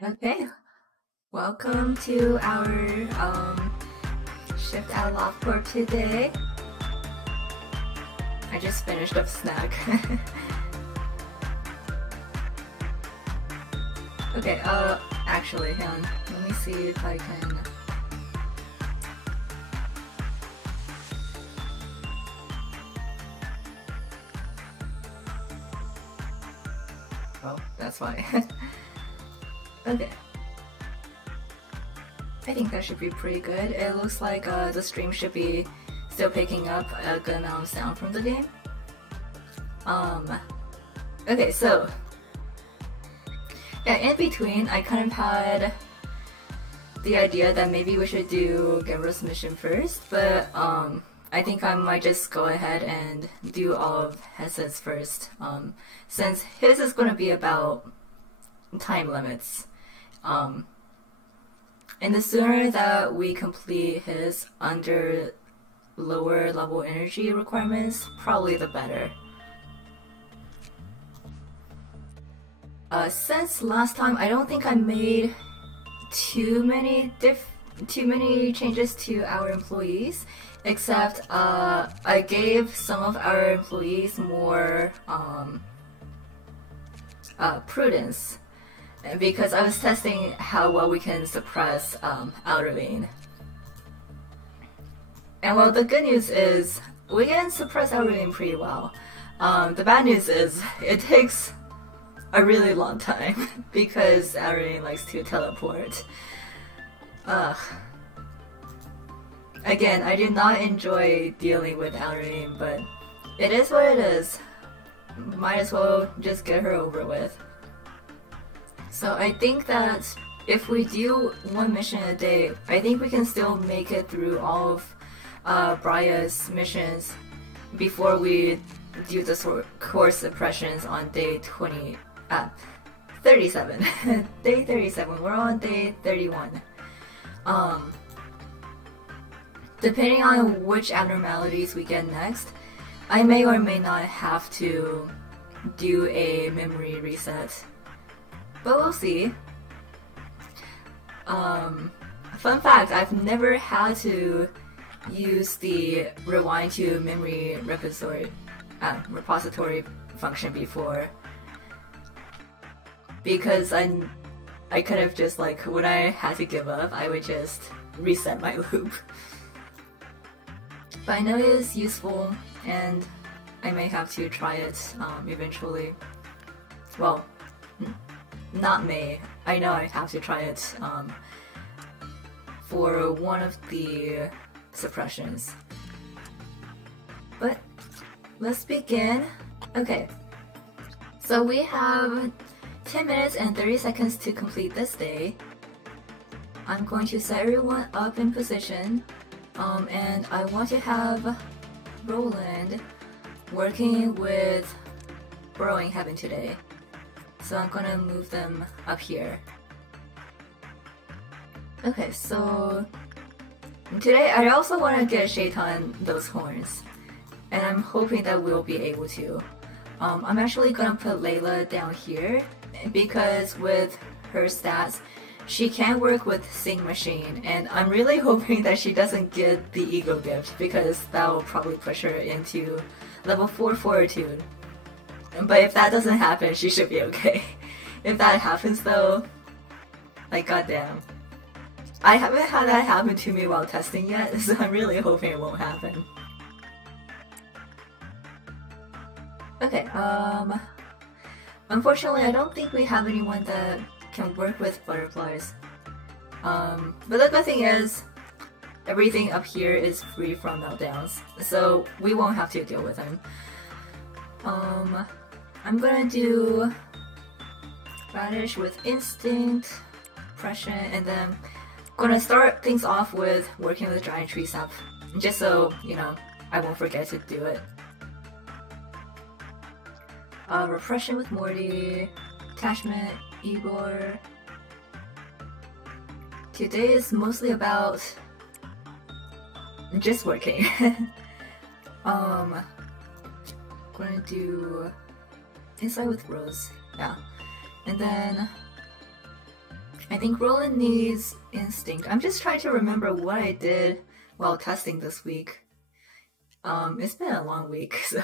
Okay, welcome to our shift out loft for today. I just finished up snack. Okay, actually, hang on. Let me see if I can. Oh, that's why. Okay. I think that should be pretty good. It looks like the stream should be still picking up a good amount of sound from the game. Okay, so yeah, in between I kind of had the idea that maybe we should do Gabriel's mission first, but I think I might just go ahead and do all of Heset's first, since his is going to be about time limits. And the sooner that we complete his under lower level energy requirements, probably the better. Since last time, I don't think I made too many changes to our employees, except I gave some of our employees more prudence, because I was testing how well we can suppress alruine. And well, the good news is we can suppress alruine pretty well. The bad news is it takes a really long time because alruine likes to teleport. Again, I did not enjoy dealing with alruine, but it is what it is. Might as well just get her over with. So I think that if we do one mission a day, I think we can still make it through all of Bria's missions before we do the core suppressions on day 37. Day 37. We're on day 31. Depending on which abnormalities we get next, I may or may not have to do a memory reset, but we'll see. Fun fact, I've never had to use the rewind to memory repository function before, because I could have just, like, when I had to give up, I would just reset my loop. But I know it is useful, and I may have to try it eventually. Well, not may. I know I have to try it for one of the suppressions. But let's begin. Okay, so we have 10 minutes and 30 seconds to complete this day. I'm going to set everyone up in position, and I want to have Roland working with Burrowing Heaven today. So I'm gonna move them up here. Okay, so today I also want to get a shade on those horns, and I'm hoping that we'll be able to. I'm actually gonna put Layla down here because with her stats, she can work with Sing Machine, and I'm really hoping that she doesn't get the Ego Gift because that will probably push her into level 4 Fortitude. But if that doesn't happen, she should be okay. If that happens though, like goddamn. I haven't had that happen to me while testing yet, so I'm really hoping it won't happen. Okay, unfortunately I don't think we have anyone that can work with butterflies. But the good thing is, everything up here is free from meltdowns, so we won't have to deal with them. I'm gonna do Radish with Instinct, Oppression, and then gonna start things off with working with Giant Tree Sap, just so, you know, I won't forget to do it. Repression with Morty, Attachment, Igor. Today is mostly about just working. Gonna do Insight with Rose, yeah. And then I think Roland needs Instinct. I'm just trying to remember what I did while testing this week. It's been a long week, so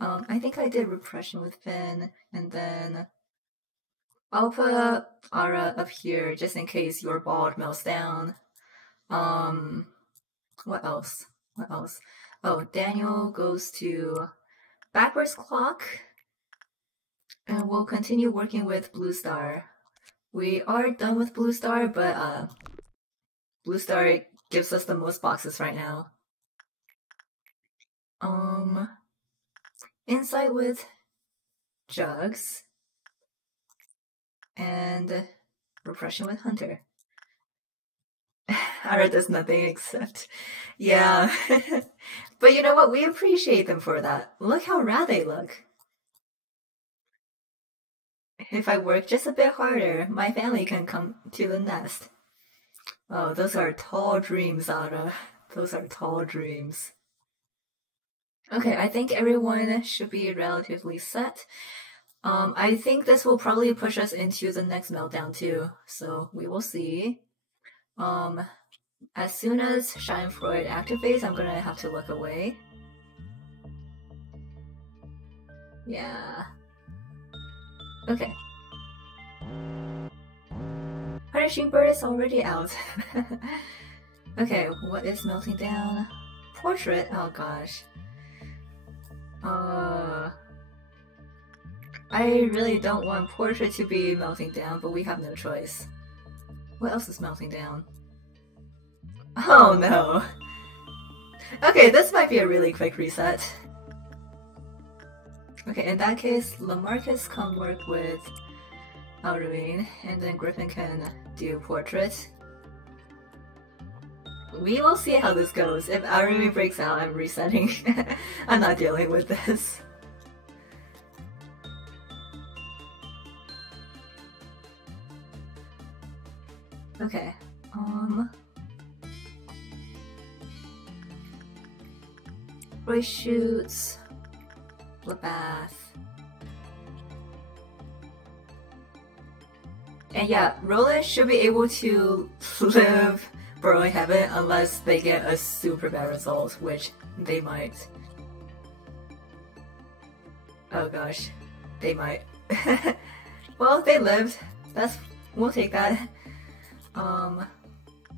I think I did Repression with Finn, and then I'll put Ara up here just in case your ball melts down. What else? What else? Oh, Daniel goes to Backwards Clock, and we'll continue working with Blue Star. We are done with Blue Star, but Blue Star gives us the most boxes right now. Insight with Jugs, and Repression with Hunter. Ara does nothing except, yeah. But you know what? We appreciate them for that. Look how rad they look. If I work just a bit harder, my family can come to the nest. Oh, those are tall dreams, Ara. Those are tall dreams. Okay, I think everyone should be relatively set. I think this will probably push us into the next meltdown too, so we will see. As soon as Schadenfreude activates, I'm gonna have to look away. Yeah. Okay. Punishing Bird is already out. Okay, what is melting down? Portrait? Oh gosh. I really don't want Portrait to be melting down, but we have no choice. What else is melting down? Oh no. Okay, this might be a really quick reset. Okay, in that case, Lamarcus can work with alruine, and then Griffin can do Portrait. we will see how this goes. If alruine breaks out, I'm resetting. I'm not dealing with this. Okay, Race shoots, bloodbath. And yeah, Roland should be able to live Burrowing Heaven unless they get a super bad result, which they might. Oh gosh, they might. Well, they lived. We'll take that.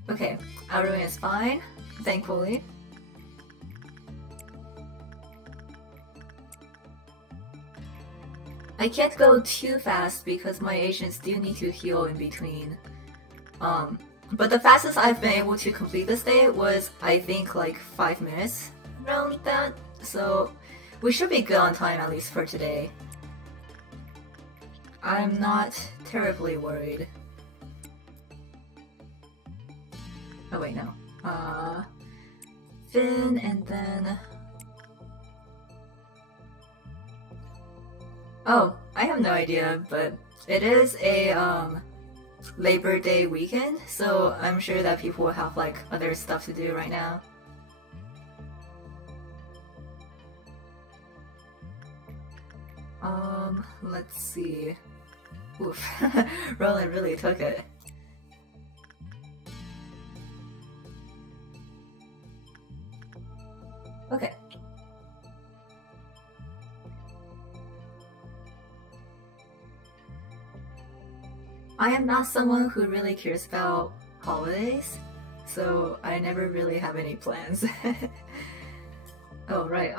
Okay, alruine is fine, thankfully. I can't go too fast because my agents do need to heal in between. But the fastest I've been able to complete this day was, I think, like 5 minutes around that. So we should be good on time, at least for today. I'm not terribly worried. Oh wait, no. Finn, and then... Oh, I have no idea, but it is a Labor Day weekend, so I'm sure that people will have like other stuff to do right now. Let's see. Oof, Roland really took it. Okay. I am not someone who really cares about holidays, so I never really have any plans. Oh, right,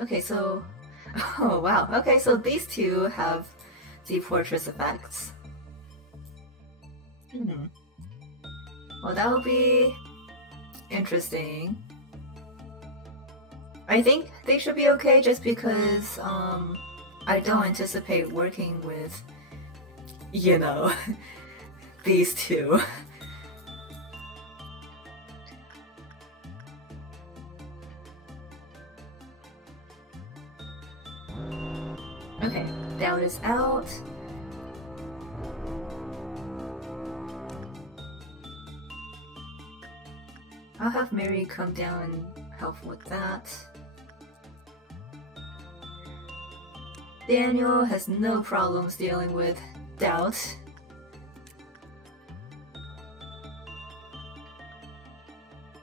okay, so... Oh, wow, okay, so these two have the fortress effects. Well, that will be interesting. I think they should be okay just because, I don't anticipate working with, you know, these two. Okay, doubt is out. I'll have Mary come down and help with that. Daniel has no problems dealing with doubt.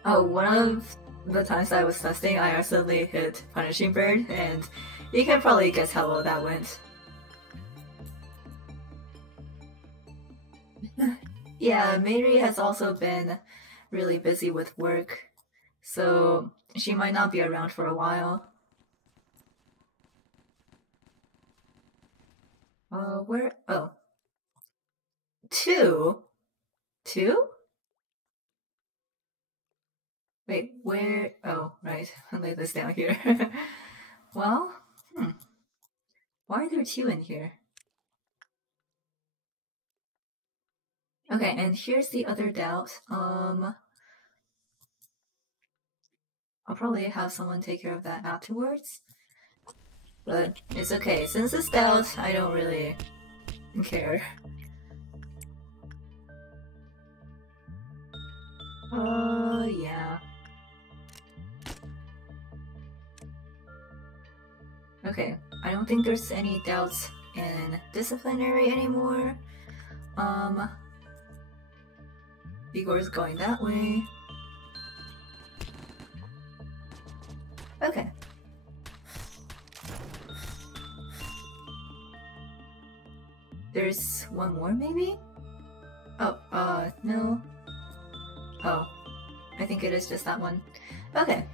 Oh, one of the times I was testing, I accidentally hit Punishing Bird, and you can probably guess how well that went. Yeah, Mary has also been really busy with work, so she might not be around for a while. Where? Oh. 2? 2? Wait, where? Oh, right. I'll lay this down here. Well, why are there 2 in here? Okay, and here's the other doubt. I'll probably have someone take care of that afterwards. But it's okay, since it's doubt, I don't really care. Yeah. Okay, I don't think there's any doubts in disciplinary anymore. Igor's going that way. Okay. There's one more, maybe? Oh, no. Oh, I think it is just that one. Okay.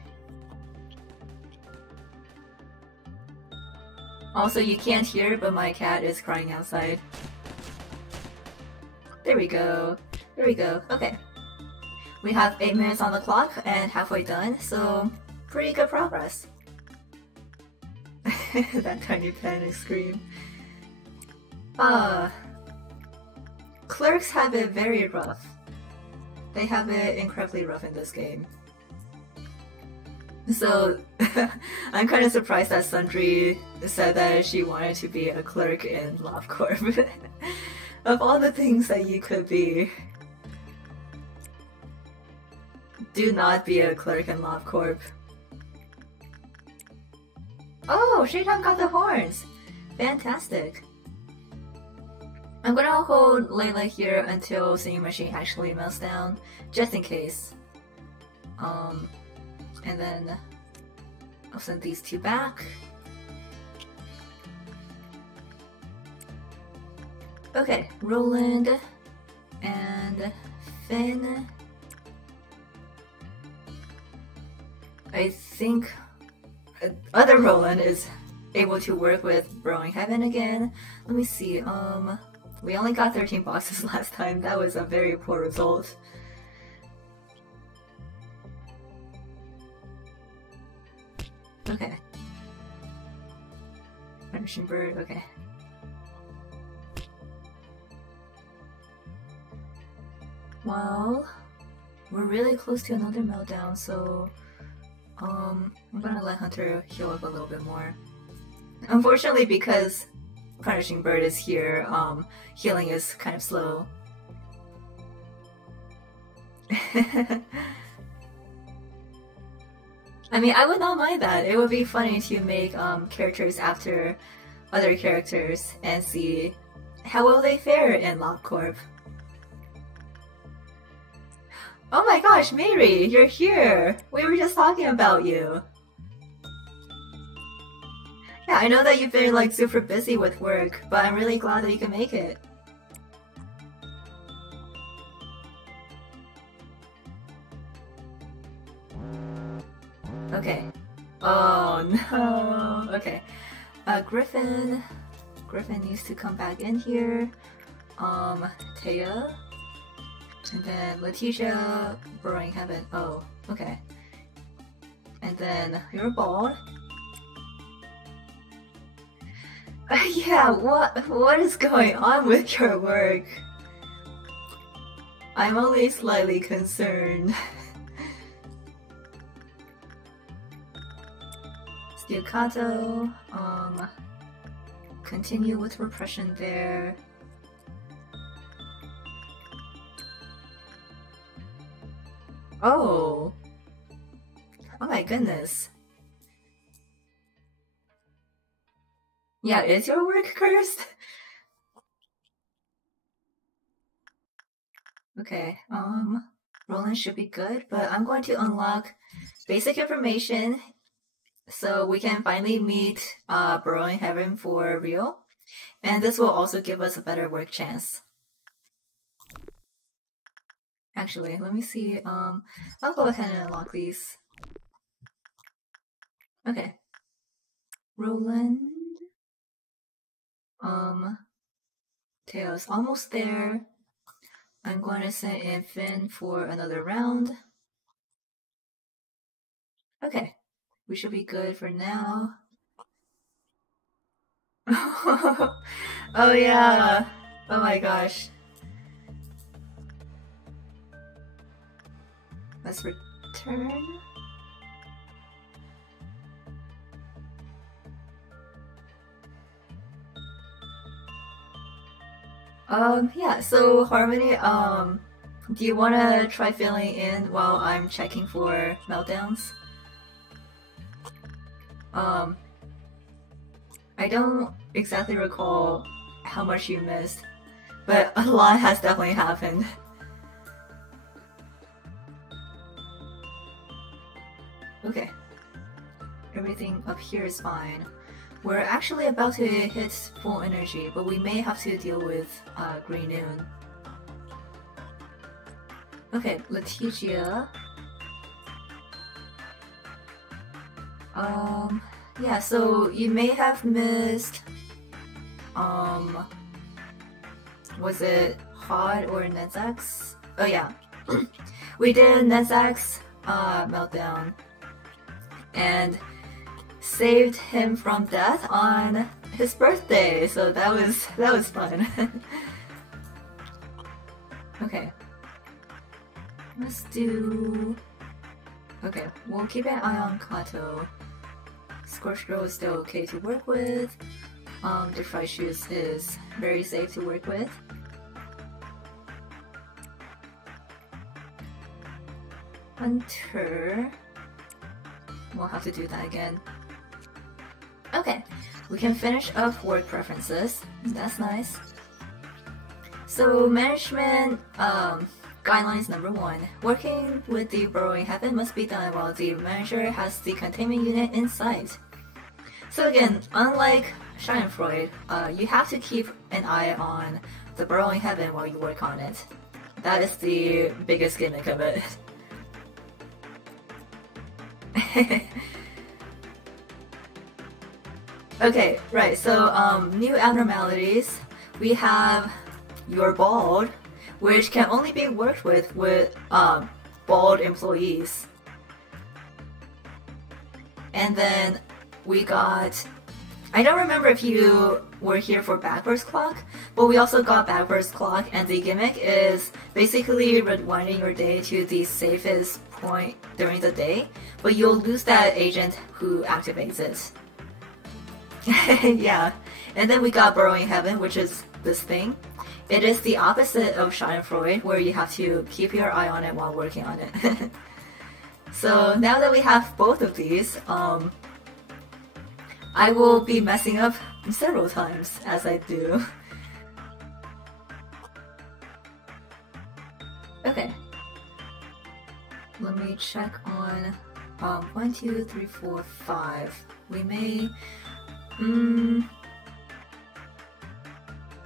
Also, you can't hear, but my cat is crying outside. There we go. There we go. Okay. We have 8 minutes on the clock and halfway done, so pretty good progress. That tiny panic scream. Clerks have it very rough. They have it incredibly rough in this game. So I'm kind of surprised that Sundry said that she wanted to be a clerk in LobCorp. Of all the things that you could be, do not be a clerk in LobCorp. Oh, Shaitan got the horns! Fantastic. I'm gonna hold Layla here until Singing Machine actually melts down, just in case. And then I'll send these two back. Okay, Roland and Finn. I think other Roland is able to work with Burrowing Heaven again. Let me see, we only got 13 boxes last time. That was a very poor result. Okay. Punishing Bird, okay. Well, we're really close to another meltdown, so I'm gonna let Hunter heal up a little bit more. Unfortunately, because Punishing Bird is here, healing is kind of slow. I mean, I would not mind that. It would be funny to make characters after other characters and see how will they fare in LobCorp. Oh my gosh, Mary, you're here! We were just talking about you. Yeah, I know that you've been like super busy with work, but I'm really glad that you can make it. Okay. Oh no. Okay. Griffin needs to come back in here. Taya. And then Letitia, Burrowing Heaven. Oh, okay. And then you're bald. Yeah, what is going on with your work? I'm only slightly concerned. Staccato, continue with repression there. Oh my goodness. Yeah, is your work cursed? Okay, Roland should be good, but I'm going to unlock basic information so we can finally meet Burrowing Heaven for real. And this will also give us a better work chance. Actually, let me see, I'll go ahead and unlock these. Okay. Roland. Tails almost there. I'm going to send in Finn for another round. Okay. We should be good for now. Oh yeah. Oh my gosh. Let's return. Yeah, so Harmony, do you wanna try filling in while I'm checking for meltdowns? I don't exactly recall how much you missed, but a lot has definitely happened. Okay. Everything up here is fine. We're actually about to hit full energy, but we may have to deal with Green Noon. Okay, Letitia. Yeah, so you may have missed, was it Hod or Nezak's? Oh yeah, we did Nezak's meltdown and saved him from death on his birthday, so that was fun. Okay. let's do... Okay, we'll keep an eye on Kato. Scorched Girl is still okay to work with. The Fright Shoes is very safe to work with. Hunter... We'll have to do that again. Okay, we can finish up work preferences. That's nice. So management guidelines number 1. Working with the burrowing heaven must be done while the manager has the containment unit in sight. So again, unlike Schadenfreude, you have to keep an eye on the burrowing heaven while you work on it. That is the biggest gimmick of it. Okay, right, so new abnormalities. We have your bald, which can only be worked with bald employees. And then we got, I don't remember if you were here for backwards clock, but we also got backwards clock, and the gimmick is basically rewinding your day to the safest point during the day, but you'll lose that agent who activates it. Yeah, and then we got Burrowing Heaven, which is this thing. It is the opposite of Schadenfreude, where you have to keep your eye on it while working on it. So now that we have both of these, I will be messing up several times as I do. Okay. Let me check on 1, 2, 3, 4, 5. We may...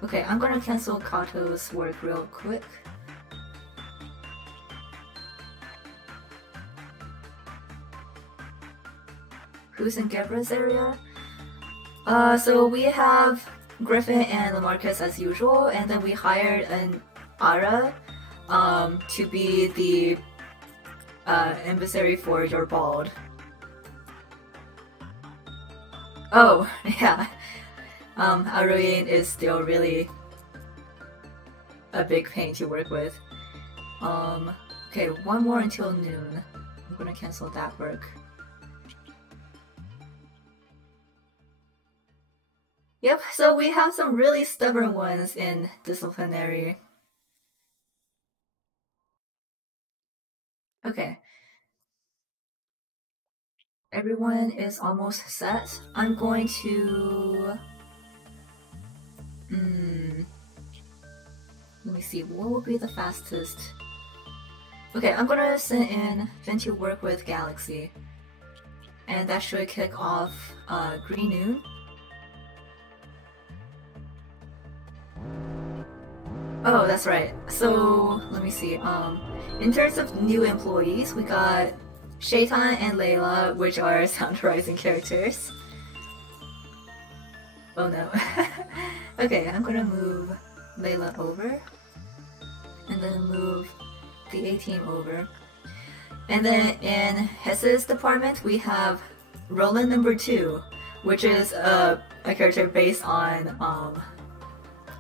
Okay, I'm gonna cancel Kato's work real quick. Who's in Gebra's area? So we have Griffin and Lamarcus as usual, and then we hired an Ara to be the emissary for your bald. Oh, yeah. Alruine is still really a big pain to work with. Okay, one more until noon. I'm gonna cancel that work. Yep, so we have some really stubborn ones in disciplinary. Okay. Everyone is almost set. I'm going to... Let me see, what will be the fastest? Okay, I'm gonna send in Finn to work with Galaxy. And that should kick off Green Noon. Oh, that's right. So, let me see. In terms of new employees, we got Shaitan and Layla, which are Sound Rising characters. Oh no. Okay, I'm gonna move Layla over. And then move the A-team over. And then in Hess's department, we have Roland number 2, which is a character based on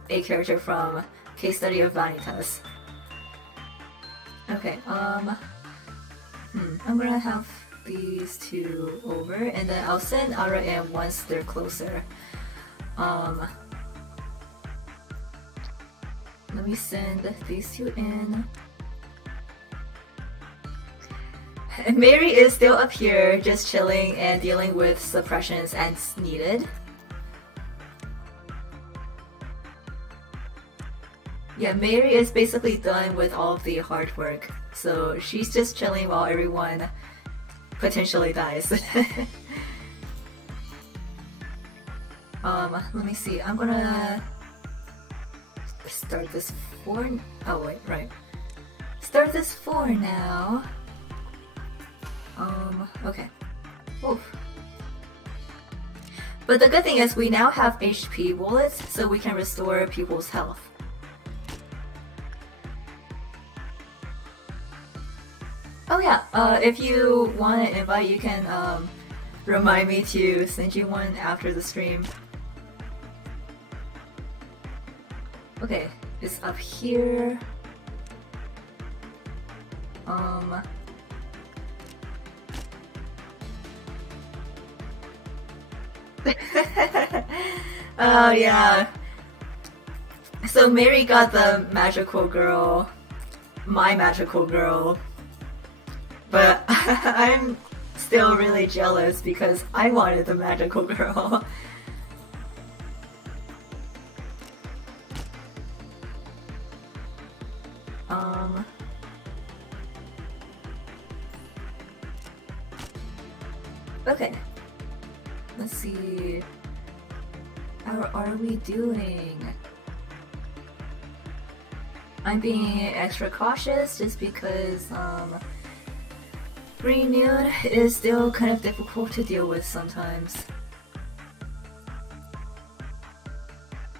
a character from Case Study of Vanitas. Okay, I'm gonna have these two over, and then I'll send Ara in once they're closer. Let me send these two in. And Mary is still up here, just chilling and dealing with suppressions as needed. Yeah, Mary is basically done with all of the hard work, so she's just chilling while everyone potentially dies. Let me see, I'm gonna start this 4. Oh wait, right. Start this 4 now. Okay. Oof. But the good thing is we now have HP bullets, so we can restore people's health. Oh yeah, if you want an invite, you can remind me to send you one after the stream. Okay, it's up here. Um... Oh yeah. So Mary got the magical girl, my magical girl, but I'm still really jealous because I wanted the magical girl. Okay. Let's see. How are we doing? I'm being extra cautious just because green nude is still kind of difficult to deal with sometimes.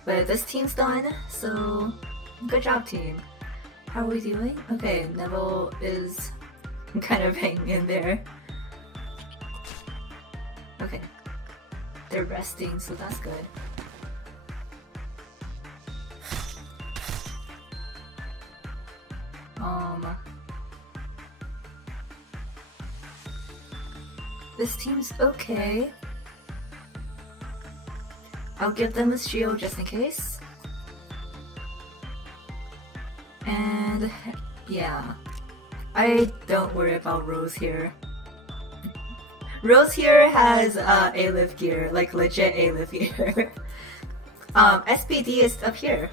But this team's done, so good job team. How are we doing? Okay, Neville is kind of hanging in there. Okay. They're resting, so that's good. This team's okay. I'll give them a shield just in case. And yeah, I don't worry about Rose here. Rose here has A-Lift gear, like legit A-Lift gear. SPD is up here,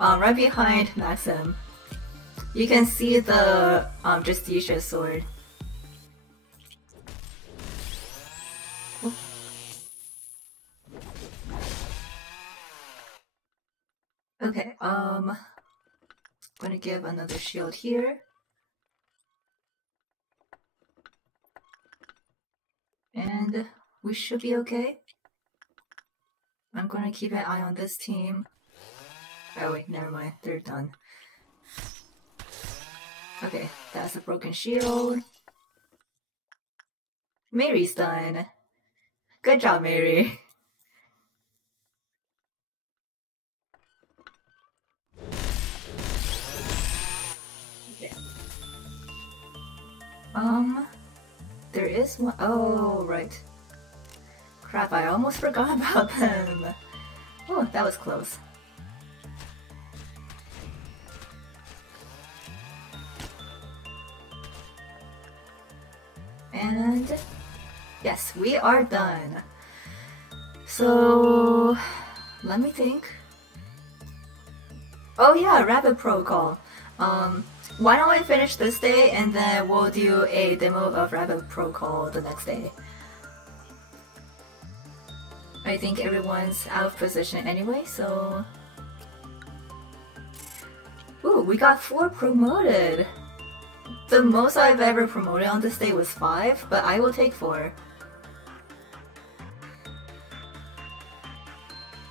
right behind Maxim. You can see the Justicia sword. Okay, gonna give another shield here. And we should be okay. I'm gonna keep an eye on this team. Oh wait, never mind, they're done. Okay, that's a broken shield. Mary's done. Good job, Mary. Okay. There is one. Oh, right. Crap, I almost forgot about them. Oh, that was close. And yes, we are done. So let me think. Oh yeah, Rapid Protocol. Why don't we finish this day and then we'll do a demo of Rapid Protocol the next day. I think everyone's out of position anyway, so... Ooh, we got 4 promoted! The most I've ever promoted on this day was 5, but I will take 4.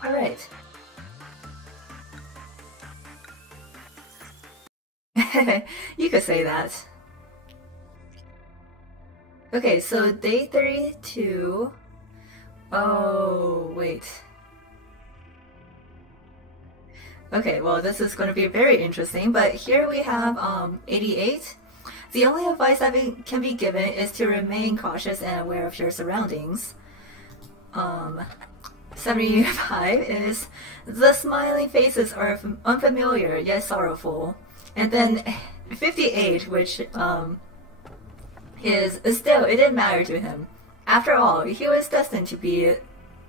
Alright. You could say that. Okay, so day 32... Oh, wait. Okay, well this is going to be very interesting, but here we have 88. The only advice that can be given is to remain cautious and aware of your surroundings. 75 is the smiling faces are unfamiliar yet sorrowful. And then 58, which is still, it didn't matter to him. After all, he was destined to be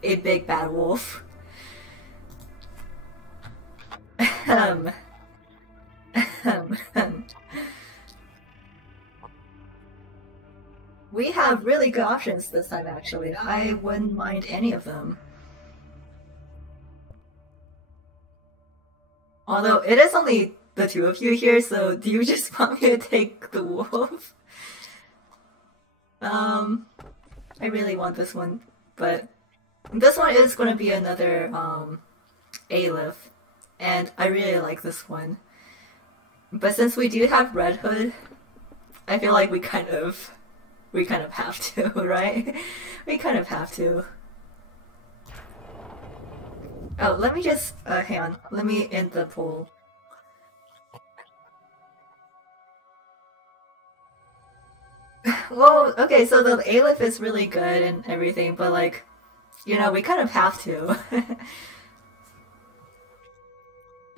a big bad wolf. We have really good options this time actually. I wouldn't mind any of them. Although it is only the 2 of you here, so do you just want me to take the wolf? I really want this one, but this one is going to be another A-Lift, and I really like this one. But since we do have Red Hood, I feel like we kind of have to, right? We kind of have to. Oh, let me just hang on. Let me end the poll. Well, okay, so the A-Lift is really good and everything, but like, you know, we kind of have to.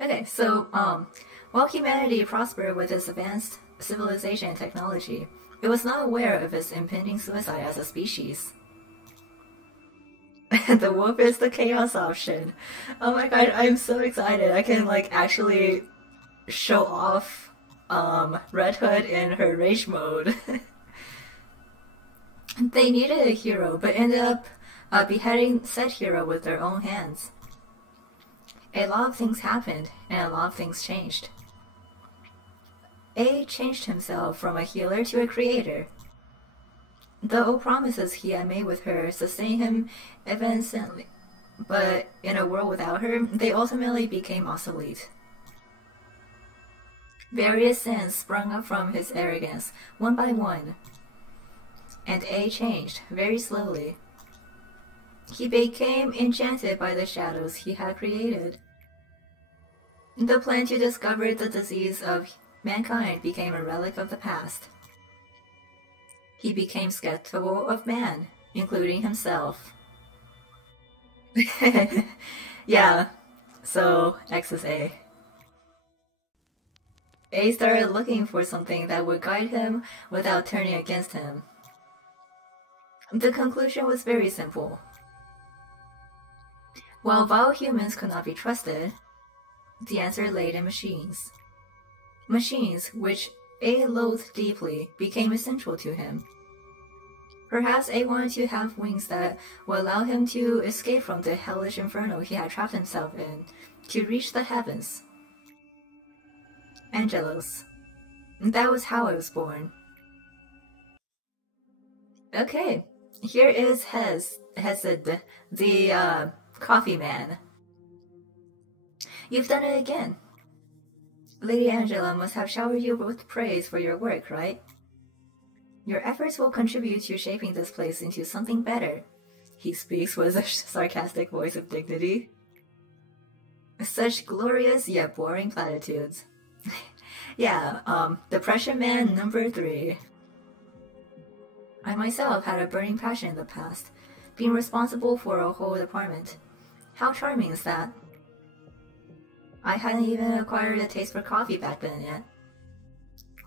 Okay, so while humanity prospered with its advanced civilization and technology, it was not aware of its impending suicide as a species. The wolf is the chaos option. Oh my god, I'm so excited. I can like actually show off Red Hood in her rage mode. They needed a hero, but ended up beheading said hero with their own hands. A lot of things happened, and a lot of things changed. A changed himself from a healer to a creator. The old promises he had made with her sustained him evanescently, but in a world without her, they ultimately became obsolete. Various sins sprung up from his arrogance, one by one, and A changed, very slowly. He became enchanted by the shadows he had created. The plan to discover the disease of mankind became a relic of the past. He became skeptical of man, including himself. Yeah, so X is A. A started looking for something that would guide him without turning against him. The conclusion was very simple. While vile humans could not be trusted, the answer laid in machines. Machines, which A loathed deeply, became essential to him. Perhaps A wanted to have wings that would allow him to escape from the hellish inferno he had trapped himself in, to reach the heavens. Angelos. That was how I was born. Okay, here is Hesed, the coffee man. You've done it again. Lady Angela must have showered you with praise for your work, right? Your efforts will contribute to shaping this place into something better. He speaks with a sarcastic voice of dignity. Such glorious yet boring platitudes. Yeah, Depression Man number 3. I myself had a burning passion in the past, being responsible for a whole department. How charming is that? I hadn't even acquired a taste for coffee back then yet,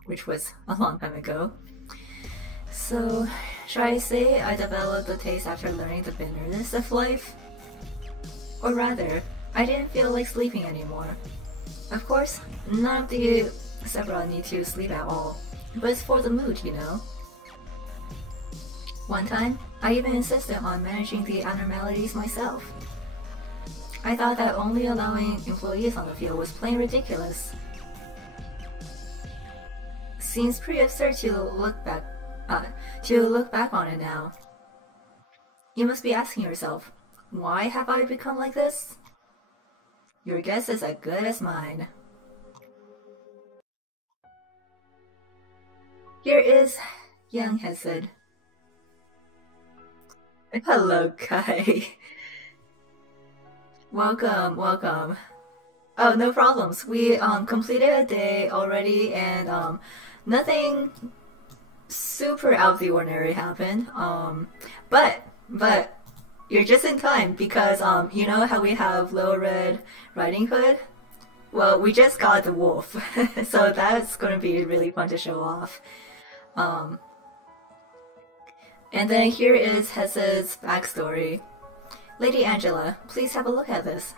which was a long time ago. So, should I say I developed the taste after learning the bitterness of life? Or rather, I didn't feel like sleeping anymore. Of course, none of the several need to sleep at all, but it's for the mood, you know? One time, I even insisted on managing the abnormalities myself. I thought that only allowing employees on the field was plain ridiculous. Seems pretty absurd to look back on it now. You must be asking yourself, why have I become like this? Your guess is as good as mine. Here is young Hesed. Hello, Kai. Welcome, welcome. Oh, no problems. We completed a day already, and nothing super out of the ordinary happened. But you're just in time because you know how we have Little Red Riding Hood? Well, we just got the wolf, so that's going to be really fun to show off. And then here is Hesed's backstory. Lady Angela, please have a look at this.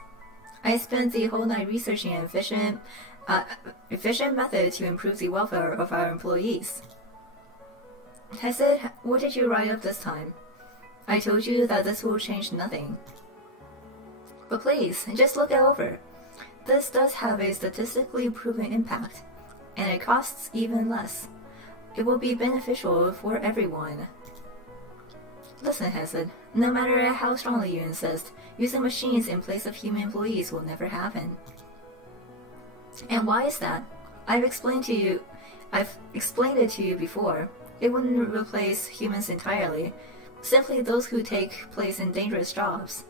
I spent the whole night researching an efficient method to improve the welfare of our employees. Hesed, what did you write up this time? I told you that this will change nothing. But please, just look it over. This does have a statistically proven impact, and it costs even less. It will be beneficial for everyone. Listen, Hesed, no matter how strongly you insist, using machines in place of human employees will never happen. And why is that? I've explained it to you before. It wouldn't replace humans entirely, simply those who take place in dangerous jobs.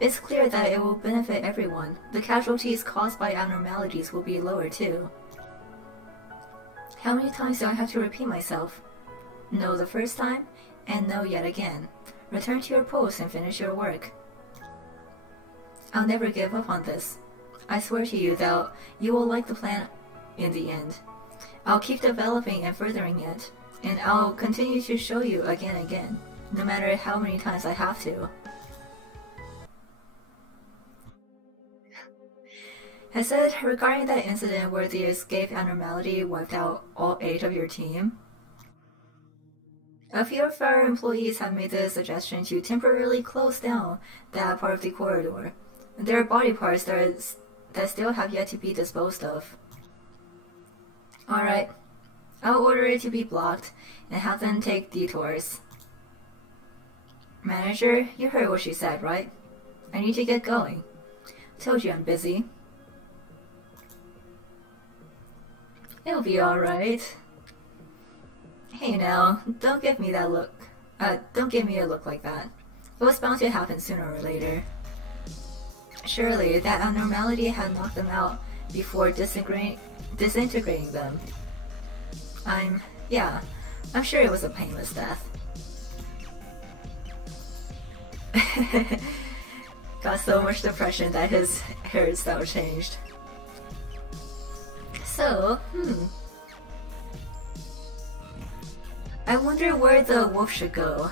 It's clear that it will benefit everyone. The casualties caused by abnormalities will be lower too. How many times do I have to repeat myself? No the first time, and no yet again. Return to your post and finish your work. I'll never give up on this. I swear to you that you will like the plan in the end. I'll keep developing and furthering it, and I'll continue to show you again and again, no matter how many times I have to. I said, regarding that incident where the escape abnormality wiped out all 8 of your team, a few of our employees have made the suggestion to temporarily close down that part of the corridor. There are body parts that still have yet to be disposed of. Alright, I'll order it to be blocked and have them take detours. Manager, you heard what she said, right? I need to get going. Told you I'm busy. It'll be alright. Hey now, don't give me that look. Don't give me a look like that. It was bound to happen sooner or later. Surely, that abnormality had knocked them out before disintegrating them. I'm sure it was a painless death. Got so much depression that his hairstyle changed. So, I wonder where the wolf should go.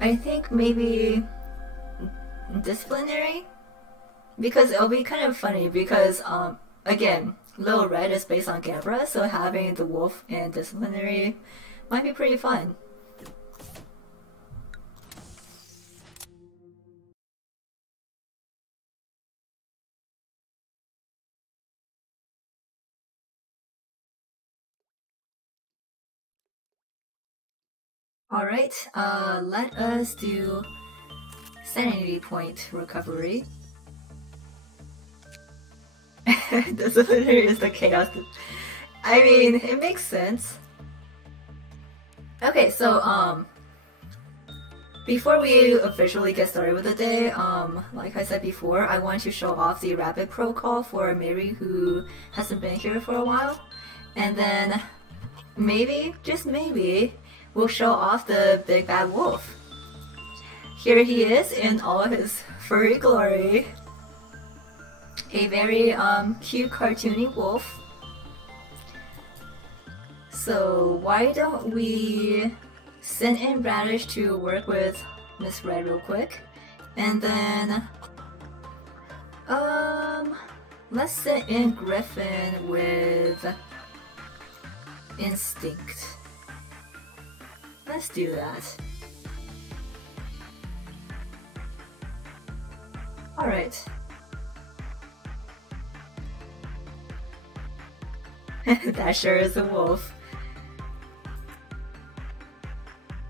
I think maybe disciplinary? Because it'll be kind of funny because, again, Little Red is based on Gabra, so having the wolf and disciplinary might be pretty fun. Alright, let us do sanity point recovery. Disciplinary is the chaos. I mean, it makes sense. Okay, so, before we officially get started with the day, like I said before, I want to show off the rapid protocol for Mary who hasn't been here for a while. And then, maybe, just maybe, we'll show off the big bad wolf. Here he is in all of his furry glory. A very cute cartoony wolf. So why don't we send in Radish to work with Miss Red real quick, and then let's send in Griffin with Instinct. Let's do that. Alright. That sure is a wolf.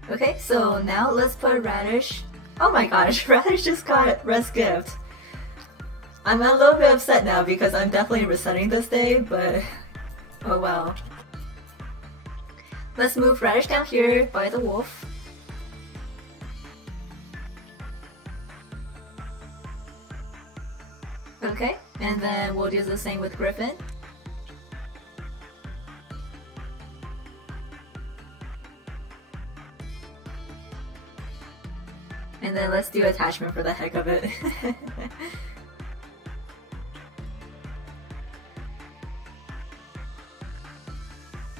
Okay, so now let's put Radish. Oh my gosh, Radish just got Red's gift. I'm a little bit upset now because I'm definitely resetting this day, but oh well. Let's move Radish down here by the wolf. Okay, and then we'll do the same with Griffin. And then let's do attachment for the heck of it.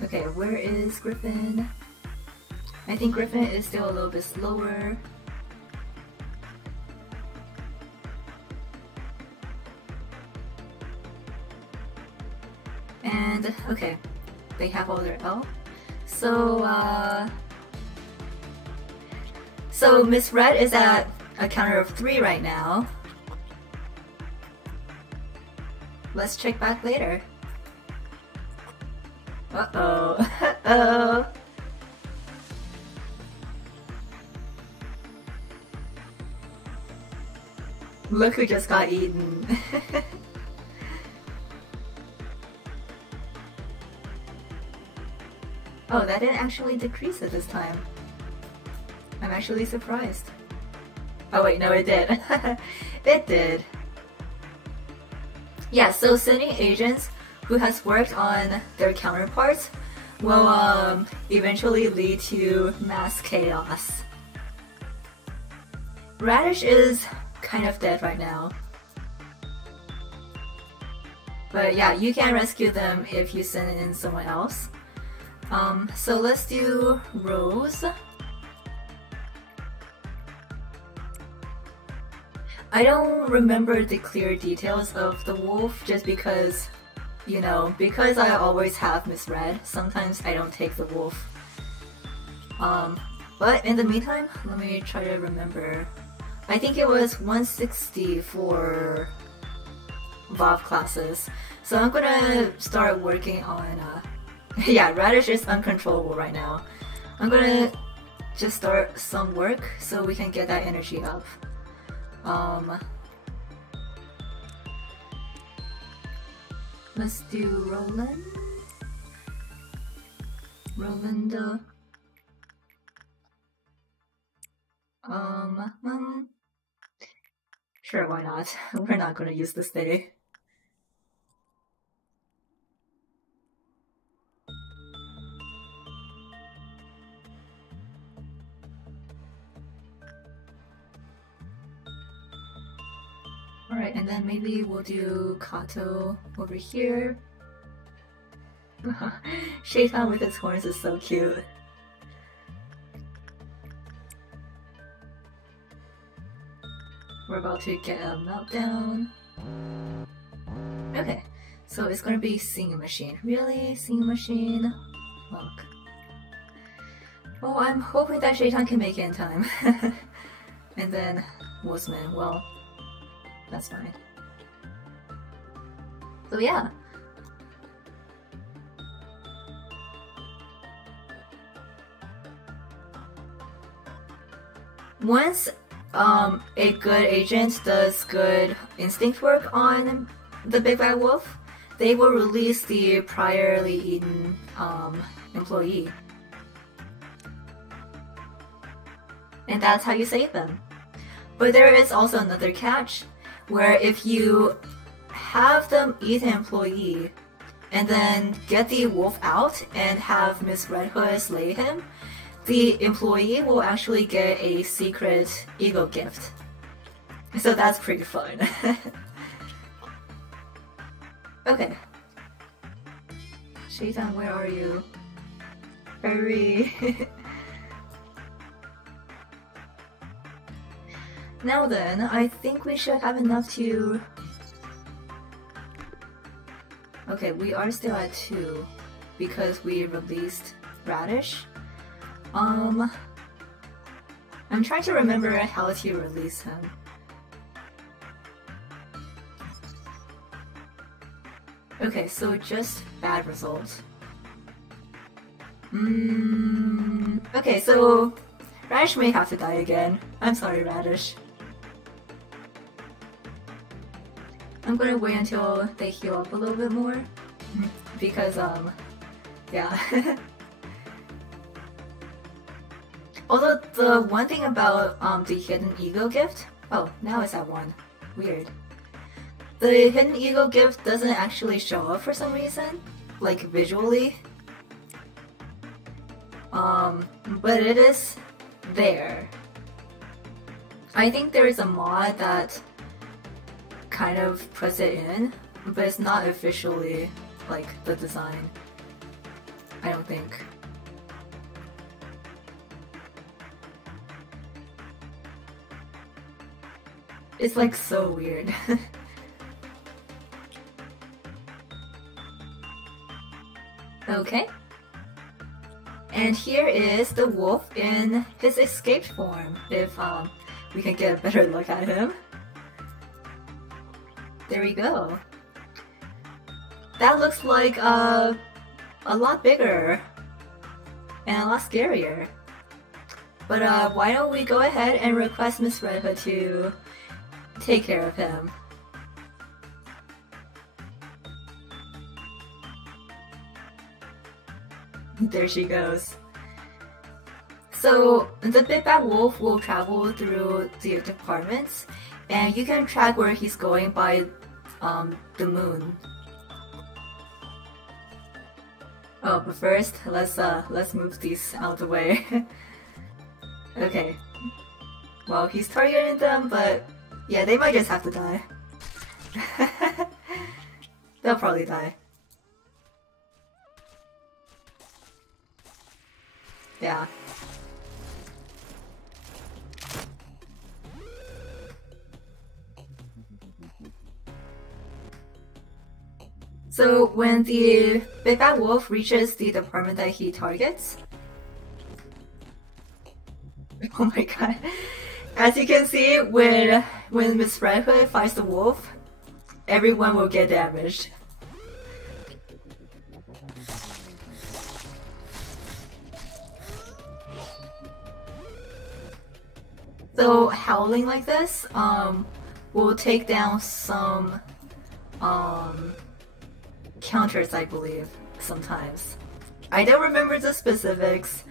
Okay, where is Griffin? I think Griffin is still a little bit slower. And, okay, they have all their L. So Miss Red is at a counter of 3 right now. Let's check back later. Uh-oh. Uh-oh. Look who just got eaten. Oh, that didn't actually decrease it this time. I'm actually surprised. Oh wait, no it did. It did. Yeah, so sending agents who has worked on their counterparts will eventually lead to mass chaos. Radish is kind of dead right now. But yeah, you can rescue them if you send in someone else. So let's do Rose. I don't remember the clear details of the wolf just because, you know, because I always have misread, sometimes I don't take the wolf. But in the meantime, let me try to remember. I think it was 160 for Vav classes. So I'm gonna start working on, yeah, Radish is uncontrollable right now. I'm gonna just start some work so we can get that energy up. Let's do Roland. Rolinda. Sure, why not? We're not gonna use this day. Alright, and then maybe we'll do Kato over here. Shaitan with his horns is so cute. We're about to get a meltdown. Okay, so it's gonna be Singing Machine. Really? Singing Machine? Fuck. Oh, I'm hoping that Shaitan can make it in time. And then Wolfsman, well, that's fine. So yeah. Once a good agent does good instinct work on the Big Bad Wolf, they will release the priorly eaten employee. And that's how you save them. But there is also another catch, where if you have them eat an employee and then get the wolf out and have Miss Red Hood slay him, the employee will actually get a secret ego gift. So that's pretty fun. Okay. Shaitan, where are you? Hurry! Now then, I think we should have enough to... Okay, we are still at 2 because we released Radish. I'm trying to remember how to release him. Okay, so just bad results. Okay, so Radish may have to die again. I'm sorry, Radish. I'm gonna wait until they heal up a little bit more. Because, yeah. Although the one thing about the hidden ego gift, oh, now it's at 1. Weird. The hidden ego gift doesn't actually show up for some reason, like visually. But it is there. I think there is a mod that kind of puts it in, but it's not officially like the design. I don't think. It's like so weird. Okay. And here is the wolf in his escaped form, if we can get a better look at him. There we go. That looks like a lot bigger and a lot scarier. But why don't we go ahead and request Miss Red Hood to take care of him. There she goes. So the Big Bad Wolf will travel through the departments, and you can track where he's going by the moon. Oh, but first, let's move these out of the way. Okay. Well, he's targeting them, but yeah, they might just have to die. They'll probably die. Yeah. So when the big bad wolf reaches the department that he targets, oh my god. As you can see, when Miss Red Hood fights the wolf, everyone will get damaged. So howling like this will take down some counters, I believe, sometimes. I don't remember the specifics,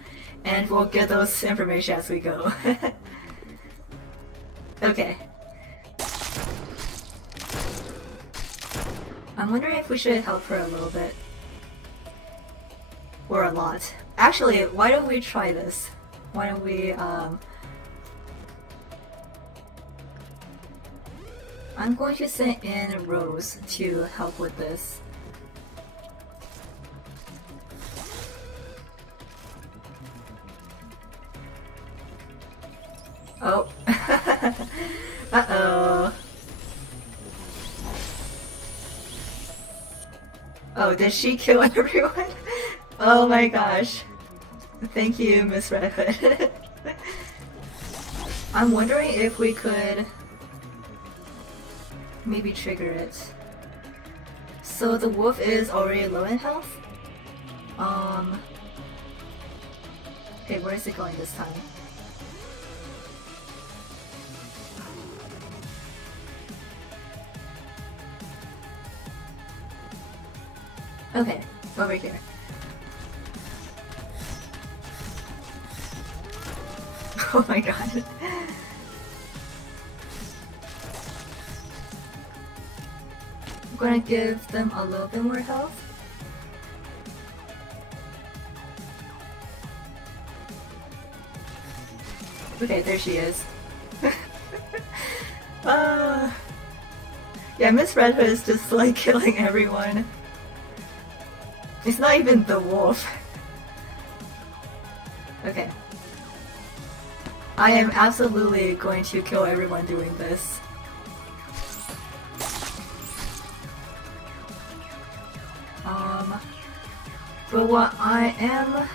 and we'll get those information as we go. Okay. I'm wondering if we should help her a little bit. Or a lot. Actually, why don't we try this? Why don't we, I'm going to send in Rose to help with this. Oh. Uh-oh. Oh, did she kill everyone? Oh my gosh. Thank you, Miss Red Hood. I'm wondering if we could maybe trigger it. So the wolf is already low in health. Okay, where is it going this time? Okay, over here. Oh my god. I'm gonna give them a little bit more health. Okay, there she is. Yeah, Miss Red Hood is just like killing everyone. It's not even the wolf. Okay. I am absolutely going to kill everyone doing this. But what I am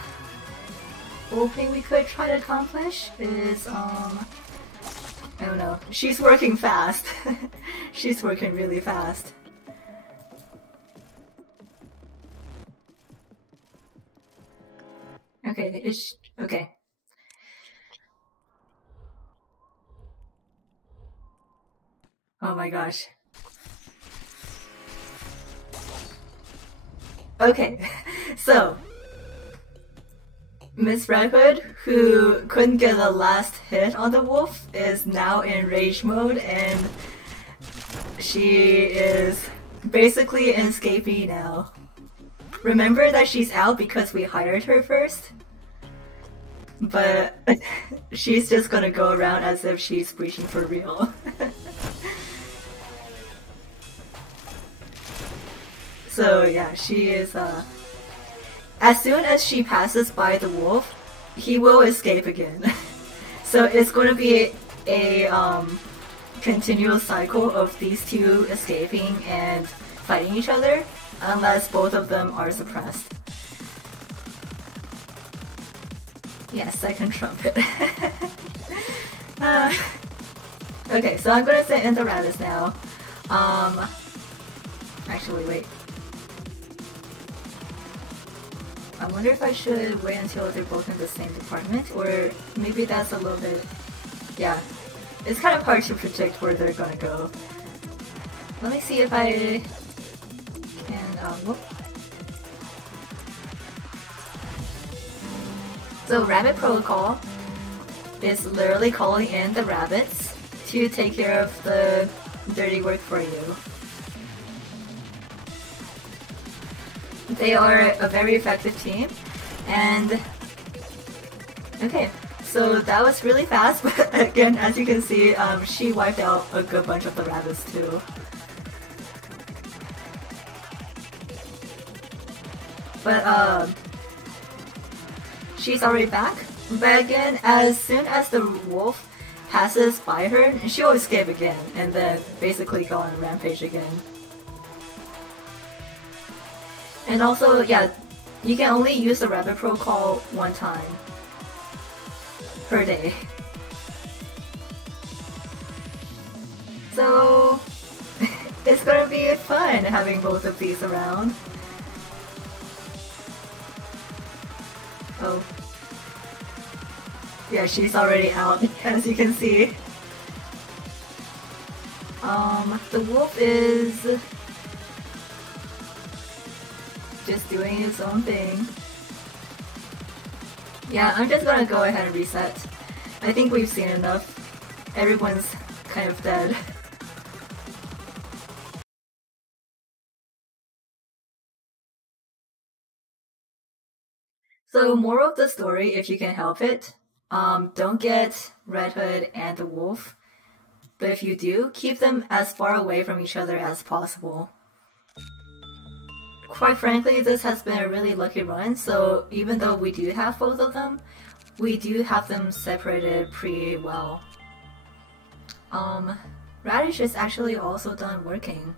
hoping we could try to accomplish is, I don't know. She's working fast. She's working really fast. Okay, okay. Oh my gosh. Okay, so Miss Red Hood, who couldn't get the last hit on the wolf, is now in rage mode, and she is basically escaping now. Remember that she's out because we hired her first? But she's just gonna go around as if she's breaching for real. So yeah, she is, as soon as she passes by the wolf, he will escape again. So it's going to be a continual cycle of these two escaping and fighting each other, unless both of them are suppressed. Yes, second trumpet. Okay, so I'm gonna send in the rabbits now. Actually, wait. I wonder if I should wait until they're both in the same department, or maybe that's a little bit... Yeah, it's kind of hard to predict where they're gonna go. Let me see if I can... whoop. So Rabbit Protocol is literally calling in the rabbits to take care of the dirty work for you. they are a very effective team. And okay, so that was really fast, but again, as you can see, she wiped out a good bunch of the rabbits too. But she's already back. But again, as soon as the wolf passes by her, she'll escape again, and then basically go on a rampage again. And also, yeah, you can only use the rabbit protocol one time per day. So it's gonna be fun having both of these around. Oh. Yeah, she's already out, as you can see. The wolf is just doing his own thing. Yeah, I'm just gonna go ahead and reset. I think we've seen enough. Everyone's kind of dead. So, moral of the story, if you can help it, don't get Red Hood and the wolf. But if you do, keep them as far away from each other as possible. Quite frankly, this has been a really lucky run, so even though we do have both of them, we do have them separated pretty well. Radish is actually also done working,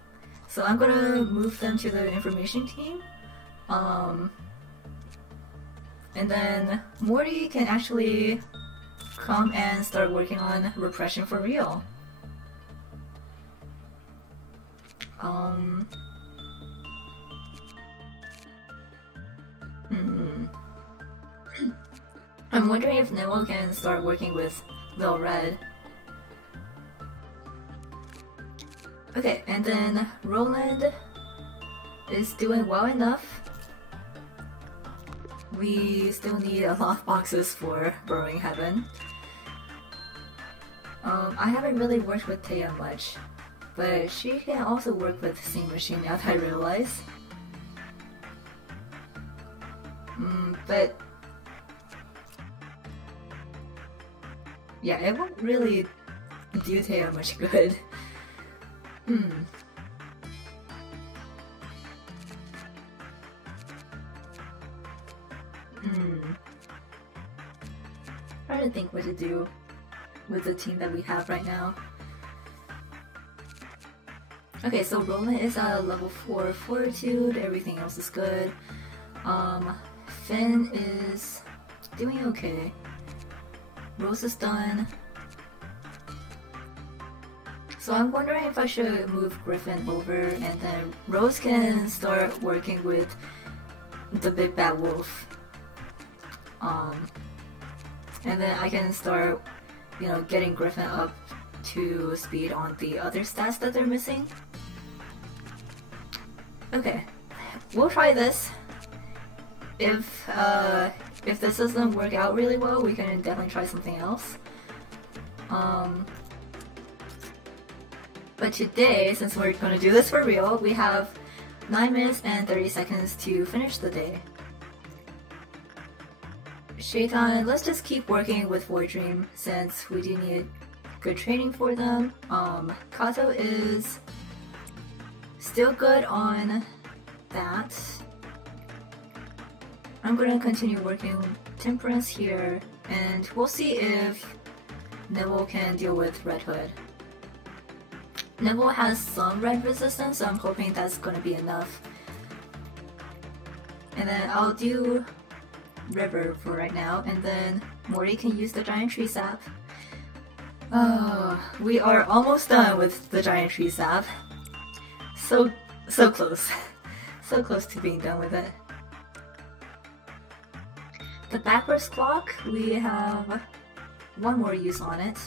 so I'm gonna move them to the information team. And then Morty can actually come and start working on repression for real. I'm wondering if Nemo can start working with Vel Red. Okay, and then Roland is doing well enough. We still need a lot of boxes for Burrowing Heaven. I haven't really worked with Taya much, but she can also work with Steam Machine now that I realize. But yeah, it won't really do Taya much good. Trying to think what to do with the team that we have right now. Okay, so Roland is at level 4 Fortitude, everything else is good. Finn is doing okay. Rose is done. So I'm wondering if I should move Griffin over and then Rose can start working with the big bad wolf. And then I can start, you know, getting Griffin up to speed on the other stats that they're missing. Okay, we'll try this. If this doesn't work out really well, we can definitely try something else. But today, since we're gonna do this for real, we have 9 minutes and 30 seconds to finish the day. Shaitan, let's just keep working with Void Dream since we do need good training for them. Kato is still good on that. I'm gonna continue working Temperance here, and we'll see if Neville can deal with Red Hood. Neville has some red resistance, so I'm hoping that's gonna be enough. And then I'll do River for right now, and then Morty can use the Giant Tree Sap. We are almost done with the Giant Tree Sap. So close. So close to being done with it. The backwards clock, we have one more use on it,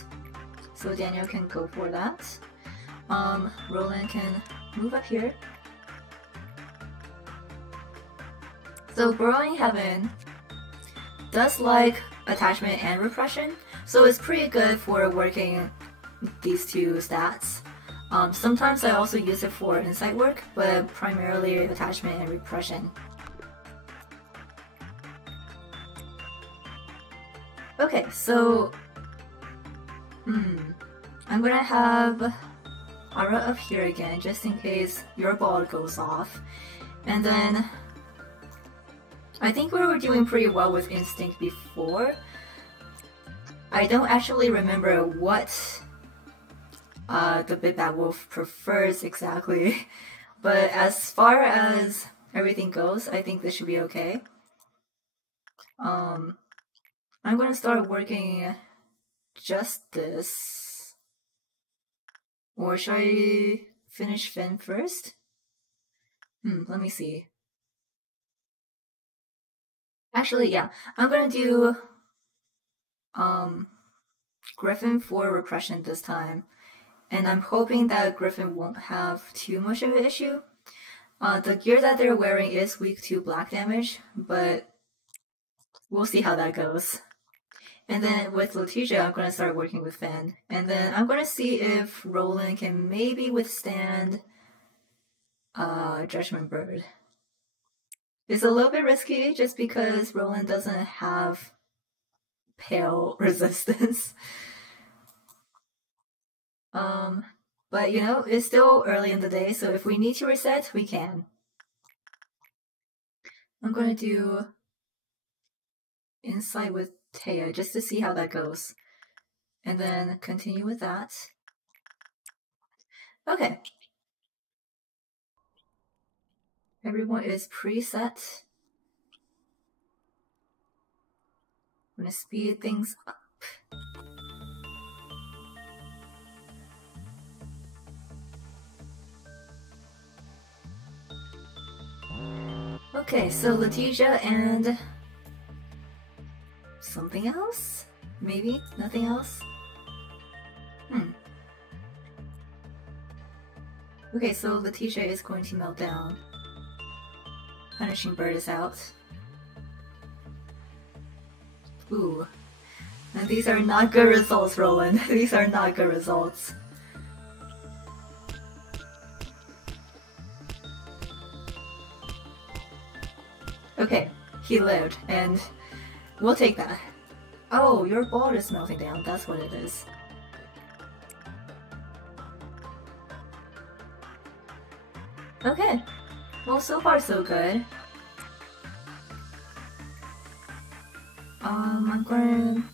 so Daniel can go for that. Roland can move up here. So Burrowing Heaven does like attachment and repression, so it's pretty good for working these two stats. Sometimes I also use it for insight work, but primarily attachment and repression. Okay, so I'm gonna have Aura up here again, just in case your ball goes off. And then I think we were doing pretty well with Instinct before. I don't actually remember what the Big Bad Wolf prefers exactly, but as far as everything goes, I think this should be okay. I'm gonna start working just this. Or should I finish Finn first? Let me see. Actually, yeah, I'm gonna do Griffin for repression this time. And I'm hoping that Griffin won't have too much of an issue. The gear that they're wearing is weak to black damage, but we'll see how that goes. And then with Letitia, I'm going to start working with Finn. And then I'm going to see if Roland can maybe withstand Judgment Bird. It's a little bit risky just because Roland doesn't have pale resistance. But you know, it's still early in the day, so if we need to reset, we can. I'm going to do Insight with Taya just to see how that goes. And then continue with that. Okay. Everyone is preset. I'm gonna speed things up. Okay, so Letitia and something else? Maybe? Nothing else? Okay, so Letitia is going to melt down. Punishing Bird is out. Ooh. And these are not good results, Roland. These are not good results. Okay, he lived, and we'll take that. Oh, your ball is melting down, that's what it is. Okay, well, so far so good. I'm gonna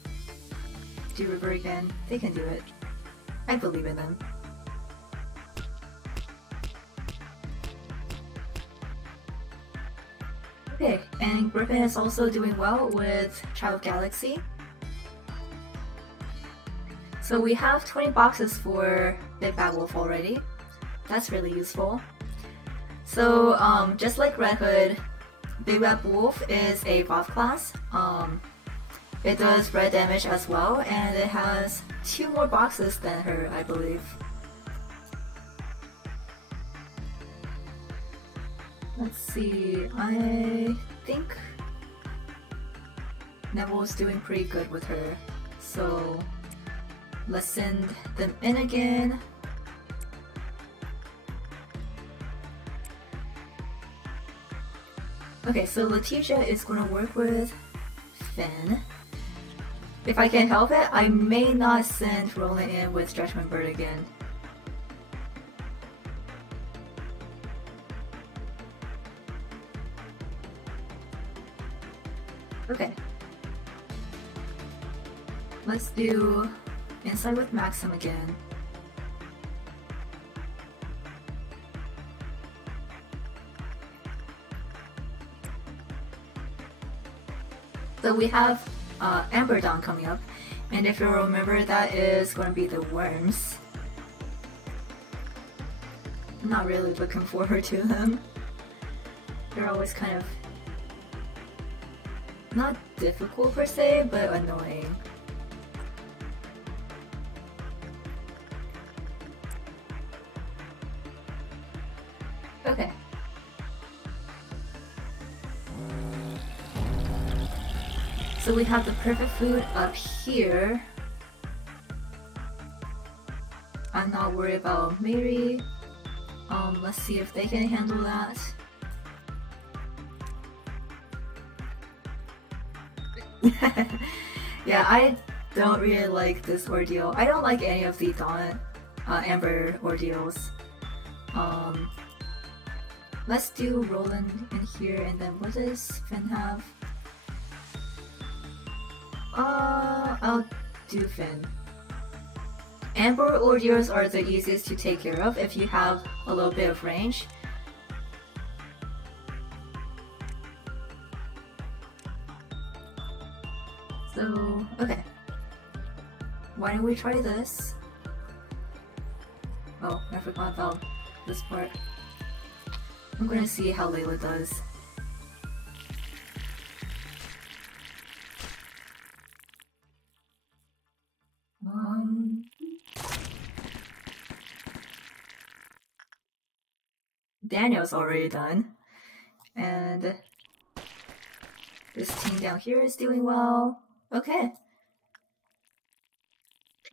do River again. They can do it. I believe in them. Okay, and Griffin is also doing well with Child Galaxy. So we have 20 boxes for Big Bad Wolf already. That's really useful. So just like Red Hood, Big Bad Wolf is a buff class. It does red damage as well, and it has 2 more boxes than her, I believe. Let's see, I think Neville's doing pretty good with her, so let's send them in again. Okay, so Letitia is going to work with Finn. If I can help it, I may not send Roland in with Judgment Bird again. Okay. Let's do Insight with Maxim again. So we have Amber Dawn coming up, and if you remember, that is going to be the worms. I'm not really looking forward to them. They're always kind of not difficult per se, but annoying. Okay. So we have the perfect food up here. I'm not worried about Mary. Let's see if they can handle that. Yeah, I don't really like this ordeal. I don't like any of the Dawn Amber ordeals. Let's do Roland in here, and then what does Finn have? I'll do Finn. Amber ordeals are the easiest to take care of if you have a little bit of range. So, okay. Why don't we try this? Oh, I forgot about this part. I'm gonna see how Layla does. Daniel's already done. And this team down here is doing well. Okay.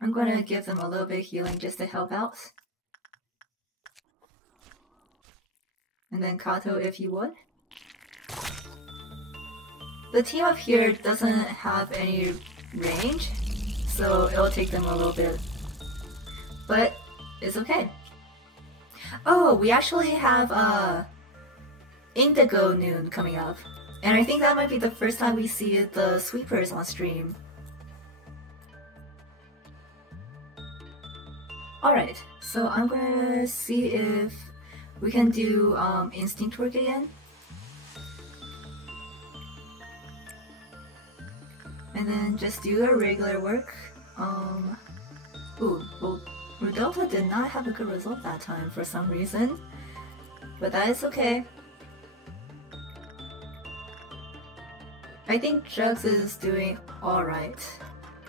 I'm gonna give them a little bit of healing just to help out. And then Kato if you would. The team up here doesn't have any range, so it'll take them a little bit. But it's okay. Oh, we actually have Indigo Noon coming up. And I think that might be the first time we see the sweepers on stream. Alright, so I'm gonna see if we can do instinct work again. And then just do our regular work. Ooh, well, Rodolfo did not have a good result that time for some reason. But that is okay. I think Jugs is doing alright.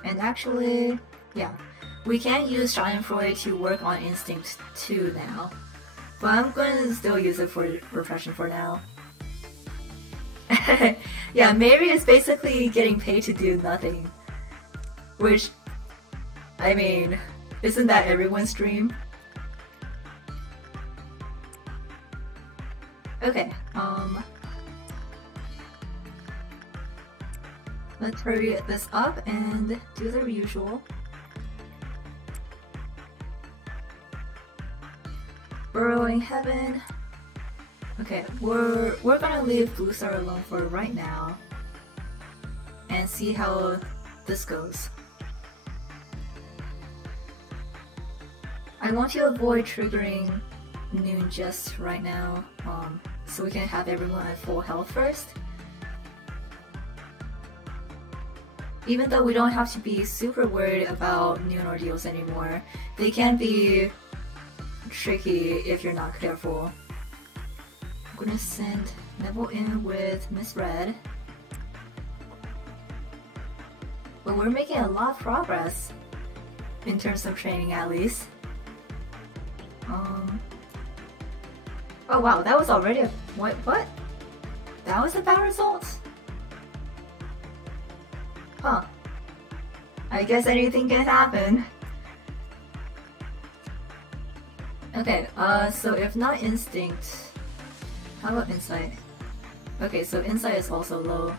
And actually, yeah. We can use Schadenfreude to work on Instinct 2 now. But I'm gonna still use it for Repression for now. Yeah, Mary is basically getting paid to do nothing. Which, I mean, isn't that everyone's dream? Okay, let's hurry this up and do the usual. Burrowing Heaven. Okay, we're gonna leave Blue Star alone for right now and see how this goes. I want to avoid triggering Noon just right now, so we can have everyone at full health first. Even though we don't have to be super worried about Noon ordeals anymore, they can be tricky if you're not careful. I'm gonna send Neville in with Miss Red. But we're making a lot of progress in terms of training, at least. Oh wow, that was already a what? That was a bad result? Huh. I guess anything can happen. Okay, so if not Instinct, how about Insight? Okay, so Insight is also low.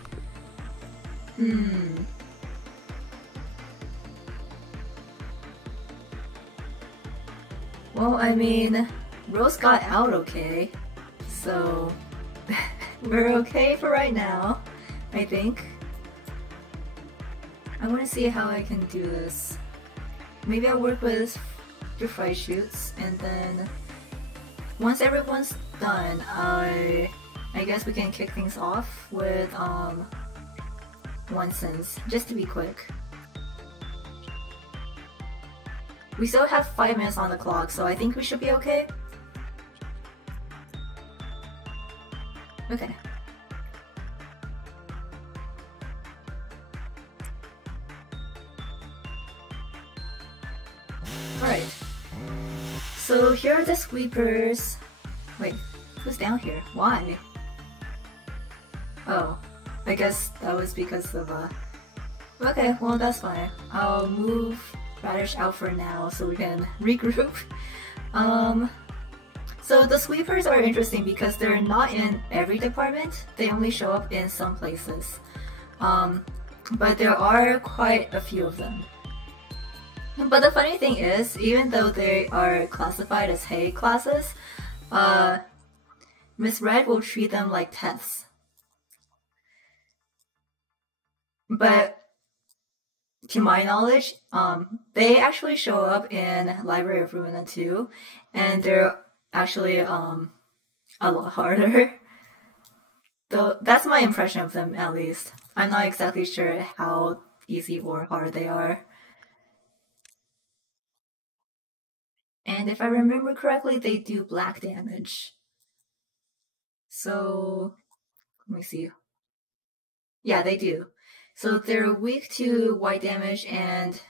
Well, I mean, Rose got out okay, so we're okay for right now, I think. I want to see how I can do this. Maybe I'll work with your fight shoots, and then once everyone's done, I guess we can kick things off with one sense, just to be quick. We still have 5 minutes on the clock, so I think we should be okay. Okay. Alright. So here are the sweepers. Wait, who's down here? Why? Oh, I guess that was because of okay, well that's fine. I'll move Radish out for now so we can regroup. So the sweepers are interesting because they're not in every department. They only show up in some places. but there are quite a few of them. But the funny thing is, even though they are classified as hate classes, Miss Red will treat them like pets. But to my knowledge, they actually show up in Library of Ruina too, and they're actually a lot harder. Though that's my impression of them, at least. I'm not exactly sure how easy or hard they are. And if I remember correctly, they do black damage. So, let me see. Yeah, they do. So they're weak to white damage and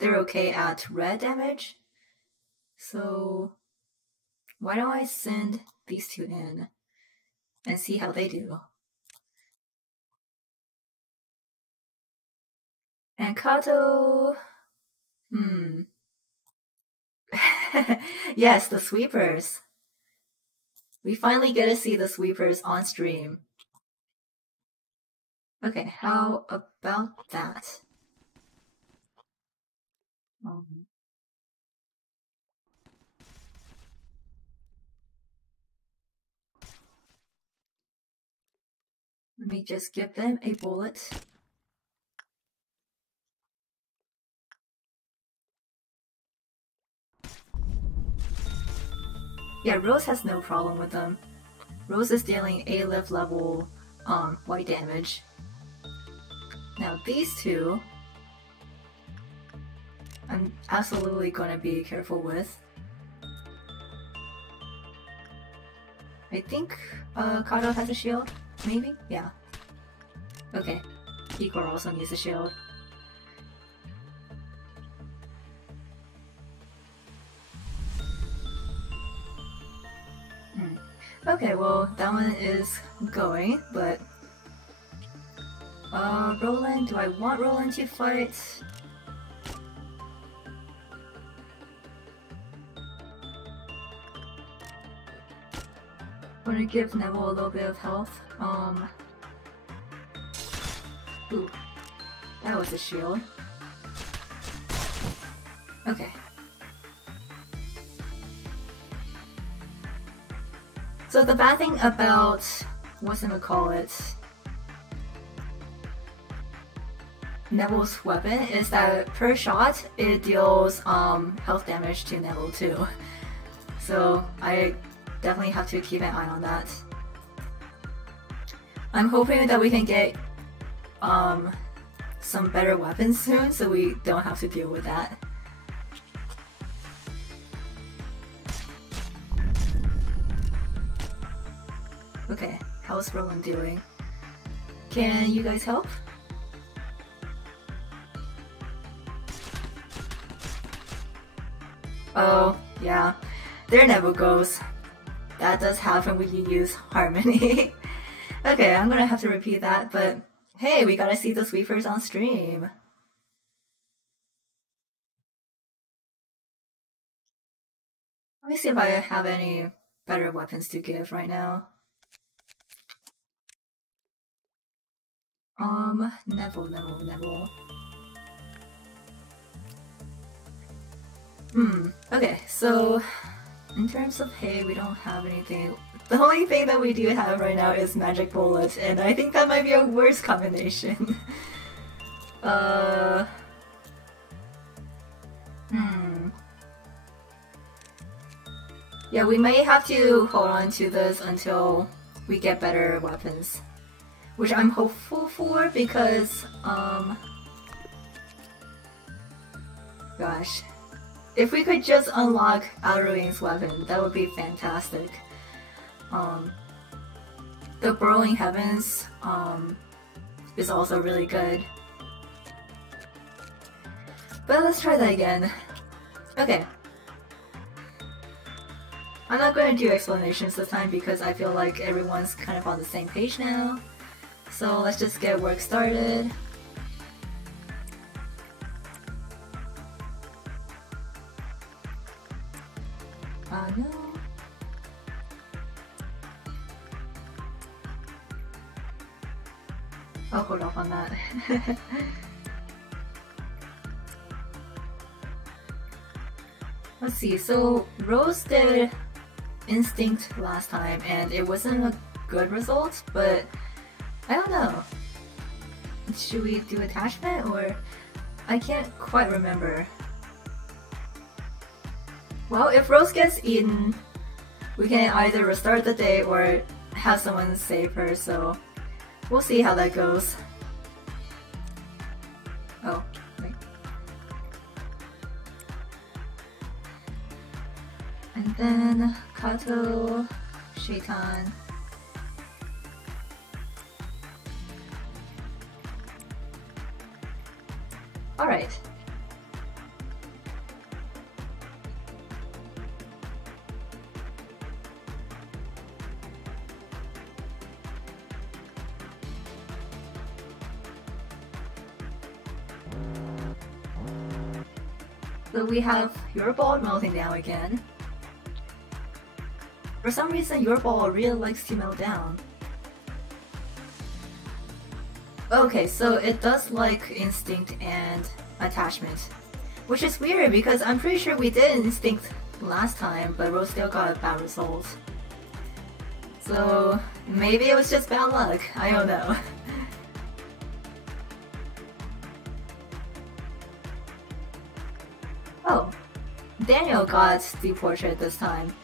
they're okay at red damage. So why don't I send these two in and see how they do? And Kato... Yes, the sweepers. We finally get to see the sweepers on stream. Okay, how about that? Let me just give them a bullet. Yeah, Rose has no problem with them. Rose is dealing A-lift level white damage. Now these two, I'm absolutely gonna be careful with. I think Kato has a shield, maybe? Yeah. Okay, Igor also needs a shield. Okay, well, that one is going, but... Roland, do I want Roland to fight? I'm gonna give Neville a little bit of health. Ooh, that was a shield. Okay. So the bad thing about, what's gonna call it, Neville's weapon is that per shot it deals health damage to Neville too. So I definitely have to keep an eye on that. I'm hoping that we can get some better weapons soon so we don't have to deal with that. Okay, how's Roland doing? Can you guys help? Oh, yeah. There never goes. That does happen when you use Harmony. Okay, I'm gonna have to repeat that, but hey, we gotta see the sweepers on stream. Let me see if I have any better weapons to give right now. Neville. Okay, so in terms of hay, we don't have anything. The only thing that we do have right now is Magic Bullet, and I think that might be a worse combination. Yeah, we may have to hold on to this until we get better weapons. Which I'm hopeful for because, gosh. If we could just unlock Alruine's weapon, that would be fantastic. The Burrowing Heavens is also really good. But let's try that again. Okay. I'm not going to do explanations this time because I feel like everyone's kind of on the same page now. So let's just get work started. No. I'll hold off on that. Let's see, so Rose did Instinct last time and it wasn't a good result, but I don't know. Should we do attachment or... I can't quite remember. Well, if Rose gets eaten, we can either restart the day or have someone save her, so we'll see how that goes. Oh, wait. And then Kato, Shaitan. Alright. So we have your ball melting down again. For some reason, your ball really likes to melt down. Okay, so it does like Instinct and Attachment. Which is weird because I'm pretty sure we did Instinct last time, but Rose still got a bad result. So maybe it was just bad luck, I don't know. Oh, Daniel got the portrait this time.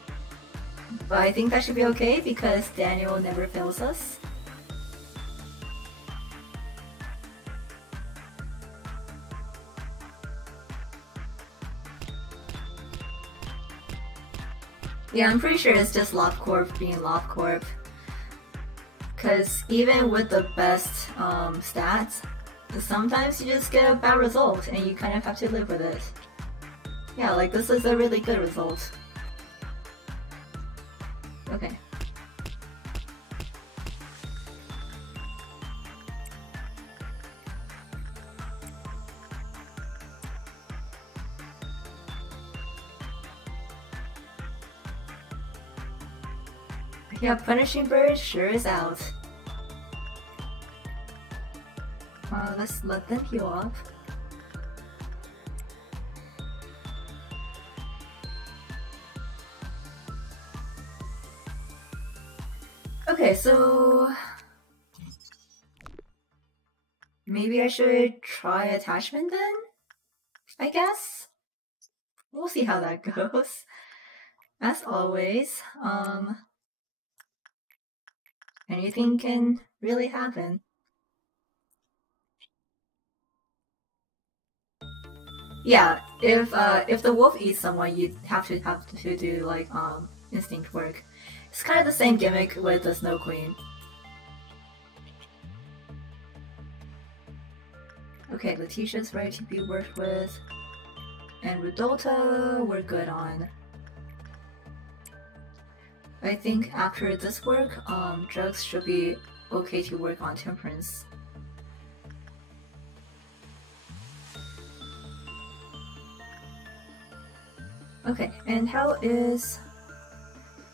But I think that should be okay because Daniel never fails us. Yeah, I'm pretty sure it's just LobCorp being LobCorp. Cause even with the best stats, sometimes you just get a bad result and you kind of have to live with it. Yeah, like this is a really good result. Okay. Yeah, Punishing Bird sure is out. Let's let them heal up. Okay, so maybe I should try Attachment then? I guess? We'll see how that goes. As always, anything can really happen. Yeah, if the wolf eats someone, you have to do like instinct work. It's kind of the same gimmick with the Snow Queen. Okay, Letitia's ready to be worked with, and Rudolta we're good on. I think after this work, drugs should be okay to work on Temperance. Okay, and how is...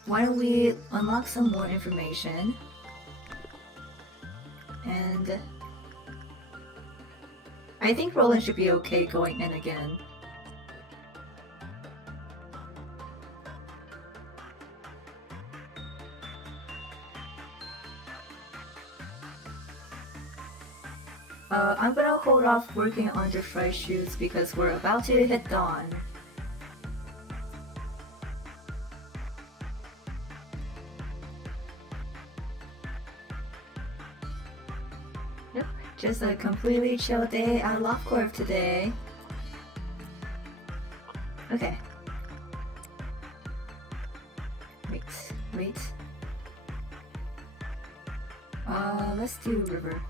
Why don't we unlock some more information? And... I think Roland should be okay going in again. I'm gonna hold off working on the fry shoots because we're about to hit dawn. Yep, just a completely chill day at LobCorp today. Okay. Wait. Let's do River.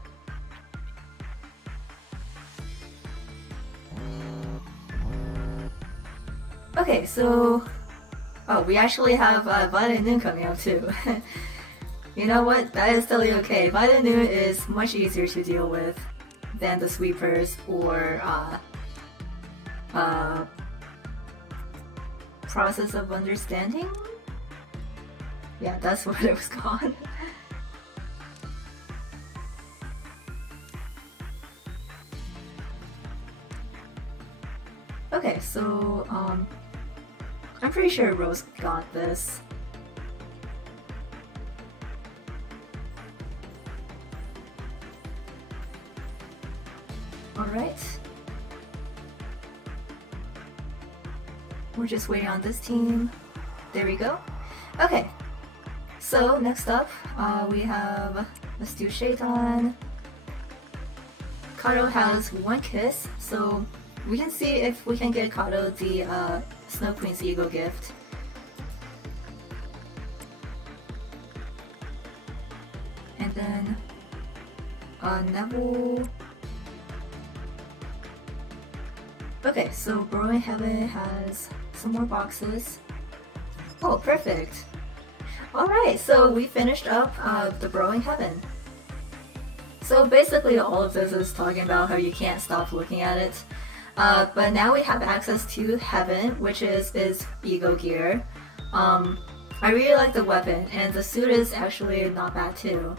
Okay, so... Oh, we actually have Violet Noon coming out too. You know what? That is totally okay. Violet Noon is much easier to deal with than the Sweepers or Process of Understanding? Yeah, that's what it was called. so I'm pretty sure Rose got this. Alright. We're just waiting on this team. There we go. Okay. So next up, we have, let's do Shaitan. Kato has 1 kiss, so we can see if we can get Kato the Snow Queen's Ego gift. And then Neville. Okay, so Burrowing Heaven has some more boxes. Oh, perfect! Alright, so we finished up the Burrowing Heaven. So basically all of this is talking about how you can't stop looking at it. But now we have access to Heaven, which is Ego gear. I really like the weapon, and the suit is actually not bad too.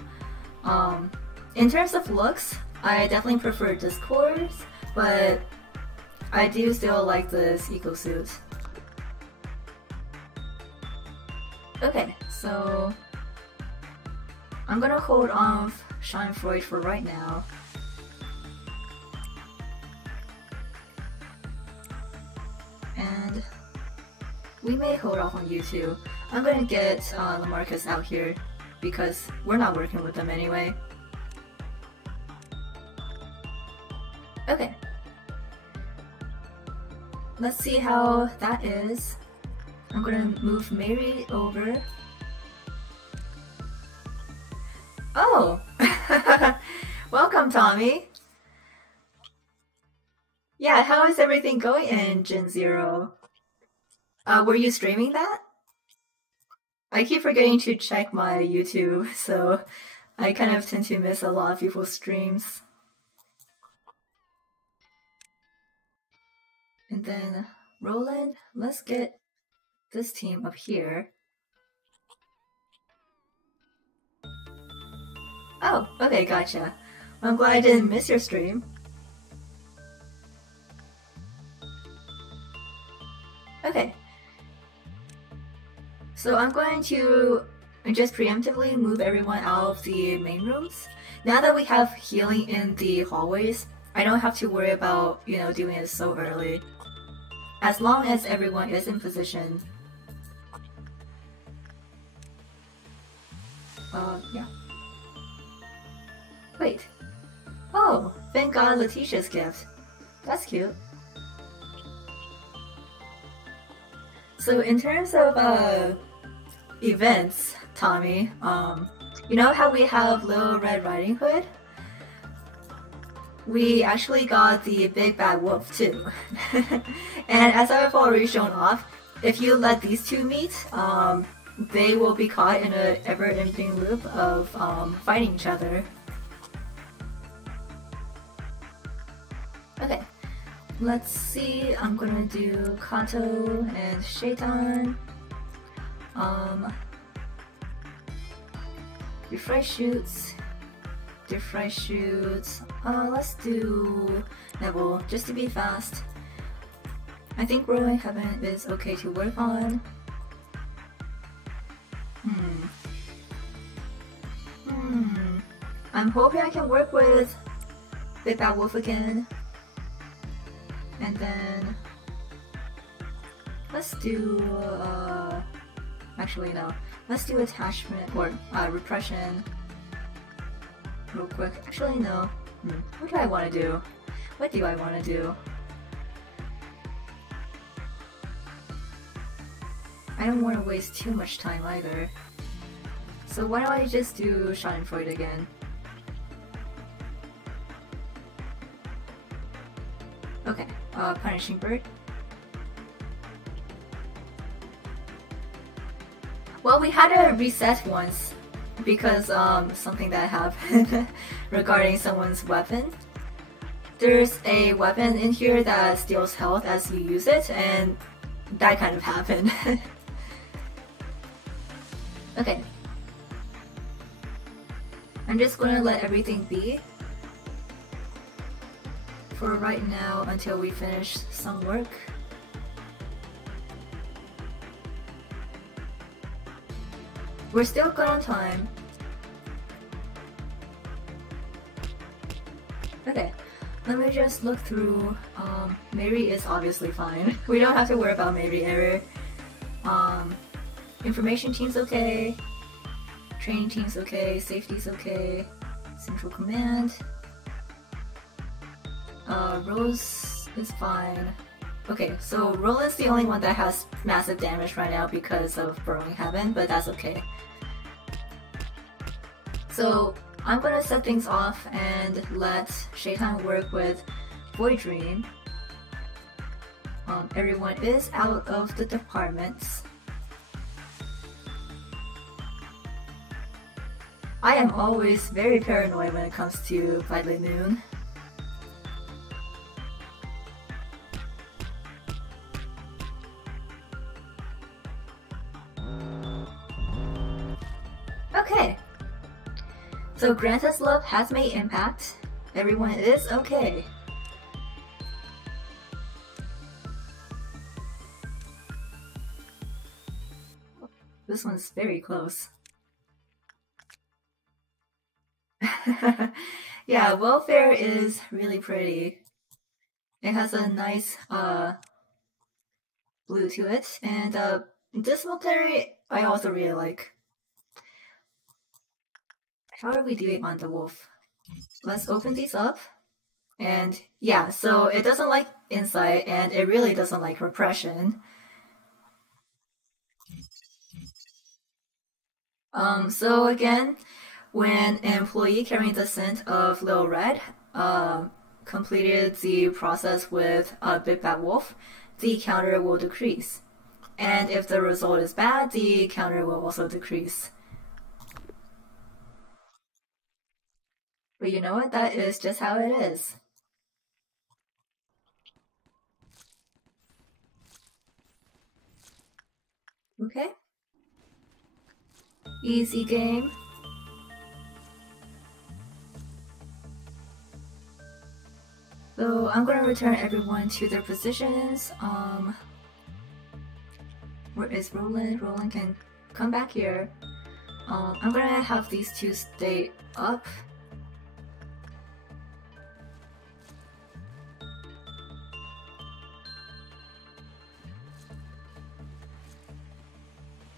In terms of looks, I definitely prefer Discord's, but I do still like this Ego suit. Okay, so I'm gonna hold off Schadenfreude for right now. And we may hold off on you too. I'm gonna get Lamarcus out here because we're not working with them anyway. Okay. Let's see how that is. I'm gonna move Mary over. Oh! Welcome, Tommy! Yeah, how is everything going in Gen 0? Were you streaming that? I keep forgetting to check my YouTube, so I kind of tend to miss a lot of people's streams. And then Roland, let's get this team up here. Oh, okay, gotcha. I'm glad I didn't miss your stream. Okay. So I'm going to just preemptively move everyone out of the main rooms. Now that we have healing in the hallways, I don't have to worry about, you know, doing it so early. As long as everyone is in position. Yeah. Wait. Oh, thank God Letitia's gift. That's cute. So in terms of events, Tommy, you know how we have Little Red Riding Hood? We actually got the Big Bad Wolf too. And as I've already shown off, if you let these two meet, they will be caught in an ever-ending loop of fighting each other. Okay, let's see. I'm gonna do Kanto and Shaitan. Refresh shoots. Refresh shoots. Let's do Neville just to be fast. I think Burrowing Heaven is okay to work on. I'm hoping I can work with Big Bad Wolf again. And then let's do actually no. Let's do attachment or repression real quick. Actually no. What do I want to do? What do I want to do? I don't want to waste too much time either. So why don't I just do Schadenfreude again? Okay, Punishing Bird. Well, we had a reset once because something that happened regarding someone's weapon. There's a weapon in here that steals health as you use it, and that kind of happened. Okay. I'm just gonna let everything be for right now until we finish some work. We're still good on time. Okay, let me just look through. Mary is obviously fine. We don't have to worry about Mary error. Information team's okay. Training team's okay. Safety's okay. Central command. Rose is fine. Okay, so Roland's the only one that has massive damage right now because of Burrowing Heaven, but that's okay. So I'm gonna set things off and let Shaitan work with Void Dream. Everyone is out of the departments. I am always very paranoid when it comes to Violet Moon. Okay. So Granta's love has made impact. Everyone is okay. This one's very close. Yeah, welfare is really pretty. It has a nice blue to it, and this military I also really like. How are we doing on the wolf? Let's open these up. And yeah, so it doesn't like insight and it really doesn't like repression. So again, when an employee carrying the scent of Little Red completed the process with Big Bad Wolf, the counter will decrease. And if the result is bad, the counter will also decrease. But you know what? That is just how it is. Okay. Easy game. So I'm gonna return everyone to their positions. Where is Roland? Roland can come back here. I'm gonna have these two stay up.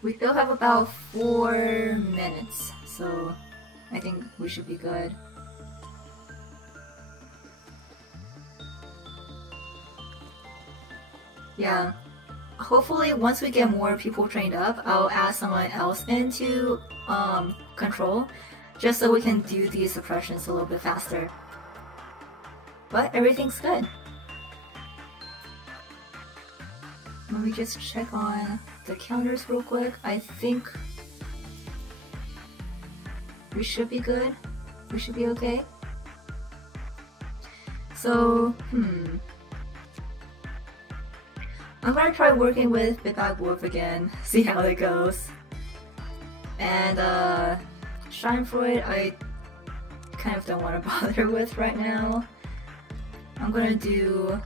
We still have about 4 minutes, so I think we should be good. Yeah, hopefully once we get more people trained up, I'll add someone else into control, just so we can do these suppressions a little bit faster. But everything's good. Let me just check on the counters real quick. I think we should be good. We should be okay. So, I'm gonna try working with Big Bad Wolf again, see how it goes. And Schadenfreude I kind of don't want to bother with right now. I'm gonna do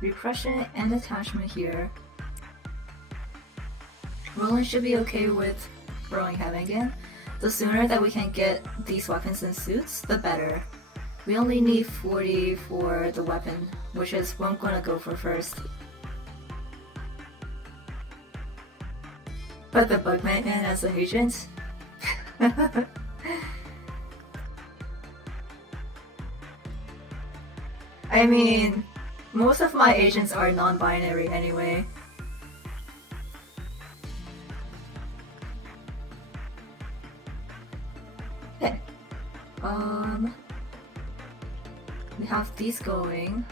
repression and attachment here. Roland should be okay with Burrowing Heaven again. The sooner that we can get these weapons and suits, the better. We only need 40 for the weapon, which is what I'm gonna go for first. Put the Bugman in as an agent. I mean, most of my agents are non-binary anyway. Okay. We have these going.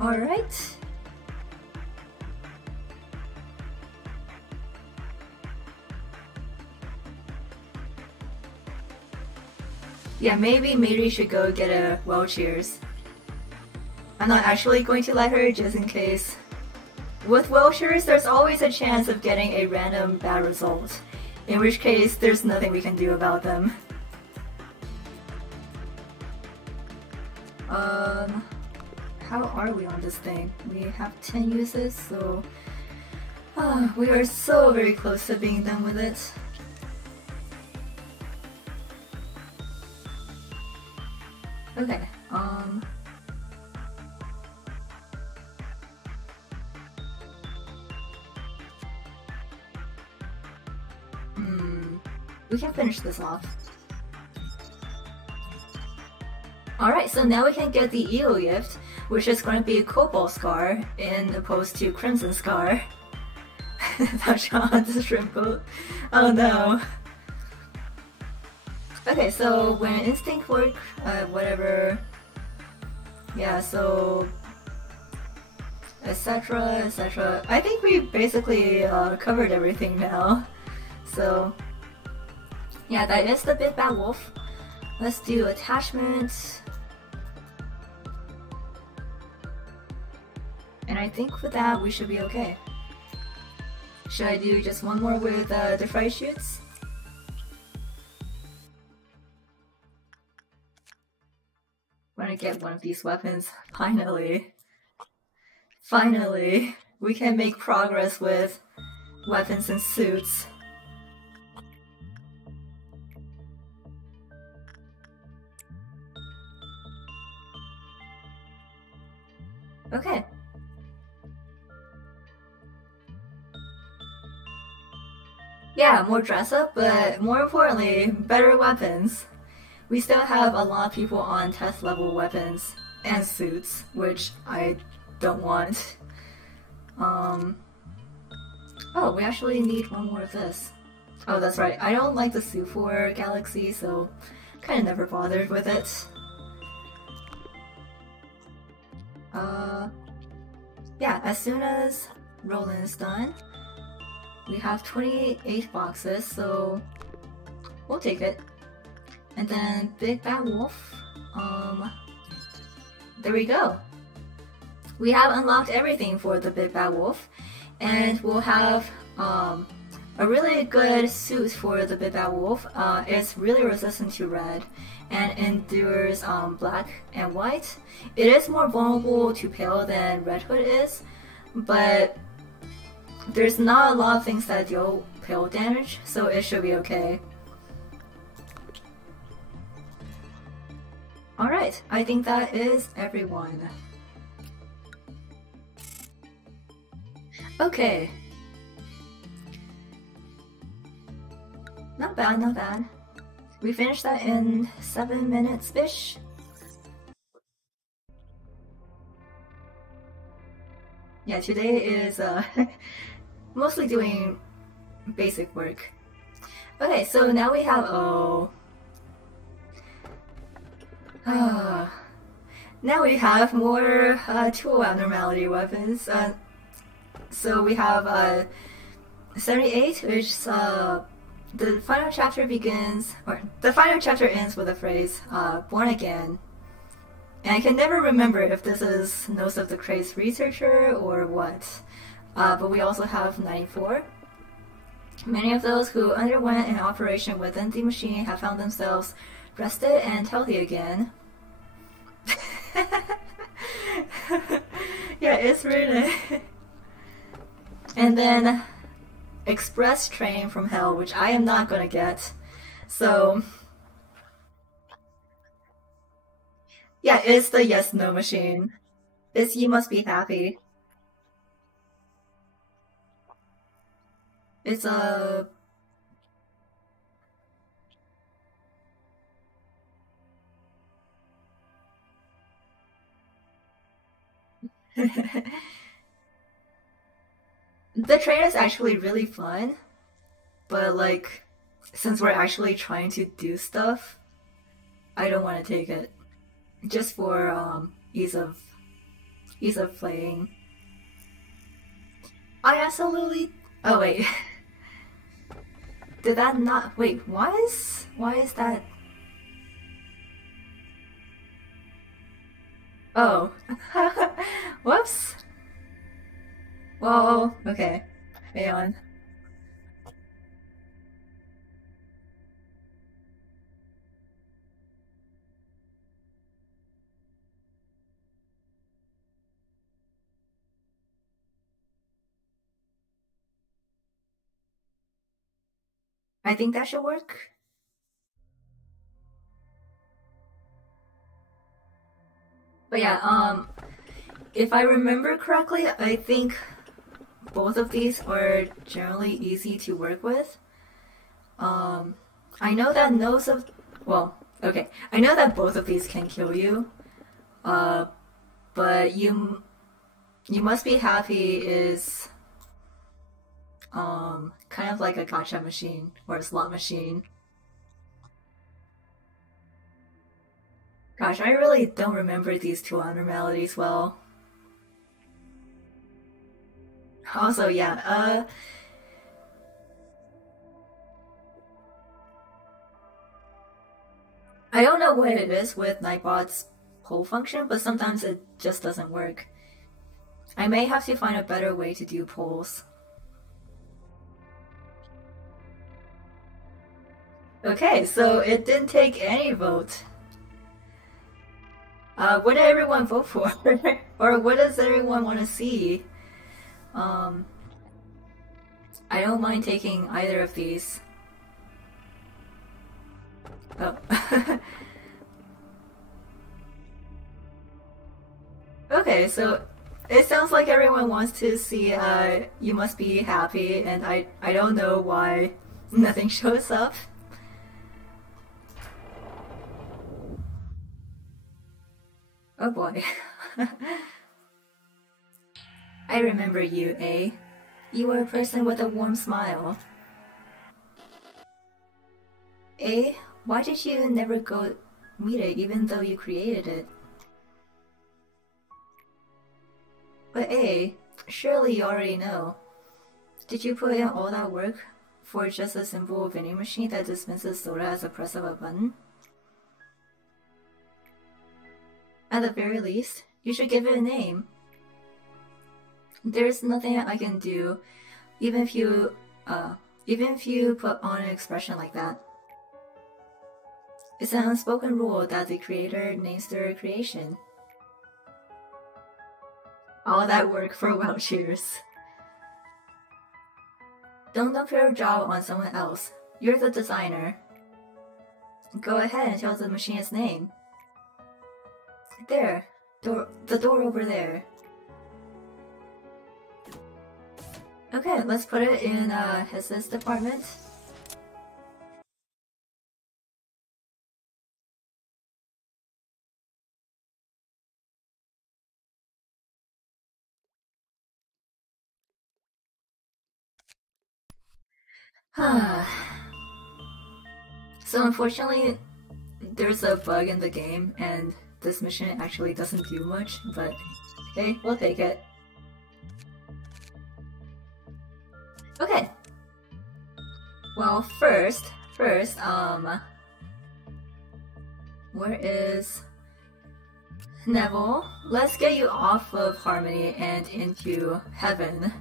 Alright. Yeah, maybe Miri should go get a well cheers. I'm not actually going to let her, just in case. With well cheers, there's always a chance of getting a random bad result, in which case there's nothing we can do about them. How are we on this thing? We have 10 uses, so we are so very close to being done with it. Okay, we can finish this off. Alright, so now we can get the Ego gift, which is going to be a Cobalt Scar in opposed to Crimson Scar. Touch on the shrimp coat. Oh no. Okay, so when instinct work, whatever. Yeah, so etc, etc. I think we basically covered everything now. So yeah, that is the Big Bad Wolf. Let's do attachment. And I think with that we should be okay. Should I do just one more with the fry shoots? When I get one of these weapons, finally. Finally, we can make progress with weapons and suits. Okay. Yeah, more dress up, but more importantly, better weapons. We still have a lot of people on test level weapons and suits, which I don't want. Oh, we actually need one more of this. Oh, that's right. I don't like the suit for Galaxy, so kind of never bothered with it. Yeah, as soon as Roland is done, we have 28 boxes, so we'll take it. And then Big Bad Wolf, there we go. We have unlocked everything for the Big Bad Wolf, and we'll have a really good suit for the Big Bad Wolf. It's really resistant to red and endures black and white. It is more vulnerable to pale than Red Hood is, but there's not a lot of things that deal pale damage, so it should be okay. Alright, I think that is everyone. Okay. Not bad, not bad. We finished that in 7 minutes-ish. Yeah, today is mostly doing basic work. Okay, so now we have now we have more tool abnormality weapons. So we have 78, which the final chapter begins, or the final chapter ends with the phrase "born again." And I can never remember if this is Nose of the Crazed Researcher or what. But we also have 94. Many of those who underwent an operation within the machine have found themselves rested and healthy again. Yeah, it's really. And then Express Train from Hell, which I am not gonna get. So yeah, it's the yes no machine. It's You Must Be Happy. It's a the train is actually really fun, but like since we're actually trying to do stuff, I don't want to take it. Just for ease of playing. I absolutely. Oh wait, did that not? Wait, why is that? Oh, whoops. Well, okay, hang on. I think that should work. But yeah, if I remember correctly, I think both of these are generally easy to work with. I know that I know that both of these can kill you. But you must be happy is kind of like a gacha machine or a slot machine. Gosh, I really don't remember these two abnormalities well. Also, yeah, I don't know what it is with Nightbot's poll function, but sometimes it just doesn't work. I may have to find a better way to do polls. Okay, so it didn't take any vote. What did everyone vote for? Or what does everyone want to see? I don't mind taking either of these. Oh. Okay, so it sounds like everyone wants to see you must be happy, and I don't know why nothing shows up. Oh boy. I remember you, A. You were a person with a warm smile. A, why did you never go meet it even though you created it? But A, surely you already know. Did you put in all that work for just a simple vending machine that dispenses soda as a press of a button? At the very least, you should give it a name. There's nothing I can do, even if you put on an expression like that. It's an unspoken rule that the creator names their creation. All that work for vouchers. Don't dump your job on someone else. You're the designer. Go ahead and tell the machine its name. There, the door over there. Okay, let's put it in his department. So unfortunately, there's a bug in the game, and this mission actually doesn't do much, but hey, we'll take it. Okay. Well, first, where is Neville? Let's get you off of Harmony and into Heaven.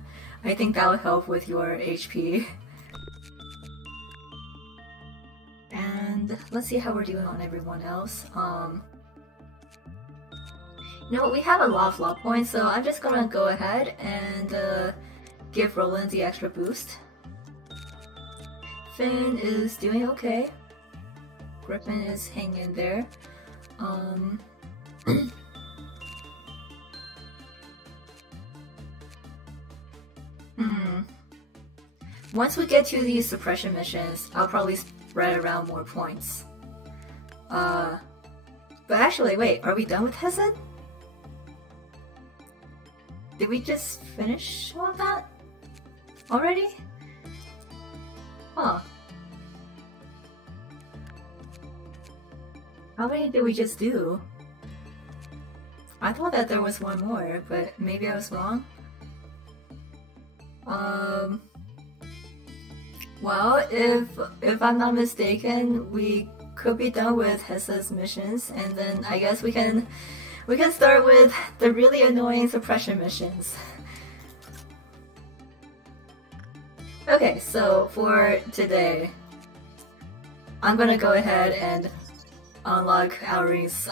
I think that will help with your HP. And let's see how we're doing on everyone else. You know, we have a lot of luck points, so I'm just gonna go ahead and give Roland the extra boost. Finn is doing okay. Griffin is hanging there. Once we get to these suppression missions, I'll probably spread around more points. But actually, wait, are we done with Hessen? Did we just finish all of that already? Huh. How many did we just do? I thought that there was one more, but maybe I was wrong. Well, if I'm not mistaken, we could be done with Hessa's missions, and then I guess we can start with the really annoying suppression missions. Okay, so for today, I'm gonna go ahead and unlock Alruine's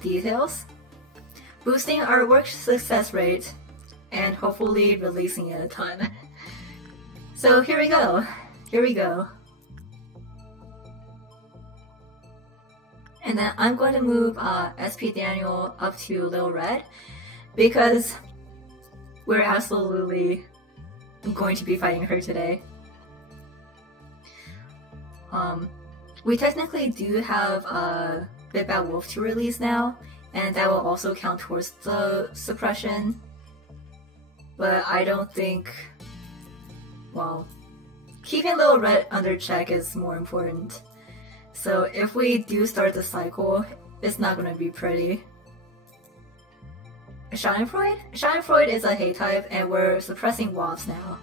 details, boosting our work success rate, and hopefully releasing it a ton. So here we go. here we go. And then I'm going to move SP Daniel up to Little Red because we're absolutely going to be fighting her today. We technically do have a Big Bad Wolf to release now, and that will also count towards the suppression. But I don't think, well, keeping Little Red under check is more important. So if we do start the cycle, it's not going to be pretty. Schadenfreude? Schadenfreude is a hate type, and we're suppressing wasps now.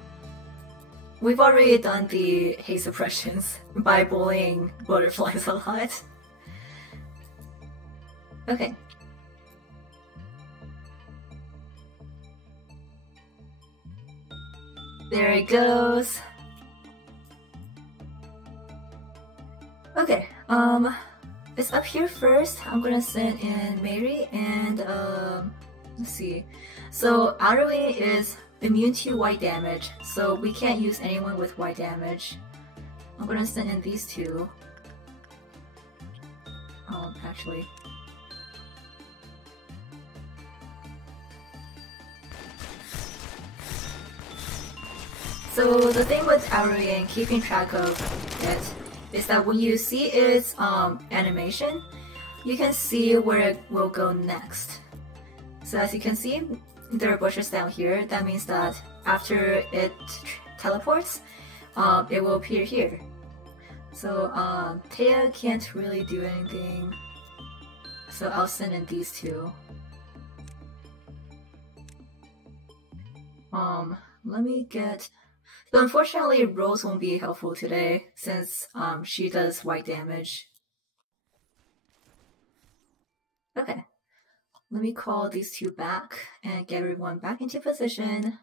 We've already done the hate suppressions by bullying butterflies a lot. Okay. There it goes. Okay, it's up here first. I'm gonna send in Mary and, let's see. So, alruine is immune to white damage, so we can't use anyone with white damage. I'm gonna send in these two. Actually. So the thing with alruine, keeping track of it, is that when you see its animation, you can see where it will go next. So as you can see, there are bushes down here. That means that after it teleports, it will appear here. So Taya can't really do anything. So I'll send in these two. Let me get... So unfortunately, Rose won't be helpful today since she does white damage. Okay, let me call these two back and get everyone back into position.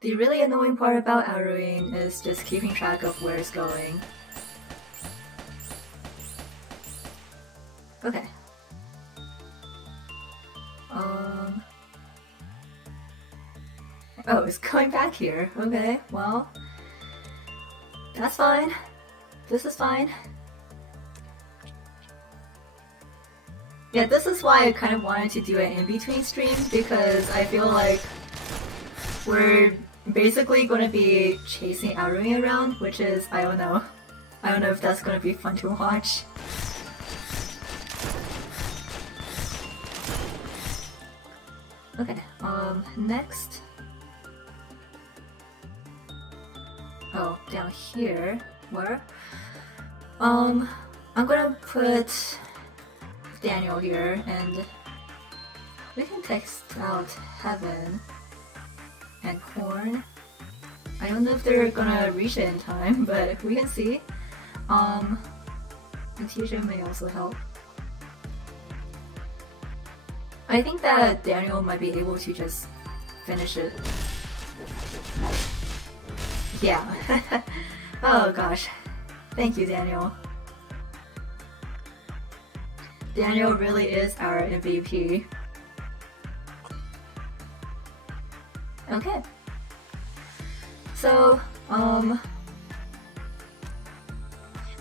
The really annoying part about alruine is just keeping track of where it's going. Okay. Oh, it's going back here. Okay, well, that's fine. This is fine. Yeah, this is why I kind of wanted to do an in-between stream, because I feel like we're basically going to be chasing alruine around, which is, I don't know if that's going to be fun to watch. Okay, next. Oh, down here, where? I'm gonna put Daniel here, and we can text out Heaven and Corn. I don't know if they're gonna reach it in time, but we can see. And TJ may also help. I think that Daniel might be able to just finish it. Yeah. Oh gosh. Thank you, Daniel. Daniel really is our MVP. Okay. So,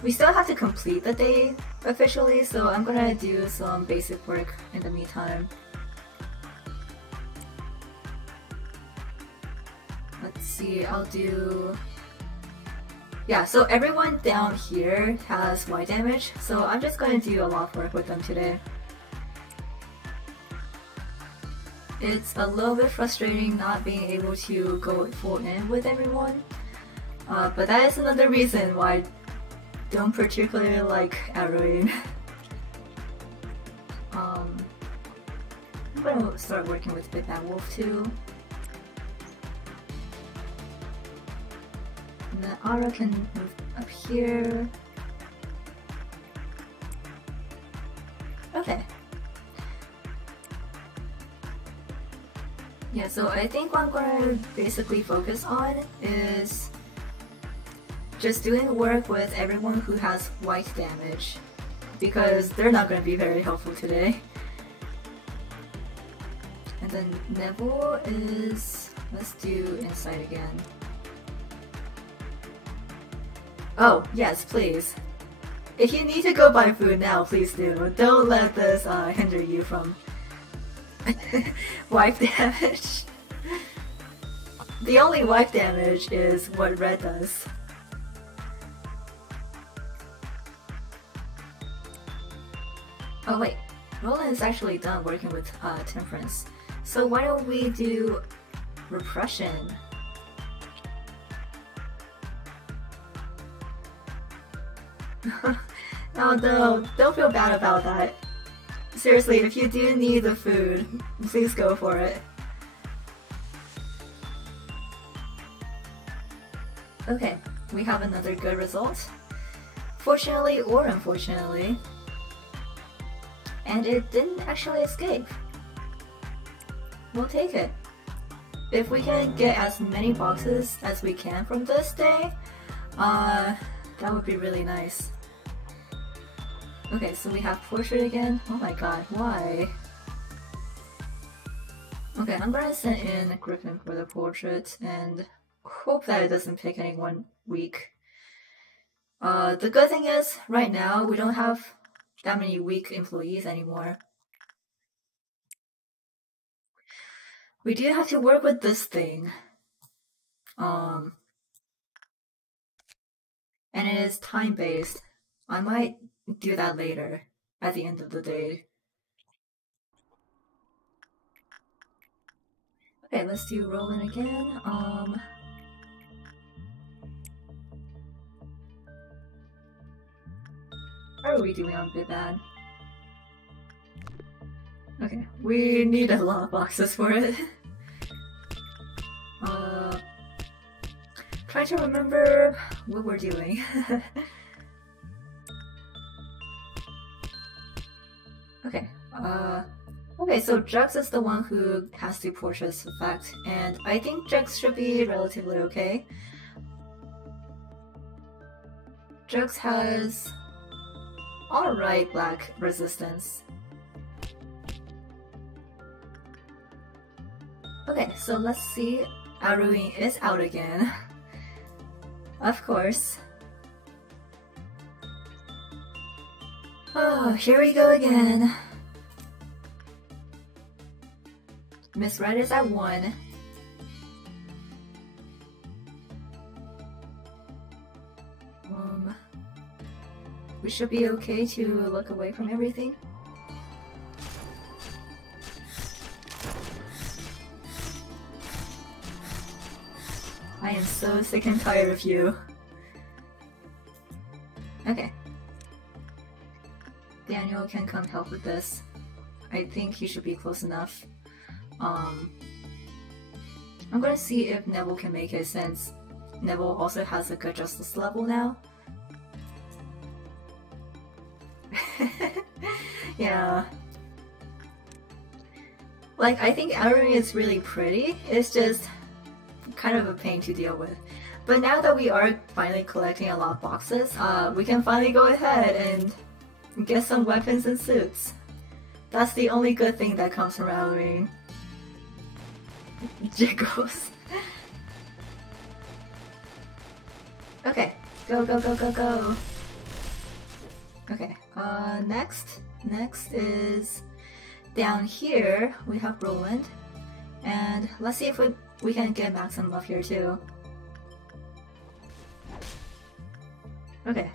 we still have to complete the day officially, so I'm gonna do some basic work in the meantime. Let's see, I'll do... Yeah, so everyone down here has white damage, so I'm just going to do a lot of work with them today. It's a little bit frustrating not being able to go full in with everyone, but that is another reason why I don't particularly like alruine. I'm gonna start working with Big Bad Wolf too. And then Ara can move up here. Okay. Yeah, so I think what I'm gonna basically focus on is just doing work with everyone who has white damage, because they're not gonna be very helpful today. And then Neville is... let's do Insight again. Oh, yes, please. If you need to go buy food now, please do. Don't let this hinder you from wipe damage. The only wipe damage is what red does. Oh wait, Roland is actually done working with Temperance. So why don't we do Repression? Oh no, don't feel bad about that. Seriously, if you do need the food, please go for it. Okay, we have another good result. Fortunately or unfortunately. And it didn't actually escape. We'll take it. If we can get as many boxes as we can from this day, that would be really nice. Okay, so we have portrait again. Oh my god, why? Okay, I'm gonna send in Griffin for the portrait and hope that it doesn't pick anyone weak. The good thing is, right now, we don't have that many weak employees anymore. We do have to work with this thing. And it is time-based. I might do that later, at the end of the day. Okay, let's do Roland again. How are we doing on Bidbad? Okay, we need a lot of boxes for it. Try to remember what we're doing. Okay, okay, so Jux is the one who has the portraits effect, and I think Jux should be relatively okay. Jux has alright black resistance. Okay, so let's see. Alruine is out again. Of course. Oh, here we go again. Miss Red is at 1. We should be okay to look away from everything. I am so sick and tired of you. Okay. Daniel can come help with this. I think he should be close enough. I'm gonna see if Neville can make it since Neville also has a good justice level now. Yeah. Like, I think Alruine is really pretty. It's just kind of a pain to deal with. But now that we are finally collecting a lot of boxes, we can finally go ahead and get some weapons and suits. That's the only good thing that comes from Alruine. Jiggles. Okay, go, go, go, go, go. Okay, next is down here we have Roland. And let's see if we can get maximum up here too. Okay.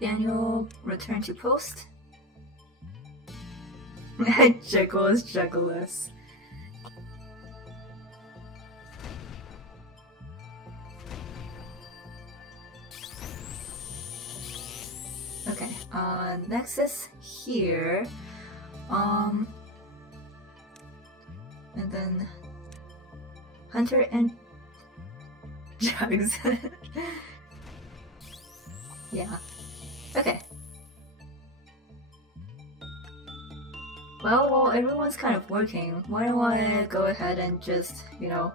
Daniel, return to post. Jiggles, juggleless. Okay, next is here. And then Hunter and Jugs. Yeah. Okay. Well, while everyone's kind of working, why don't I go ahead and just, you know...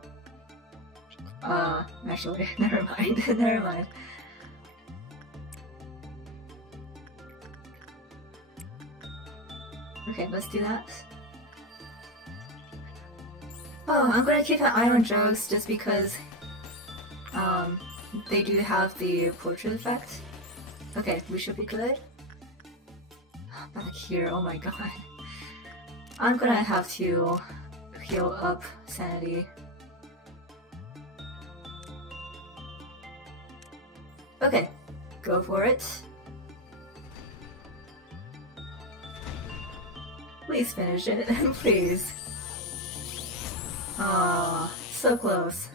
actually, never mind, never mind. Okay, let's do that. Oh, I'm gonna keep an eye on Jugs just because they do have the portrait effect. Okay, we should be good. Back here, oh my god. I'm gonna have to heal up sanity. Okay, go for it. Please finish it, please. Ah, so close.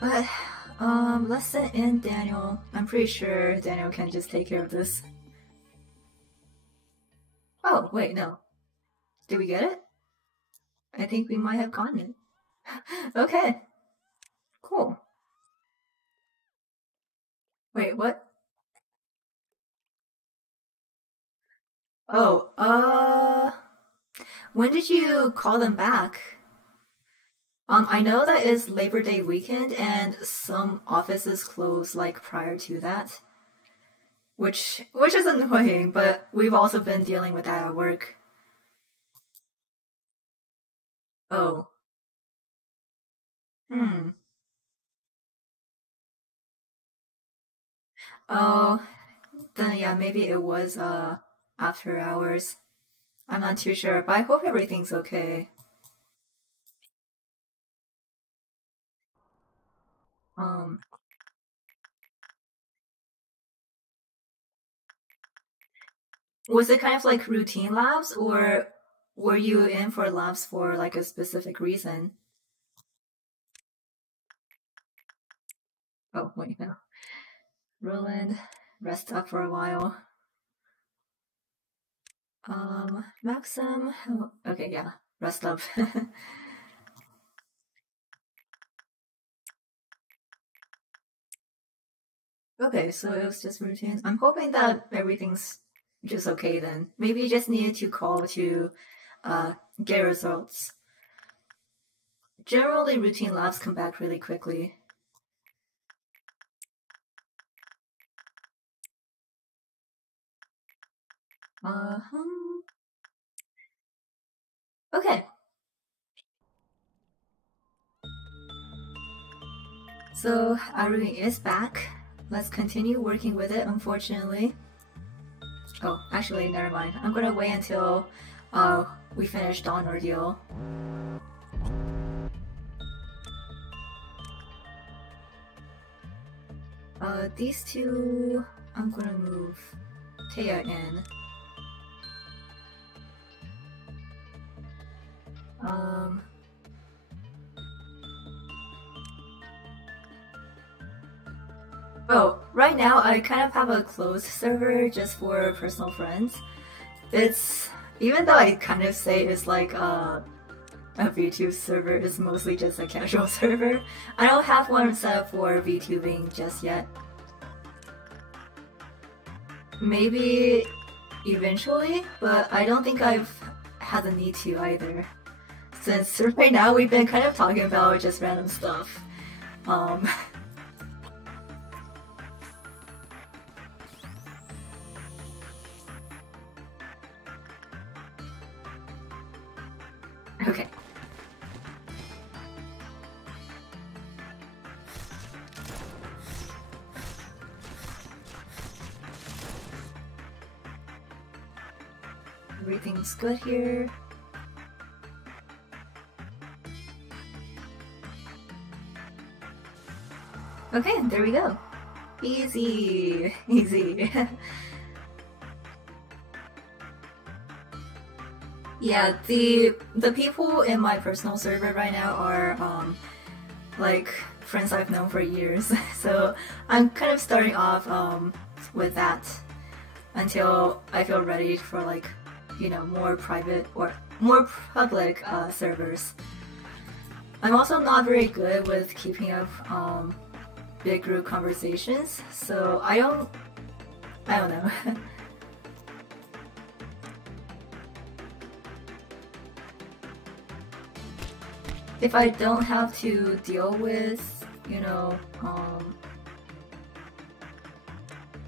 But, let's send in Daniel. I'm pretty sure Daniel can just take care of this. Oh, wait, no. Did we get it? I think we might have gotten it. Okay. Cool. Wait, what? Oh, when did you call them back? I know that it's Labor Day weekend and some offices close like prior to that. Which is annoying, but we've also been dealing with that at work. Oh. Hmm. Oh, then yeah, maybe it was after hours. I'm not too sure, but I hope everything's okay. Um, was it kind of like routine labs, or were you in for labs for like a specific reason? Oh, wait, no. Roland, rest up for a while. Maxim, okay, yeah, rest up. Okay, so it was just routine. I'm hoping that everything's just okay then. Maybe you just needed to call to get results. Generally, routine labs come back really quickly. Okay. So, alruine is back. Let's continue working with it, unfortunately. Oh, actually, never mind. I'm gonna wait until we finish Dawn Ordeal. These two, I'm gonna move Taya in. Oh, right now I kind of have a closed server just for personal friends. It's, even though I kind of say it's like a VTube server, it's mostly just a casual server. I don't have one set up for VTubing just yet. Maybe eventually, but I don't think I've had the need to either. Since right now we've been kind of talking about just random stuff. Okay. Everything's good here. Okay, there we go. Easy, easy. Yeah, the people in my personal server right now are like friends I've known for years. So I'm kind of starting off with that until I feel ready for like, you know, more private or more public servers. I'm also not very good with keeping up big group conversations, so I don't know. If I don't have to deal with, you know, a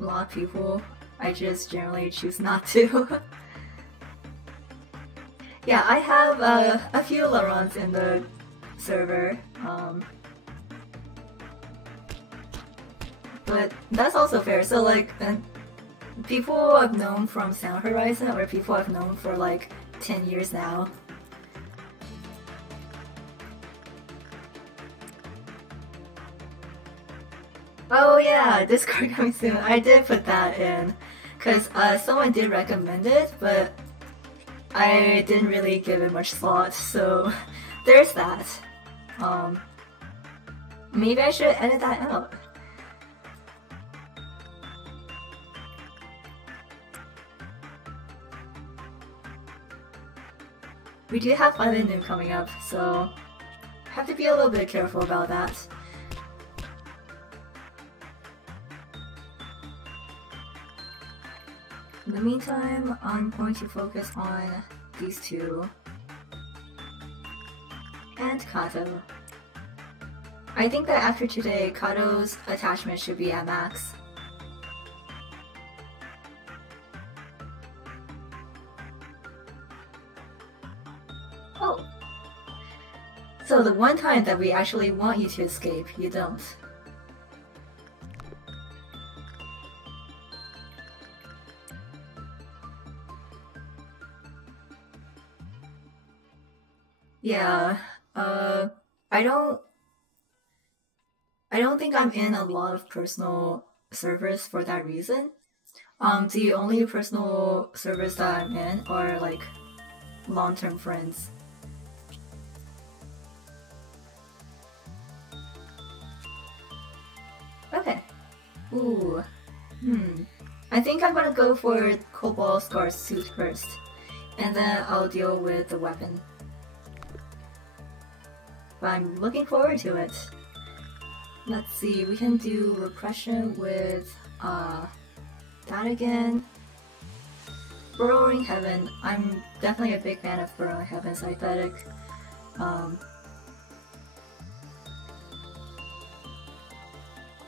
lot of people, I just generally choose not to. Yeah, I have a few Larons in the server. But that's also fair. So like, people I've known from Sound Horizon or people I've known for like 10 years now. Oh yeah, Discord coming soon. I did put that in because someone did recommend it, but I didn't really give it much thought, so there's that. Maybe I should edit that out. We do have Violet Noon coming up, so have to be a little bit careful about that. In the meantime, I'm going to focus on these two. And Kato. I think that after today, Kato's attachment should be at max. Oh! So the one time that we actually want you to escape, you don't. Yeah, I don't think I'm in a lot of personal servers for that reason. The only personal servers that I'm in are like long-term friends. Okay. Ooh. I think I'm gonna go for Cobalt Scar's suit first, and then I'll deal with the weapon. But I'm looking forward to it. Let's see, we can do repression with that again. Burrowing Heaven. I'm definitely a big fan of Burrowing Heaven synthetic.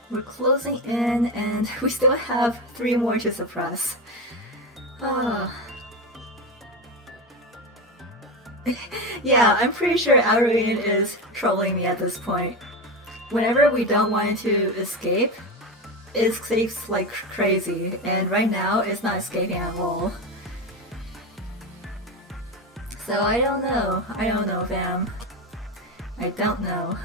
We're closing in and we still have 3 more to suppress. Yeah, I'm pretty sure alruine is trolling me at this point. Whenever we don't want it to escape, it escapes like crazy, and right now it's not escaping at all. So I don't know, fam. I don't know.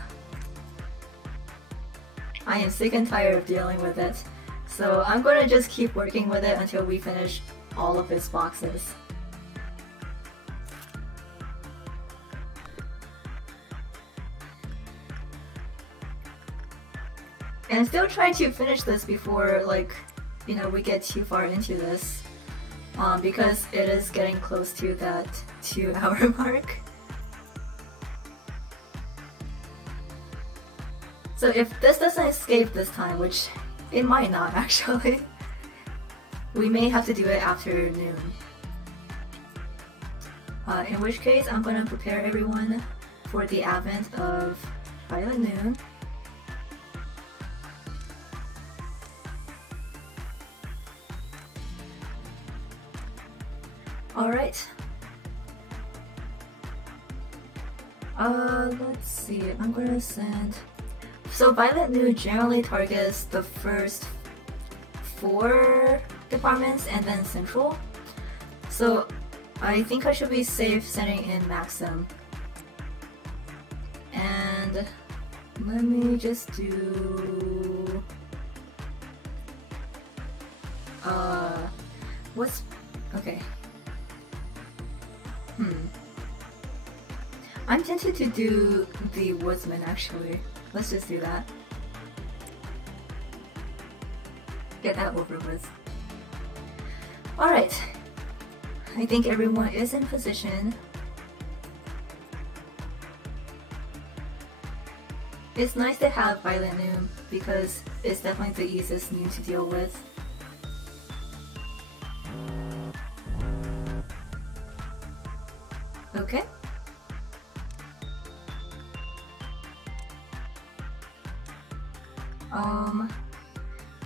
I am sick and tired of dealing with it, so I'm gonna just keep working with it until we finish all of its boxes. And I'm still trying to finish this before, like, you know, we get too far into this. Because it is getting close to that 2-hour mark. So if this doesn't escape this time, which it might not actually, we may have to do it after noon. In which case, I'm gonna prepare everyone for the advent of Violet Noon. Alright. Let's see, I'm gonna send... So Violet Noon generally targets the first 4 departments and then Central. So I think I should be safe sending in Maxim. And let me just do... what's... okay. I'm tempted to do the Woodsman actually. Let's just do that. Get that over with. Alright. I think everyone is in position. It's nice to have Violet Noon because it's definitely the easiest noon to deal with. Okay.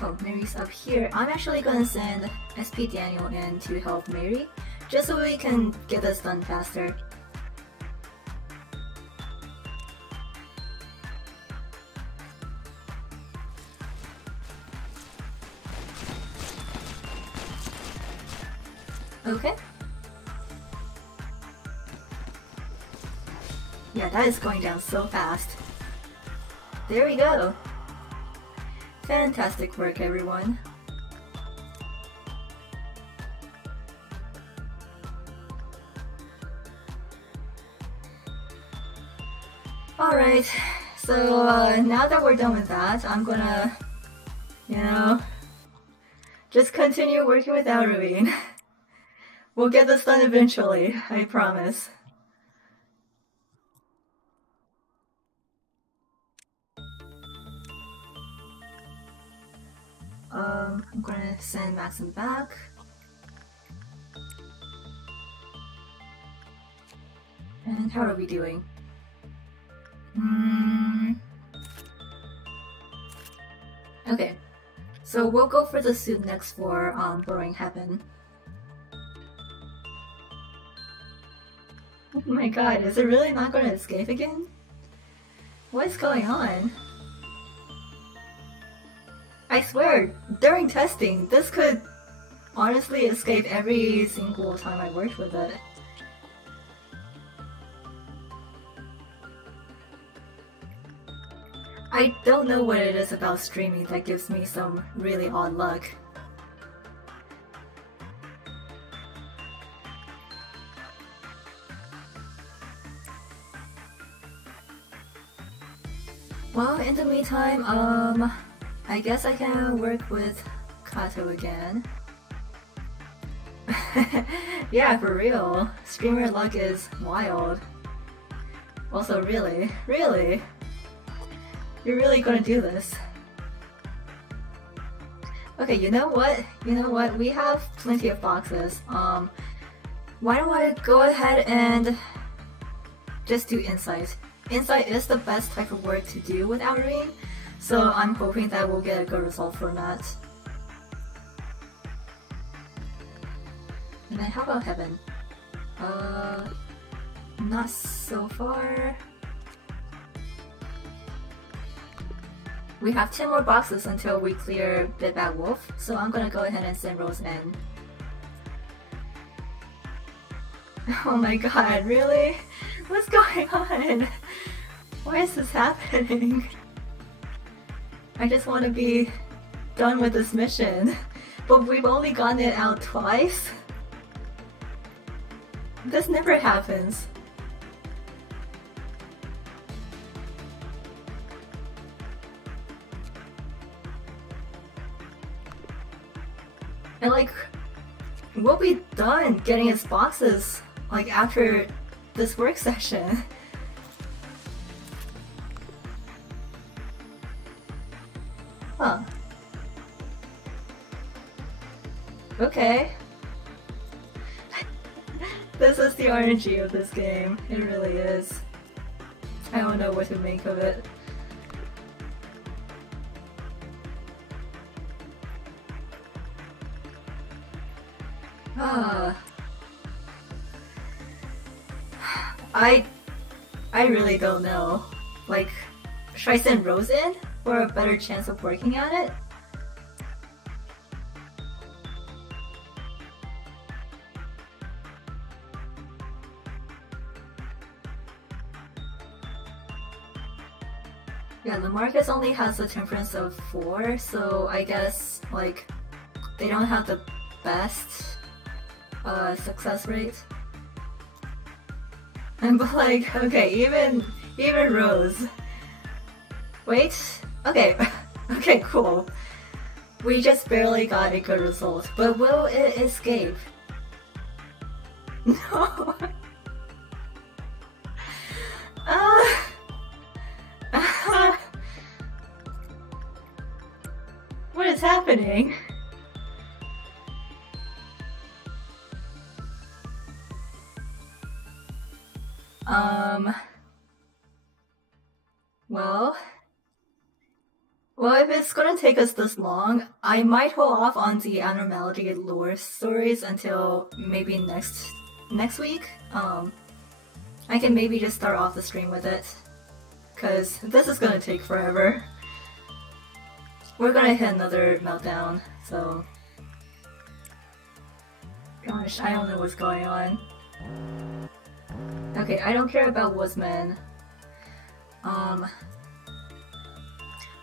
Oh, Mary's up here. I'm actually gonna send SP Daniel in to help Mary, just so we can get this done faster. Okay. Yeah, that is going down so fast. There we go. Fantastic work, everyone. Alright, so now that we're done with that, I'm gonna, you know, just continue working with alruine. We'll get this done eventually, I promise. I'm gonna send Maxim back. And how are we doing? Okay, so we'll go for the suit next for Burrowing Heaven. Oh my god, is it really not going to escape again? What's going on? I swear, during testing, this could honestly escape every single time I worked with it. I don't know what it is about streaming that gives me some really odd luck. Well, in the meantime, I guess I can work with Kato again. Yeah, for real. Streamer luck is wild. Also, really? You're really gonna do this? Okay, you know what? We have plenty of boxes. Why don't I go ahead and just do Insight? Insight is the best type of work to do with alruine, so I'm hoping that we'll get a good result from that. And then how about Heaven? Not so far. We have 10 more boxes until we clear Bidbad Wolf, so I'm gonna go ahead and send Rose in. Oh my god, really? What's going on? Why is this happening? I just want to be done with this mission, but we've only gotten it out twice? This never happens. And like, we'll be done getting his boxes like after this work session. Huh. Okay. This is the RNG of this game. It really is. I don't know what to make of it. I really don't know. Like, should I send Rose in for a better chance of working at it? Yeah, Lamarcus only has a temperance of 4, so I guess, like, they don't have the best success rate. But like, okay, even Rose. Wait, okay, okay, cool. We just barely got a good result, but will it escape? No. What is happening? Well, if it's gonna take us this long, I might hold off on the abnormality lore stories until maybe next week. I can maybe just start off the stream with it, cause this is gonna take forever. We're gonna hit another meltdown, so Gosh, I don't know what's going on. Okay, I don't care about Woodsman.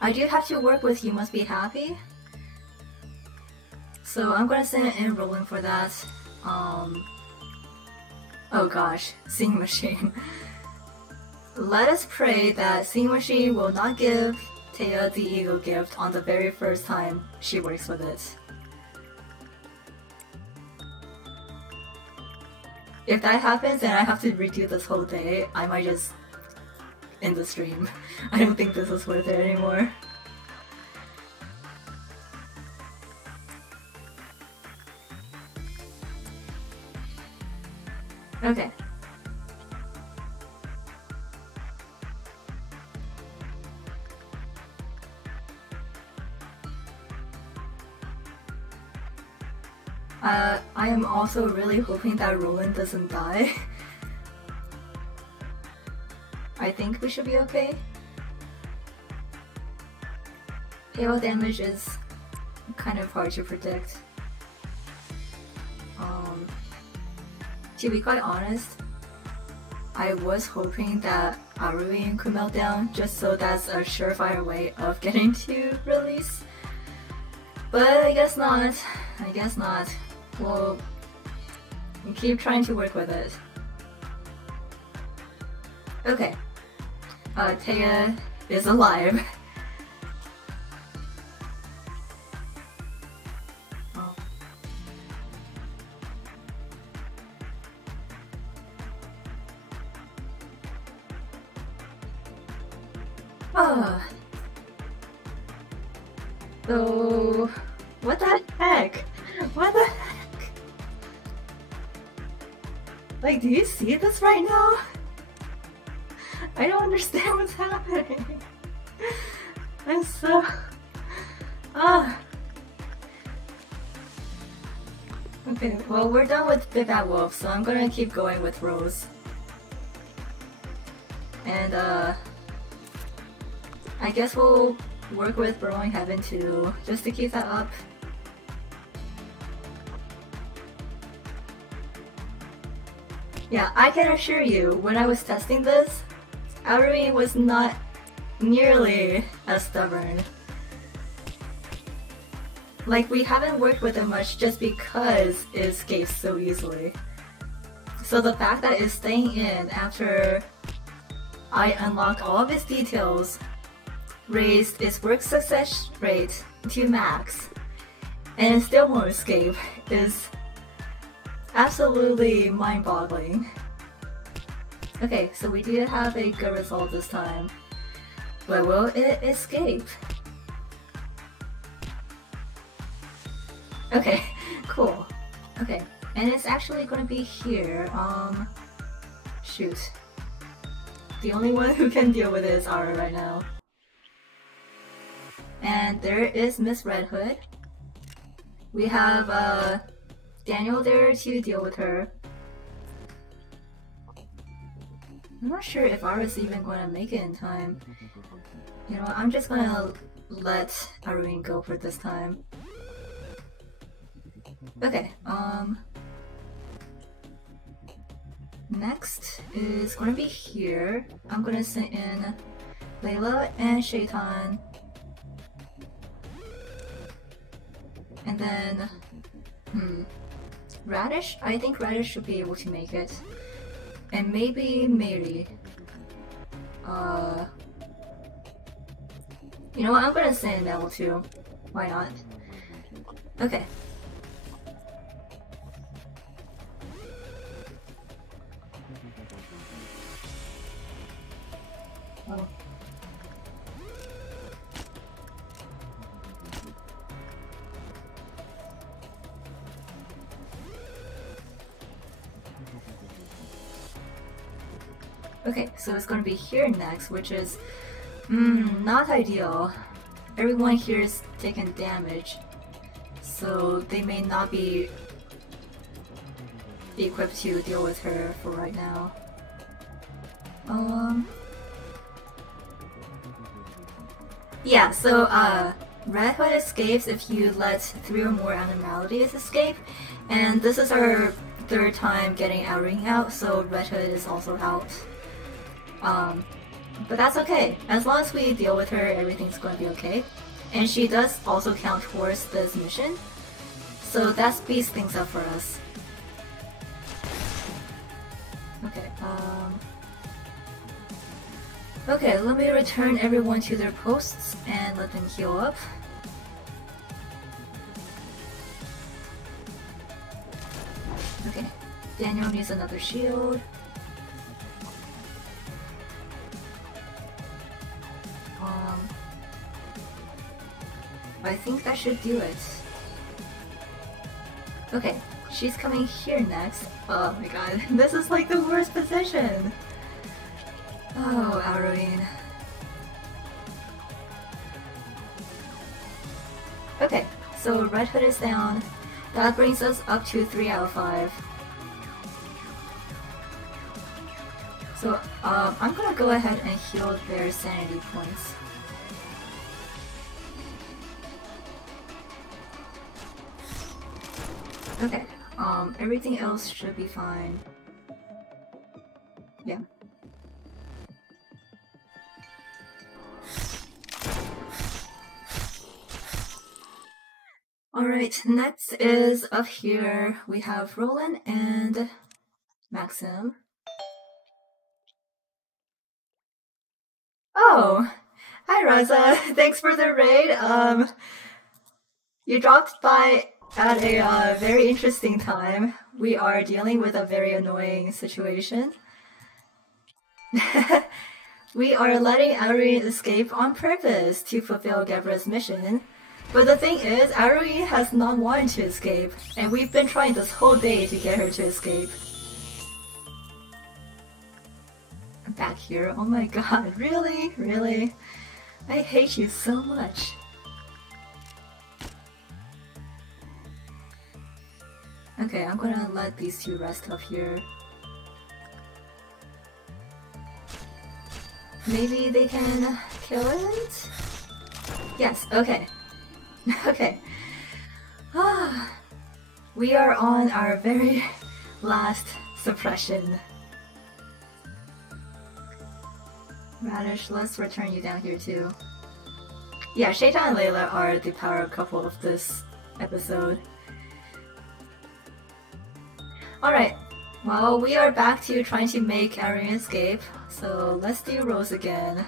I do have to work with You Must Be Happy. So I'm gonna send in rolling for that. Oh gosh, Singing Machine. Let us pray that Singing Machine will not give Taya the ego gift on the very first time she works with it. If that happens and I have to redo this whole day, I might just end the stream. I don't think this is worth it anymore. Okay. I am also really hoping that Roland doesn't die. I think we should be okay. Hail damage is kind of hard to predict. To be quite honest, I was hoping that alruine could melt down, just so that's a surefire way of getting to release. But I guess not. I guess not. We'll keep trying to work with it. Okay. Taya is alive. So, what the heck? What the heck? Like, do you see this right now? I don't understand what's happening. I'm so... Okay, well, we're done with Big Bad Wolf, so I'm gonna keep going with Rose. And, I guess we'll work with Burrowing Heaven too, just to keep that up. Yeah, I can assure you, when I was testing this, alruine was not nearly as stubborn. Like, we haven't worked with it much just because it escapes so easily. So the fact that it's staying in after I unlocked all of its details, raised its work success rate to max, and it still won't escape is absolutely mind-boggling. Okay, so we did have a good result this time, but will it escape? Okay, cool. Okay, and it's actually gonna be here. Shoot. The only one who can deal with it is Ara right now. And there is Miss Red Hood. We have Daniel there to deal with her. I'm not sure if Ara's even going to make it in time. You know what, I'm just gonna let alruine go for this time. Okay, next is gonna be here. I'm gonna send in Layla and Shaitan. And then, Radish? I think Radish should be able to make it. And maybe Mary. You know what, I'm gonna send Nell too. Why not? Okay. Oh. Okay, so it's gonna be here next, which is not ideal. Everyone here is taking damage, so they may not be equipped to deal with her for right now. Yeah, so Red Hood escapes if you let 3 or more abnormalities escape, And this is our third time getting alruine out, so Red Hood is also out. But that's okay. As long as we deal with her, everything's going to be okay. And she does also count towards this mission, so that speeds things up for us. Okay, okay, let me return everyone to their posts and let them heal up. Okay, Daniel needs another shield. I think that should do it. Okay, she's coming here next. Oh my god, this is like the worst position! Oh, alruine. Okay, so Red Hood is down. That brings us up to 3 out of 5. So, I'm gonna go ahead and heal their sanity points. Okay, everything else should be fine. Yeah. Alright, next is up here. We have Roland and Maxim. Oh! Hi Raza! Thanks for the raid! You dropped by at a very interesting time. We are dealing with a very annoying situation. We are letting alruine escape on purpose to fulfill Gebra's mission. But the thing is, alruine has not wanted to escape, and we've been trying this whole day to get her to escape. Back here, oh my god, really? Really? I hate you so much. Okay, I'm gonna let these two rest up here. Maybe they can kill it? Yes, okay. Okay. We are on our very last suppression. Radish, let's return you down here too. Yeah, Shaitan and Layla are the power couple of this episode. Alright, well, we are back to trying to make alruine escape, so let's do Rose again.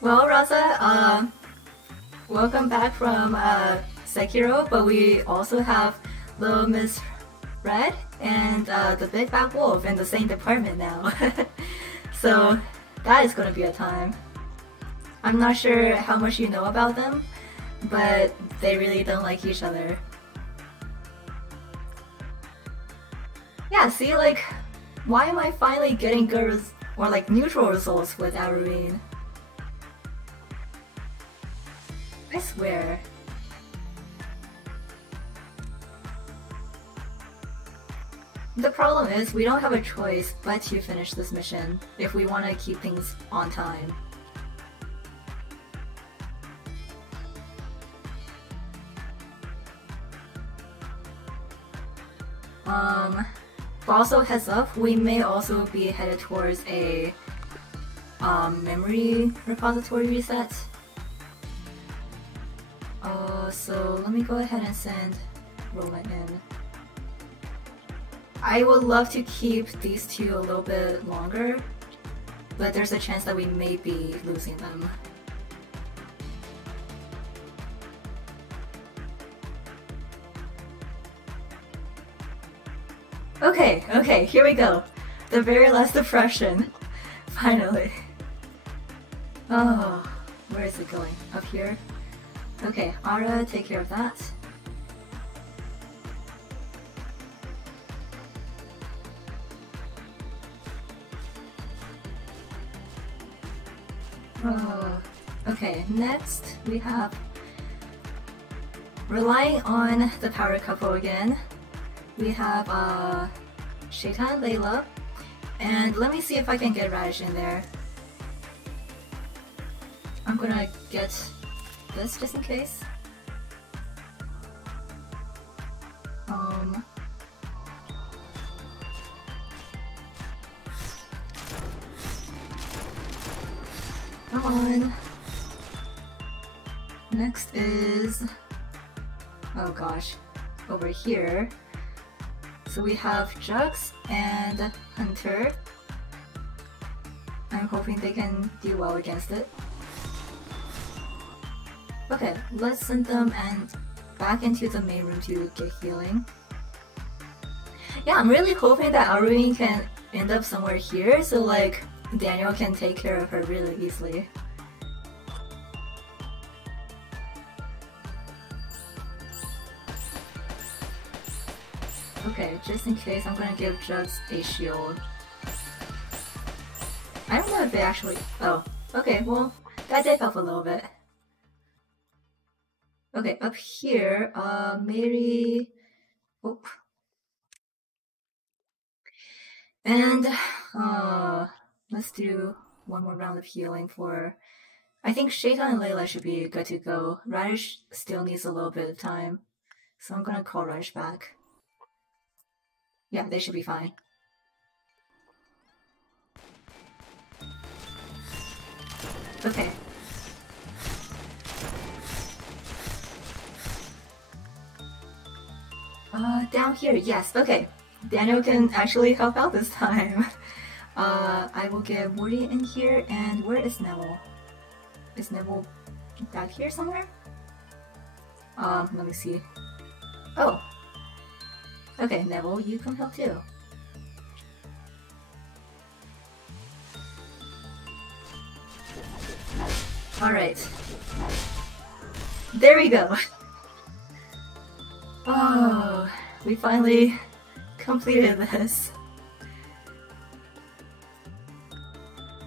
Well, Raza, welcome back from Sekiro, but we also have Little Miss Red and the Big Bad Wolf in the same department now. So that is going to be a time. I'm not sure how much you know about them, but they really don't like each other. Yeah, see, like, why am I finally getting good or like neutral results with alruine? I swear. The problem is we don't have a choice but to finish this mission if we want to keep things on time. But also heads up, we may also be headed towards a memory repository reset. So let me go ahead and send Roland in. I would love to keep these two a little bit longer, but there's a chance that we may be losing them. Okay, okay, here we go. The very last suppression. Finally. Oh, where is it going? Up here? Okay, Ara, take care of that. Oh, okay, next we have relying on the power couple again. We have Shaitan Layla, and let me see if I can get Radish in there. I'm gonna get this just in case. Come on. Next is, oh gosh, over here. So we have Jux and Hunter. I'm hoping they can do well against it. Okay, let's send them and back into the main room to get healing. Yeah, I'm really hoping that alruine can end up somewhere here, so like Daniel can take care of her really easily. Okay, just in case, I'm gonna give Jux a shield. I don't know if they actually... Oh, okay, well, that did help a little bit. Okay, up here, Mary... Oh. And, let's do one more round of healing for... I think Shayta and Layla should be good to go. Radish still needs a little bit of time, so I'm gonna call Radish back. Yeah, they should be fine. Okay. Down here, yes, okay. Daniel can actually help out this time. I will get Morty in here, and where is Neville? Is Neville back here somewhere? Let me see. Oh! Okay, Neville, you can help too. Alright. There we go! Oh, we finally completed this.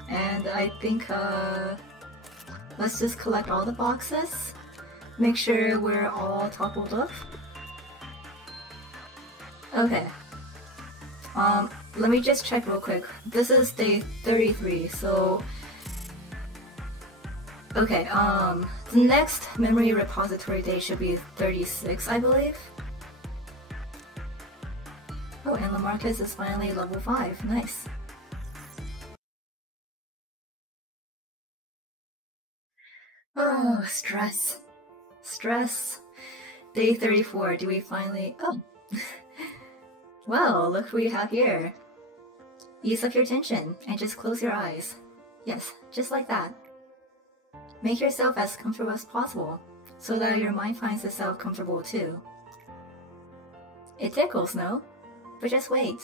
And I think, let's just collect all the boxes. Make sure we're all toppled up. Okay. Let me just check real quick. This is day 33, so... Okay, the next memory repository day should be 36, I believe. Oh, and Lamarcus is finally level 5. Nice. Oh, stress. Stress. Day 34, do we finally... Oh! Well, look who we have here. Ease up your tension and just close your eyes. Yes, just like that. Make yourself as comfortable as possible, so that your mind finds itself comfortable too. It tickles, no? But just wait.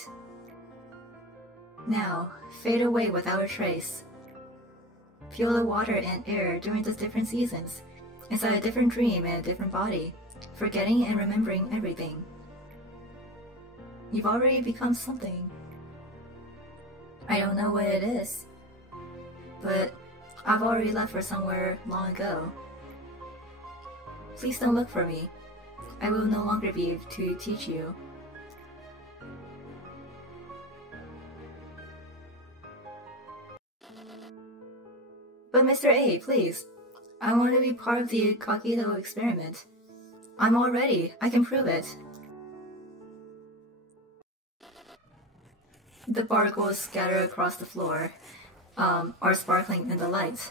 Now, fade away without a trace. Feel the water and air during the different seasons, inside a different dream in a different body, forgetting and remembering everything. You've already become something. I don't know what it is, but I've already left for somewhere long ago. Please don't look for me. I will no longer be able to teach you. But Mr. A, please. I want to be part of the Cognito experiment. I'm all ready. I can prove it. The particles scattered across the floor are sparkling in the light.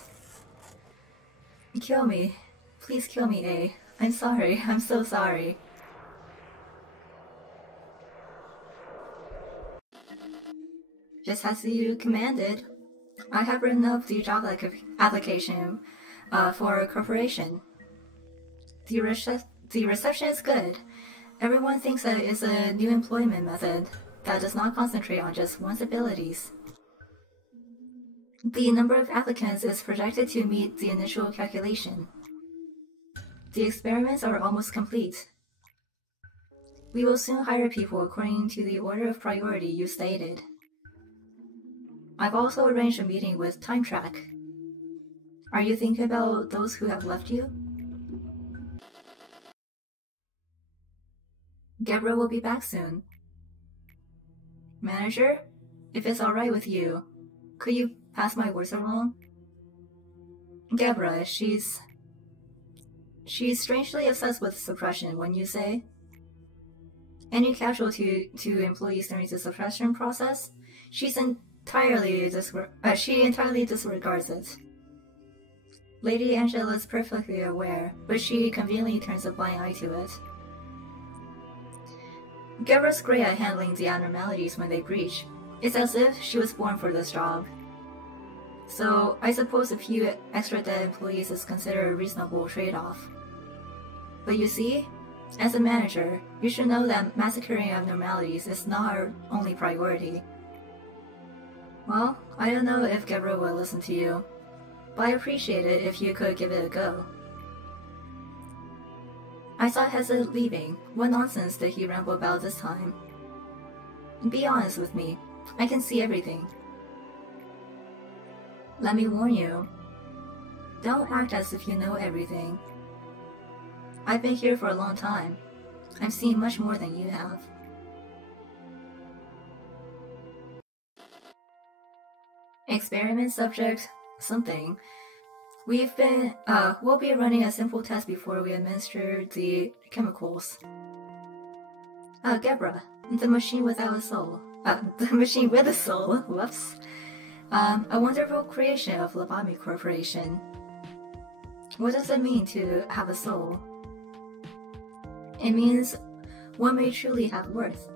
Kill me. Please kill me, A. I'm sorry. I'm so sorry. Just as you commanded. I have written up the job application for a corporation. The reception is good. Everyone thinks that it's a new employment method that does not concentrate on just one's abilities. The number of applicants is projected to meet the initial calculation. The experiments are almost complete. We will soon hire people according to the order of priority you stated. I've also arranged a meeting with Time Track. Are you thinking about those who have left you? Gabriel will be back soon. Manager, if it's alright with you, could you pass my words along? Gabriel, she's... She's strangely obsessed with suppression, wouldn't you say? Any casualty to employees during the suppression process, she entirely disregards it. Lady Angela is perfectly aware, but she conveniently turns a blind eye to it. Gabra's great at handling the abnormalities when they breach. It's as if she was born for this job. So I suppose a few extra dead employees is considered a reasonable trade-off. But you see, as a manager, you should know that massacring abnormalities is not our only priority. Well, I don't know if Gebra will listen to you, but I appreciate it if you could give it a go. I saw Heza leaving. What nonsense did he ramble about this time? Be honest with me. I can see everything. Let me warn you. Don't act as if you know everything. I've been here for a long time. I've seen much more than you have. Experiment subject something. We'll be running a simple test before we administer the chemicals. Gebra, the machine without a soul. The machine with a soul, whoops. A wonderful creation of Lobotomy Corporation. What does it mean to have a soul? It means one may truly have worth.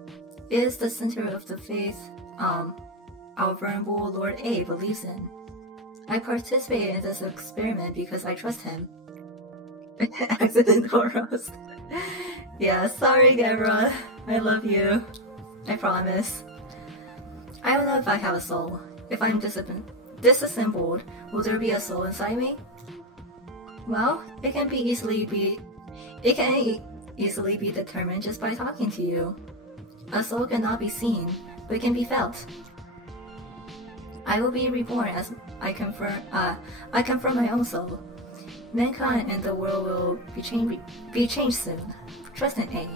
It is the center of the faith our venerable Lord A believes in. I participated in this experiment because I trust him. Accidental roast. Yeah, sorry Gebra. I love you. I promise. I don't know if I have a soul. If I'm disassembled, will there be a soul inside me? Well, it can easily be determined just by talking to you. A soul cannot be seen, but can be felt. I will be reborn as I confirm my own soul. Mankind and the world will be changed soon. Trust in A,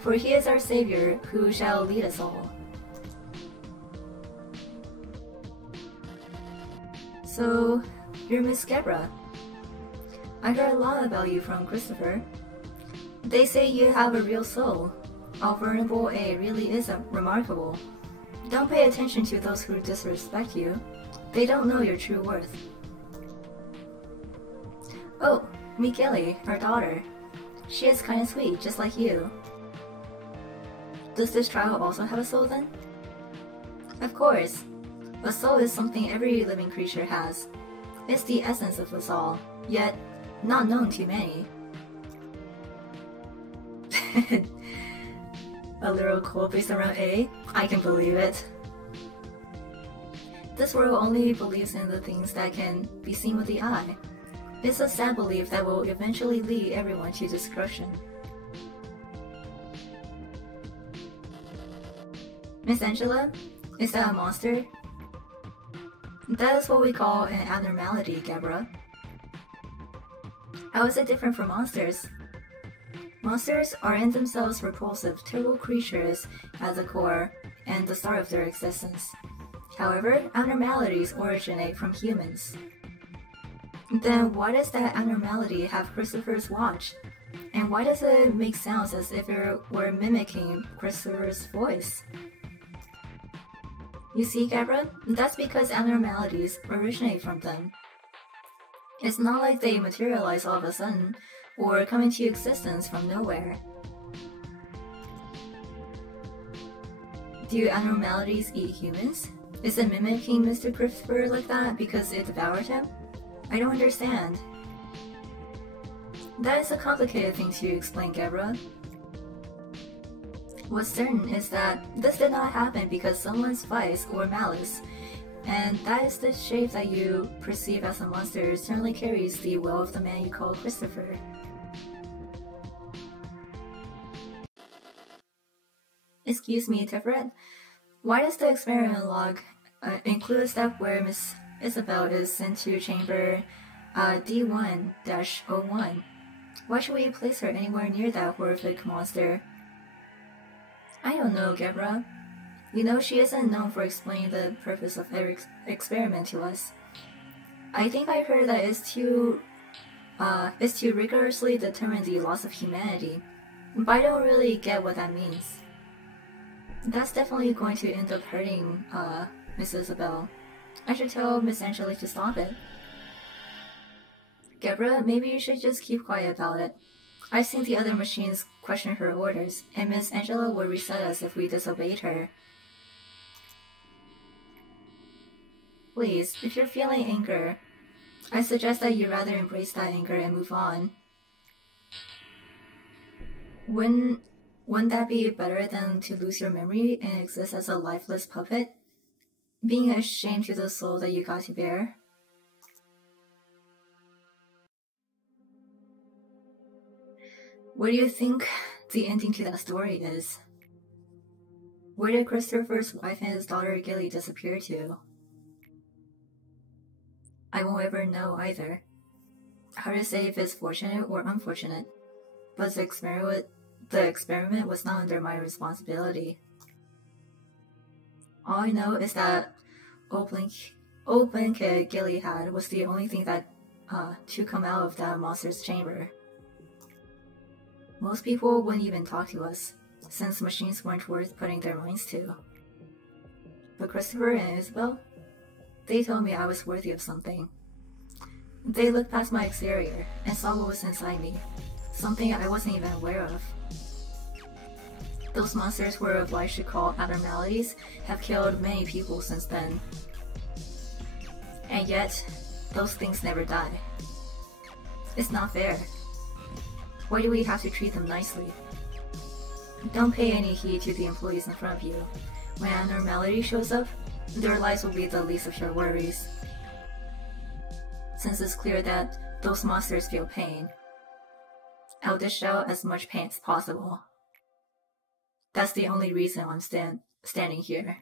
for he is our savior who shall lead us all. So, you're Miss Gebra. I heard a lot about you from Christopher. They say you have a real soul. Our venerable A really is remarkable. Don't pay attention to those who disrespect you. They don't know your true worth. Oh, meet Gilly, our daughter. She is kind of sweet, just like you. Does this child also have a soul then? Of course. A soul is something every living creature has. It's the essence of us all, yet not known to many. A little quote based around A? I can believe it. This world only believes in the things that can be seen with the eye. It's a sad belief that will eventually lead everyone to destruction. Miss Angela? Is that a monster? That is what we call an abnormality, Gebra. How is it different from monsters? Monsters are in themselves repulsive, terrible creatures at the core and the start of their existence. However, abnormalities originate from humans. Then why does that abnormality have Christopher's watch? And why does it make sounds as if it were mimicking Christopher's voice? You see, Gebra, that's because abnormalities originate from them. It's not like they materialize all of a sudden, or come into existence from nowhere. Do abnormalities eat humans? Is it mimicking Mr. Christopher like that because it devoured him? I don't understand. That is a complicated thing to explain, Gebra. What's certain is that this did not happen because someone's vice or malice, and that is the shape that you perceive as a monster certainly carries the will of the man you call Christopher. Excuse me, Tiferet. Why does the experiment log include a step where Miss Isabel is sent to chamber D1-01? Why should we place her anywhere near that horrific monster? I don't know, Gebra. You know, she isn't known for explaining the purpose of every experiment to us. I think I heard that it's to is to rigorously determine the loss of humanity, but I don't really get what that means. That's definitely going to end up hurting, Miss Isabel. I should tell Miss Angela to stop it. Gebra, maybe you should just keep quiet about it. I've seen the other machines question her orders, and Miss Angela will reset us if we disobeyed her. Please, if you're feeling anger, I suggest that you rather embrace that anger and move on. Wouldn't that be better than to lose your memory and exist as a lifeless puppet? Being a shame to the soul that you got to bear? What do you think the ending to that story is? Where did Christopher's wife and his daughter Gilly disappear to? I won't ever know either. Hard to say if it's fortunate or unfortunate, but the experiment was not under my responsibility. All I know is that old blanket Gilly had was the only thing that to come out of that monster's chamber. Most people wouldn't even talk to us, since machines weren't worth putting their minds to. But Christopher and Isabel, they told me I was worthy of something. They looked past my exterior and saw what was inside me, something I wasn't even aware of. Those monsters we're obliged to call abnormalities have killed many people since then. And yet, those things never die. It's not fair. Why do we have to treat them nicely? Don't pay any heed to the employees in front of you. When abnormality shows up, their lives will be the least of your worries. Since it's clear that those monsters feel pain, I'll dish out as much pain as possible. That's the only reason I'm standing here.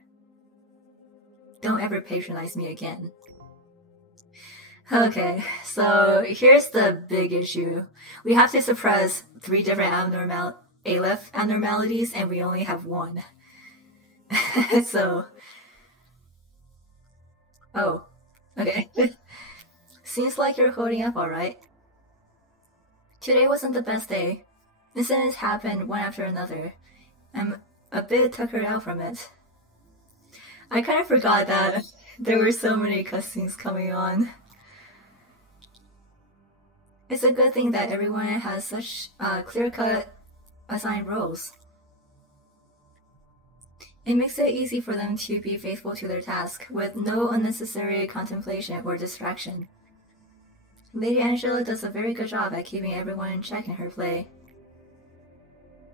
Don't ever patronize me again. Okay, so here's the big issue. We have to suppress 3 different Aleph abnormalities, and we only have 1. So... Oh, okay. Seems like you're holding up alright. Today wasn't the best day. Incidents happened one after another. I'm a bit tuckered out from it. I kind of forgot that there were so many cutscenes coming on. It's a good thing that everyone has such clear-cut assigned roles. It makes it easy for them to be faithful to their task, with no unnecessary contemplation or distraction. Lady Angela does a very good job at keeping everyone in check in her play.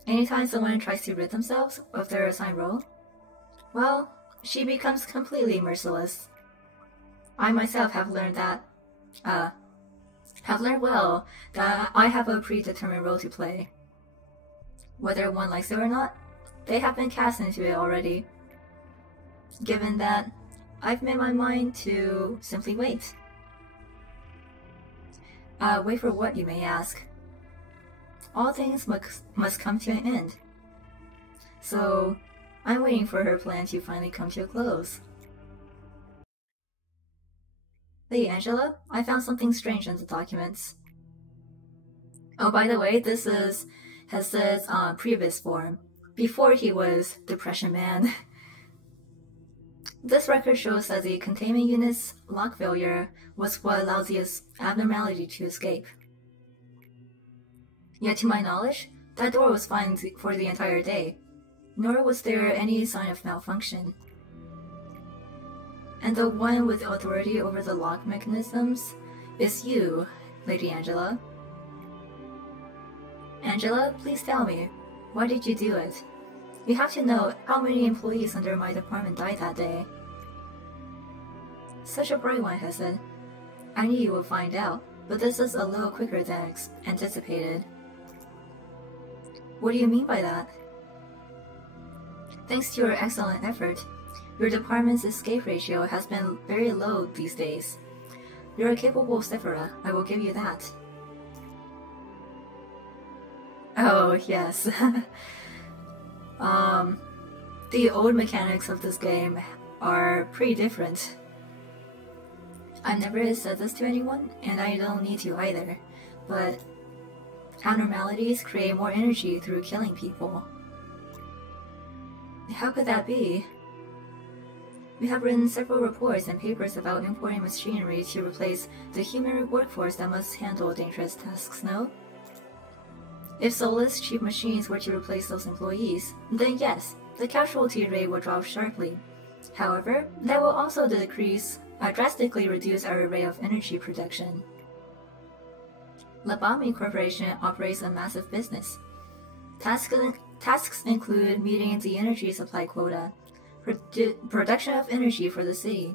Anytime someone tries to rid themselves of their assigned role, well, she becomes completely merciless. I myself have learned well that I have a predetermined role to play. Whether one likes it or not, they have been cast into it already. Given that, I've made my mind to simply wait. Wait for what, you may ask? All things must come to an end. So, I'm waiting for her plan to finally come to a close. Lady Angela, I found something strange in the documents. Oh, by the way, this is Hessed's previous form, before he was Depression Man. This record shows that the containment unit's lock failure was what allowed the abnormality to escape. Yet to my knowledge, that door was fine for the entire day, nor was there any sign of malfunction. And the one with authority over the lock mechanisms is you, Lady Angela. Angela, please tell me, why did you do it? You have to know how many employees under my department died that day. Such a bright one, Hesed. I knew you would find out, but this is a little quicker than anticipated. What do you mean by that? Thanks to your excellent effort, your department's escape ratio has been very low these days. You're a capable Sephira, I will give you that. Oh, yes. The old mechanics of this game are pretty different. I've never said this to anyone, and I don't need to either, but abnormalities create more energy through killing people. How could that be? We have written several reports and papers about importing machinery to replace the human workforce that must handle dangerous tasks, no? If soulless, cheap machines were to replace those employees, then yes, the casualty rate will drop sharply. However, that will also drastically reduce our rate of energy production. Lobotomy Corporation operates a massive business. Tasks include meeting the energy supply quota, production of energy for the city,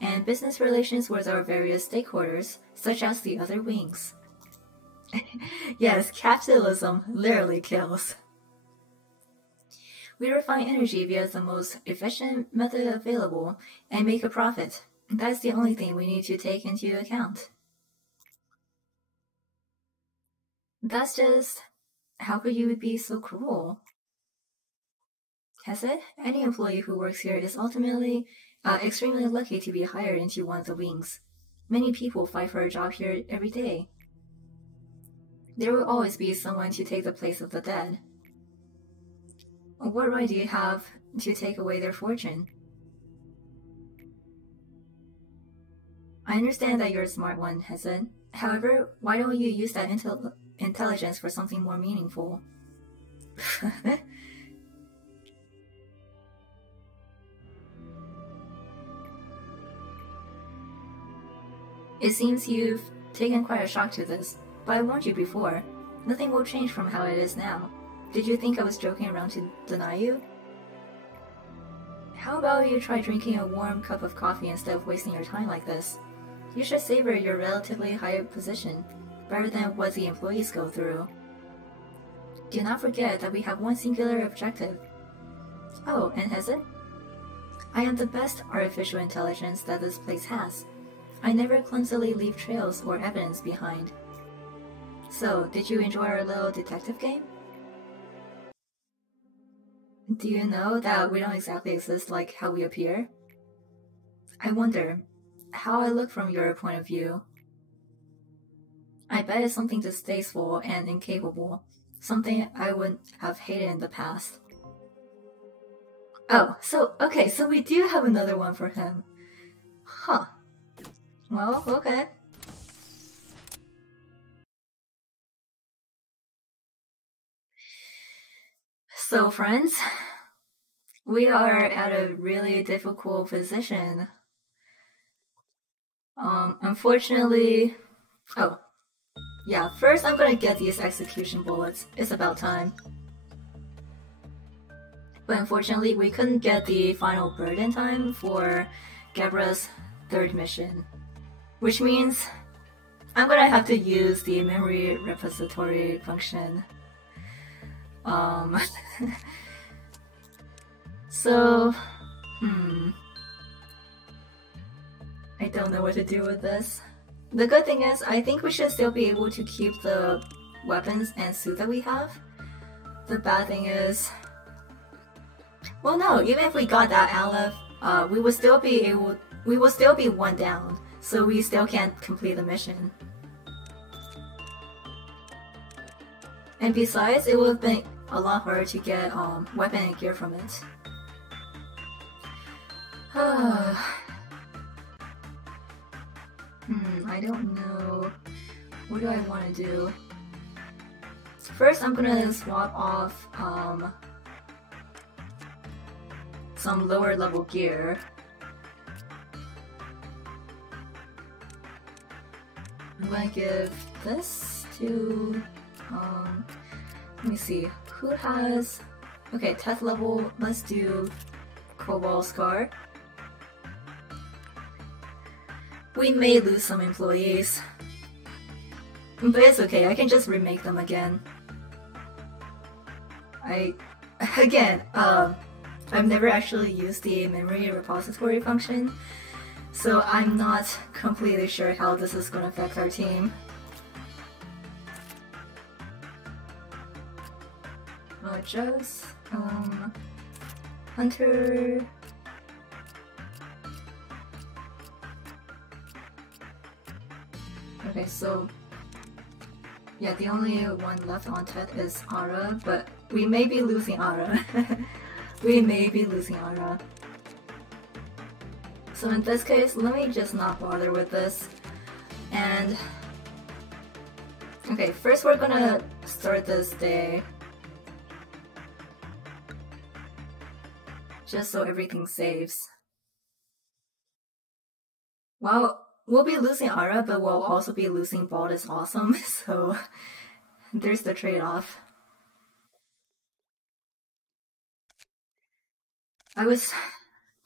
and business relations with our various stakeholders, such as the other wings. Yes, capitalism literally kills. We refine energy via the most efficient method available and make a profit. That's the only thing we need to take into account. That's just... how could you be so cruel? Has it? Any employee who works here is ultimately extremely lucky to be hired into one of the wings. Many people fight for a job here every day. There will always be someone to take the place of the dead. What right do you have to take away their fortune? I understand that you're a smart one, Hesed. However, why don't you use that intelligence for something more meaningful? It seems you've taken quite a shock to this, but I warned you before. Nothing will change from how it is now. Did you think I was joking around to deny you? How about you try drinking a warm cup of coffee instead of wasting your time like this? You should savor your relatively higher position, rather than what the employees go through. Do not forget that we have one singular objective. Oh, and Hesed? I am the best artificial intelligence that this place has. I never clumsily leave trails or evidence behind. So, did you enjoy our little detective game? Do you know that we don't exactly exist like how we appear? I wonder how I look from your point of view. I bet it's something distasteful and incapable, something I would have hated in the past. Oh, so we do have another one for him. Huh. Well, okay. So, friends, we are at a really difficult position. Unfortunately... Oh. Yeah, first I'm gonna get these execution bullets. It's about time. But unfortunately, we couldn't get the final bird in time for Gabra's third mission. Which means I'm gonna have to use the memory repository function. So, I don't know what to do with this. The good thing is, I think we should still be able to keep the weapons and suit that we have. The bad thing is... well, no, even if we got that Aleph, we would still be one down, so we still can't complete the mission. And besides, it would have been a lot harder to get weapon and gear from it. I don't know. What do I want to do? First, I'm gonna swap off some lower level gear. I'm gonna give this to let me see, who has... okay, 10th level, let's do Cobalt Scar. We may lose some employees, but it's okay, I can just remake them again. I've never actually used the memory repository function, so I'm not completely sure how this is going to affect our team. Just, Hunter... okay, so Yeah, the only one left on Ted is Ara, but we may be losing Ara. We may be losing Ara. So in this case, let me just not bother with this. And okay, first we're gonna start this day. Just so everything saves. Well, we'll be losing Ara, but we'll also be losing Bald is Awesome, so there's the trade-off. I was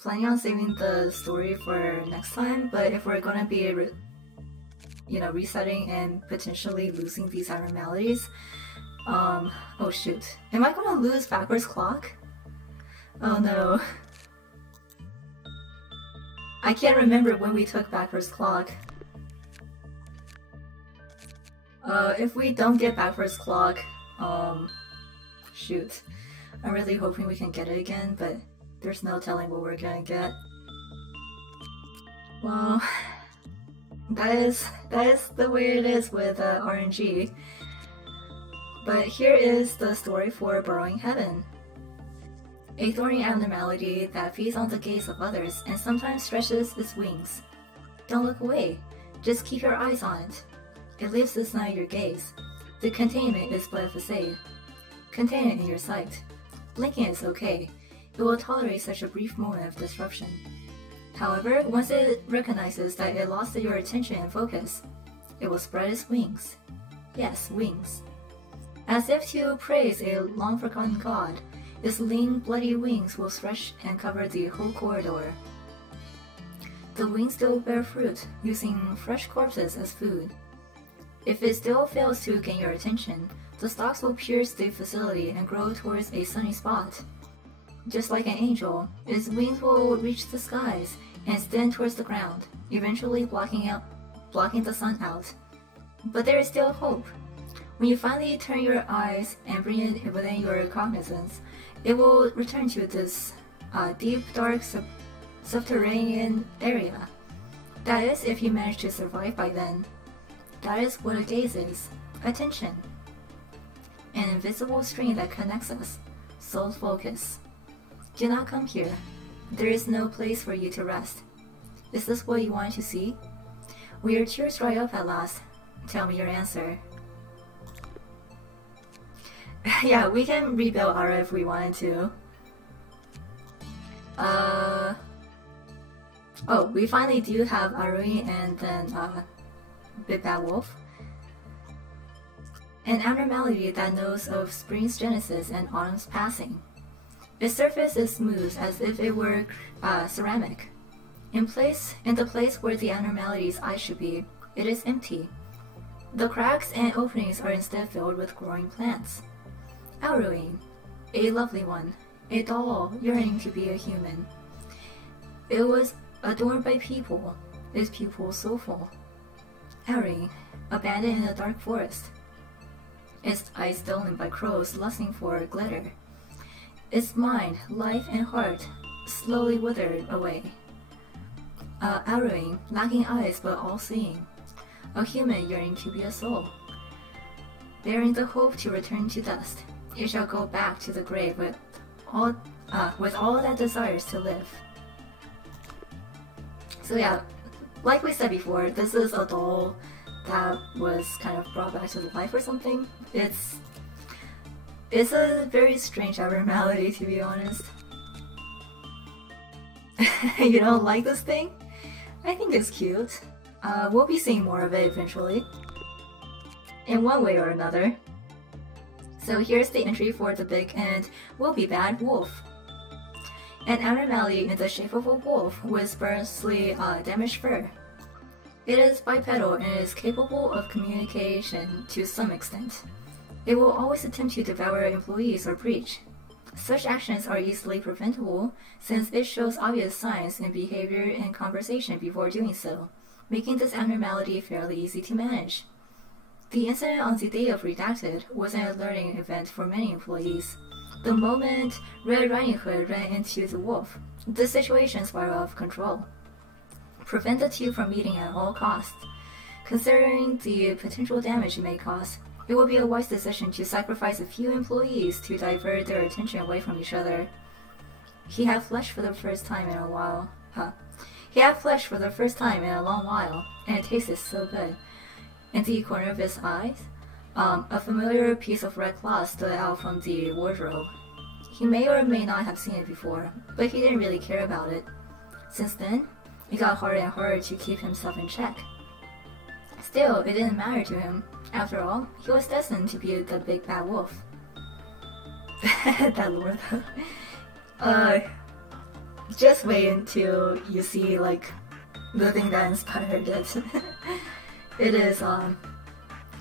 planning on saving the story for next time, but if we're gonna be resetting and potentially losing these abnormalities, oh shoot. Am I gonna lose backwards clock? Oh no. I can't remember when we took backwards clock. If we don't get backwards clock, shoot. I'm really hoping we can get it again, but there's no telling what we're gonna get. Well, that is the way it is with RNG. But here is the story for Burrowing Heaven. A thorny abnormality that feeds on the gaze of others and sometimes stretches its wings. Don't look away, just keep your eyes on it. It lives inside your gaze. The containment is but a facade. Contain it in your sight. Blinking is okay. It will tolerate such a brief moment of disruption. However, once it recognizes that it lost your attention and focus, it will spread its wings. Yes, wings. As if to praise a long-forgotten god, its lean, bloody wings will stretch and cover the whole corridor. The wings still bear fruit, using fresh corpses as food. If it still fails to gain your attention, the stalks will pierce the facility and grow towards a sunny spot. Just like an angel, its wings will reach the skies and extend towards the ground, eventually blocking the sun out. But there is still hope. When you finally turn your eyes and bring it within your cognizance, it will return to this deep, dark, subterranean area. That is, if you manage to survive by then. That is what a gaze is. Attention. An invisible string that connects us. Sole focus. Do not come here. There is no place for you to rest. Is this what you wanted to see? Will your tears dry up at last? Tell me your answer. Yeah, we can rebuild Ara if we wanted to. Oh, we finally do have alruine and then Big Bad Wolf. An abnormality that knows of spring's genesis and autumn's passing. Its surface is smooth as if it were ceramic. In the place where the abnormality's eyes should be, it is empty. The cracks and openings are instead filled with growing plants. Alruine, a lovely one, a doll yearning to be a human. It was adorned by people, its pupils soulful. Alruine, abandoned in a dark forest. Its eyes stolen by crows lusting for glitter. Its mind, life, and heart slowly withered away. Alruine, lacking eyes but all-seeing. A human yearning to be a soul. Bearing the hope to return to dust, it shall go back to the grave with all that desires to live. So yeah, like we said before, this is a doll that was kind of brought back to life or something. It's a very strange abnormality, to be honest. You don't like this thing? I think it's cute. We'll be seeing more of it eventually, in one way or another. So here's the entry for the big and will be bad wolf. An abnormality in the shape of a wolf with sparsely damaged fur. It is bipedal and is capable of communication to some extent. It will always attempt to devour employees or breach. Such actions are easily preventable since it shows obvious signs in behavior and conversation before doing so, making this abnormality fairly easy to manage. The incident on the day of Redacted was a learning event for many employees. The moment Red Riding Hood ran into the wolf, the situation spiraled out of control. Prevent the two from meeting at all costs. Considering the potential damage it may cause, it would be a wise decision to sacrifice a few employees to divert their attention away from each other. He had flesh for the first time in a while. He had flesh for the first time in a long while, and it tasted so good. In the corner of his eyes, a familiar piece of red cloth stood out from the wardrobe. He may or may not have seen it before, but he didn't really care about it. Since then, it got harder and harder to keep himself in check. Still, it didn't matter to him. After all, he was destined to be the big bad wolf. That lore though. Just wait until you see like the thing that inspired it. It is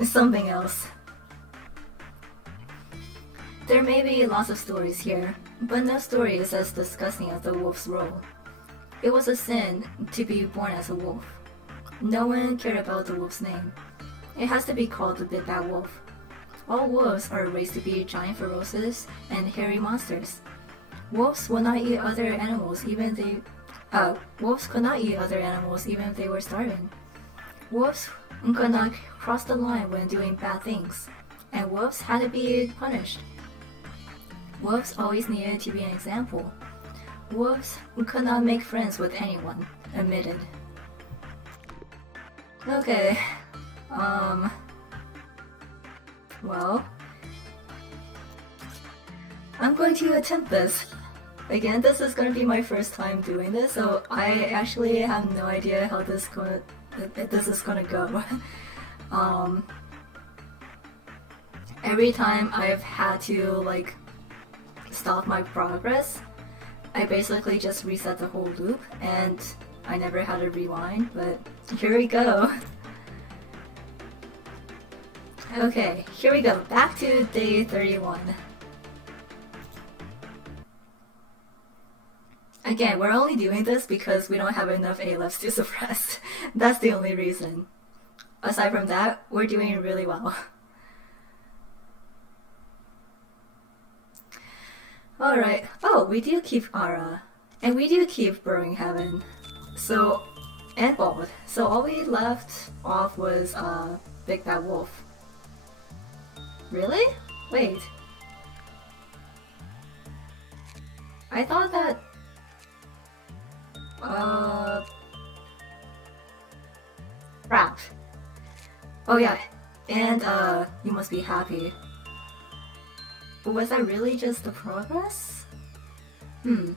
something else. There may be lots of stories here, but no story is as disgusting as the wolf's role. It was a sin to be born as a wolf. No one cared about the wolf's name. It has to be called the Big Bad Wolf. All wolves are raised to be giant ferocious and hairy monsters. Wolves will not eat other animals even wolves could not eat other animals even if they were starving. Wolves could not cross the line when doing bad things, and wolves had to be punished. Wolves always needed to be an example. Wolves could not make friends with anyone, admitted. Okay, well, I'm going to attempt this. Again, this is going to be my first time doing this, so I actually have no idea how this is gonna go. Every time I've had to like stop my progress, I basically just reset the whole loop, and I never had to rewind, but here we go. Okay, here we go, back to day 31. Again, we're only doing this because we don't have enough A-levels to suppress. That's the only reason. Aside from that, we're doing really well. Alright, oh, we do keep Ara, and we do keep Burrowing Heaven, so, and Bald. So all we left off was Big Bad Wolf. Really? Wait. I thought that... crap. Oh yeah, and you must be happy. Was that really just the progress? This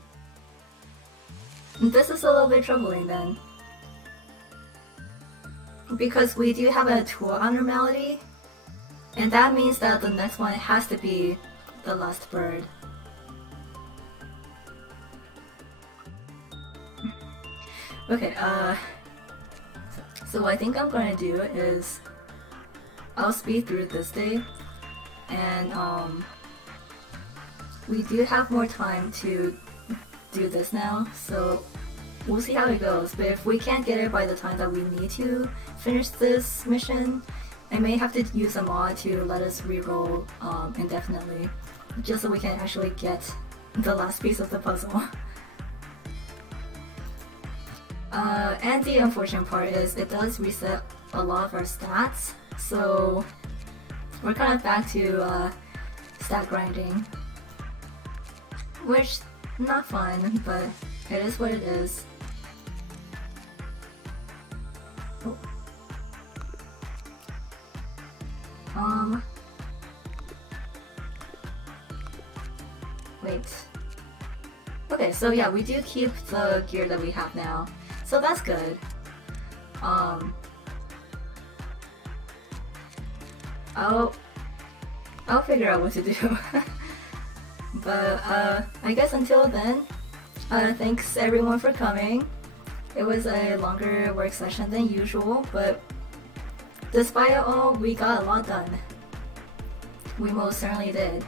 is a little bit troubling then. Because we do have a tool abnormality, and that means that the next one has to be the last bird. Okay, so what I think I'm gonna do is I'll speed through this day, and we do have more time to do this now, so we'll see how it goes. But if we can't get it by the time that we need to finish this mission, I may have to use a mod to let us reroll indefinitely, just so we can actually get the last piece of the puzzle. And the unfortunate part is it does reset a lot of our stats, so we're kind of back to stat grinding, which not fun, but it is what it is. Oh. Wait. Okay, so yeah, we do keep the gear that we have now, so that's good. I'll figure out what to do. But I guess until then, thanks everyone for coming. It was a longer work session than usual, but despite it all, we got a lot done. We most certainly did.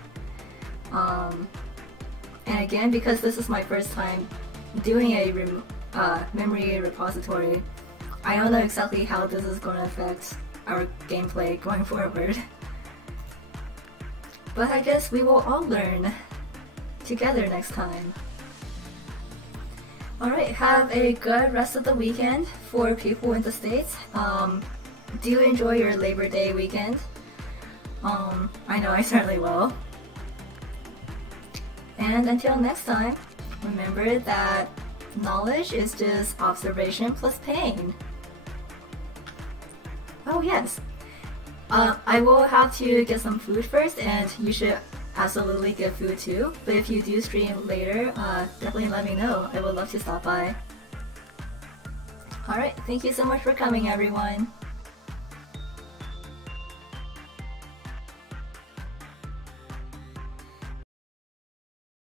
And again, because this is my first time doing a memory repository, I don't know exactly how this is going to affect our gameplay going forward. But I guess we will all learn together next time. Alright, have a good rest of the weekend for people in the States. Do enjoy your Labor Day weekend. I know I certainly will. And until next time, remember that knowledge is just observation plus pain. Oh yes, I will have to get some food first, and you should absolutely get food too. But if you do stream later, definitely let me know. I would love to stop by. Alright, thank you so much for coming, everyone.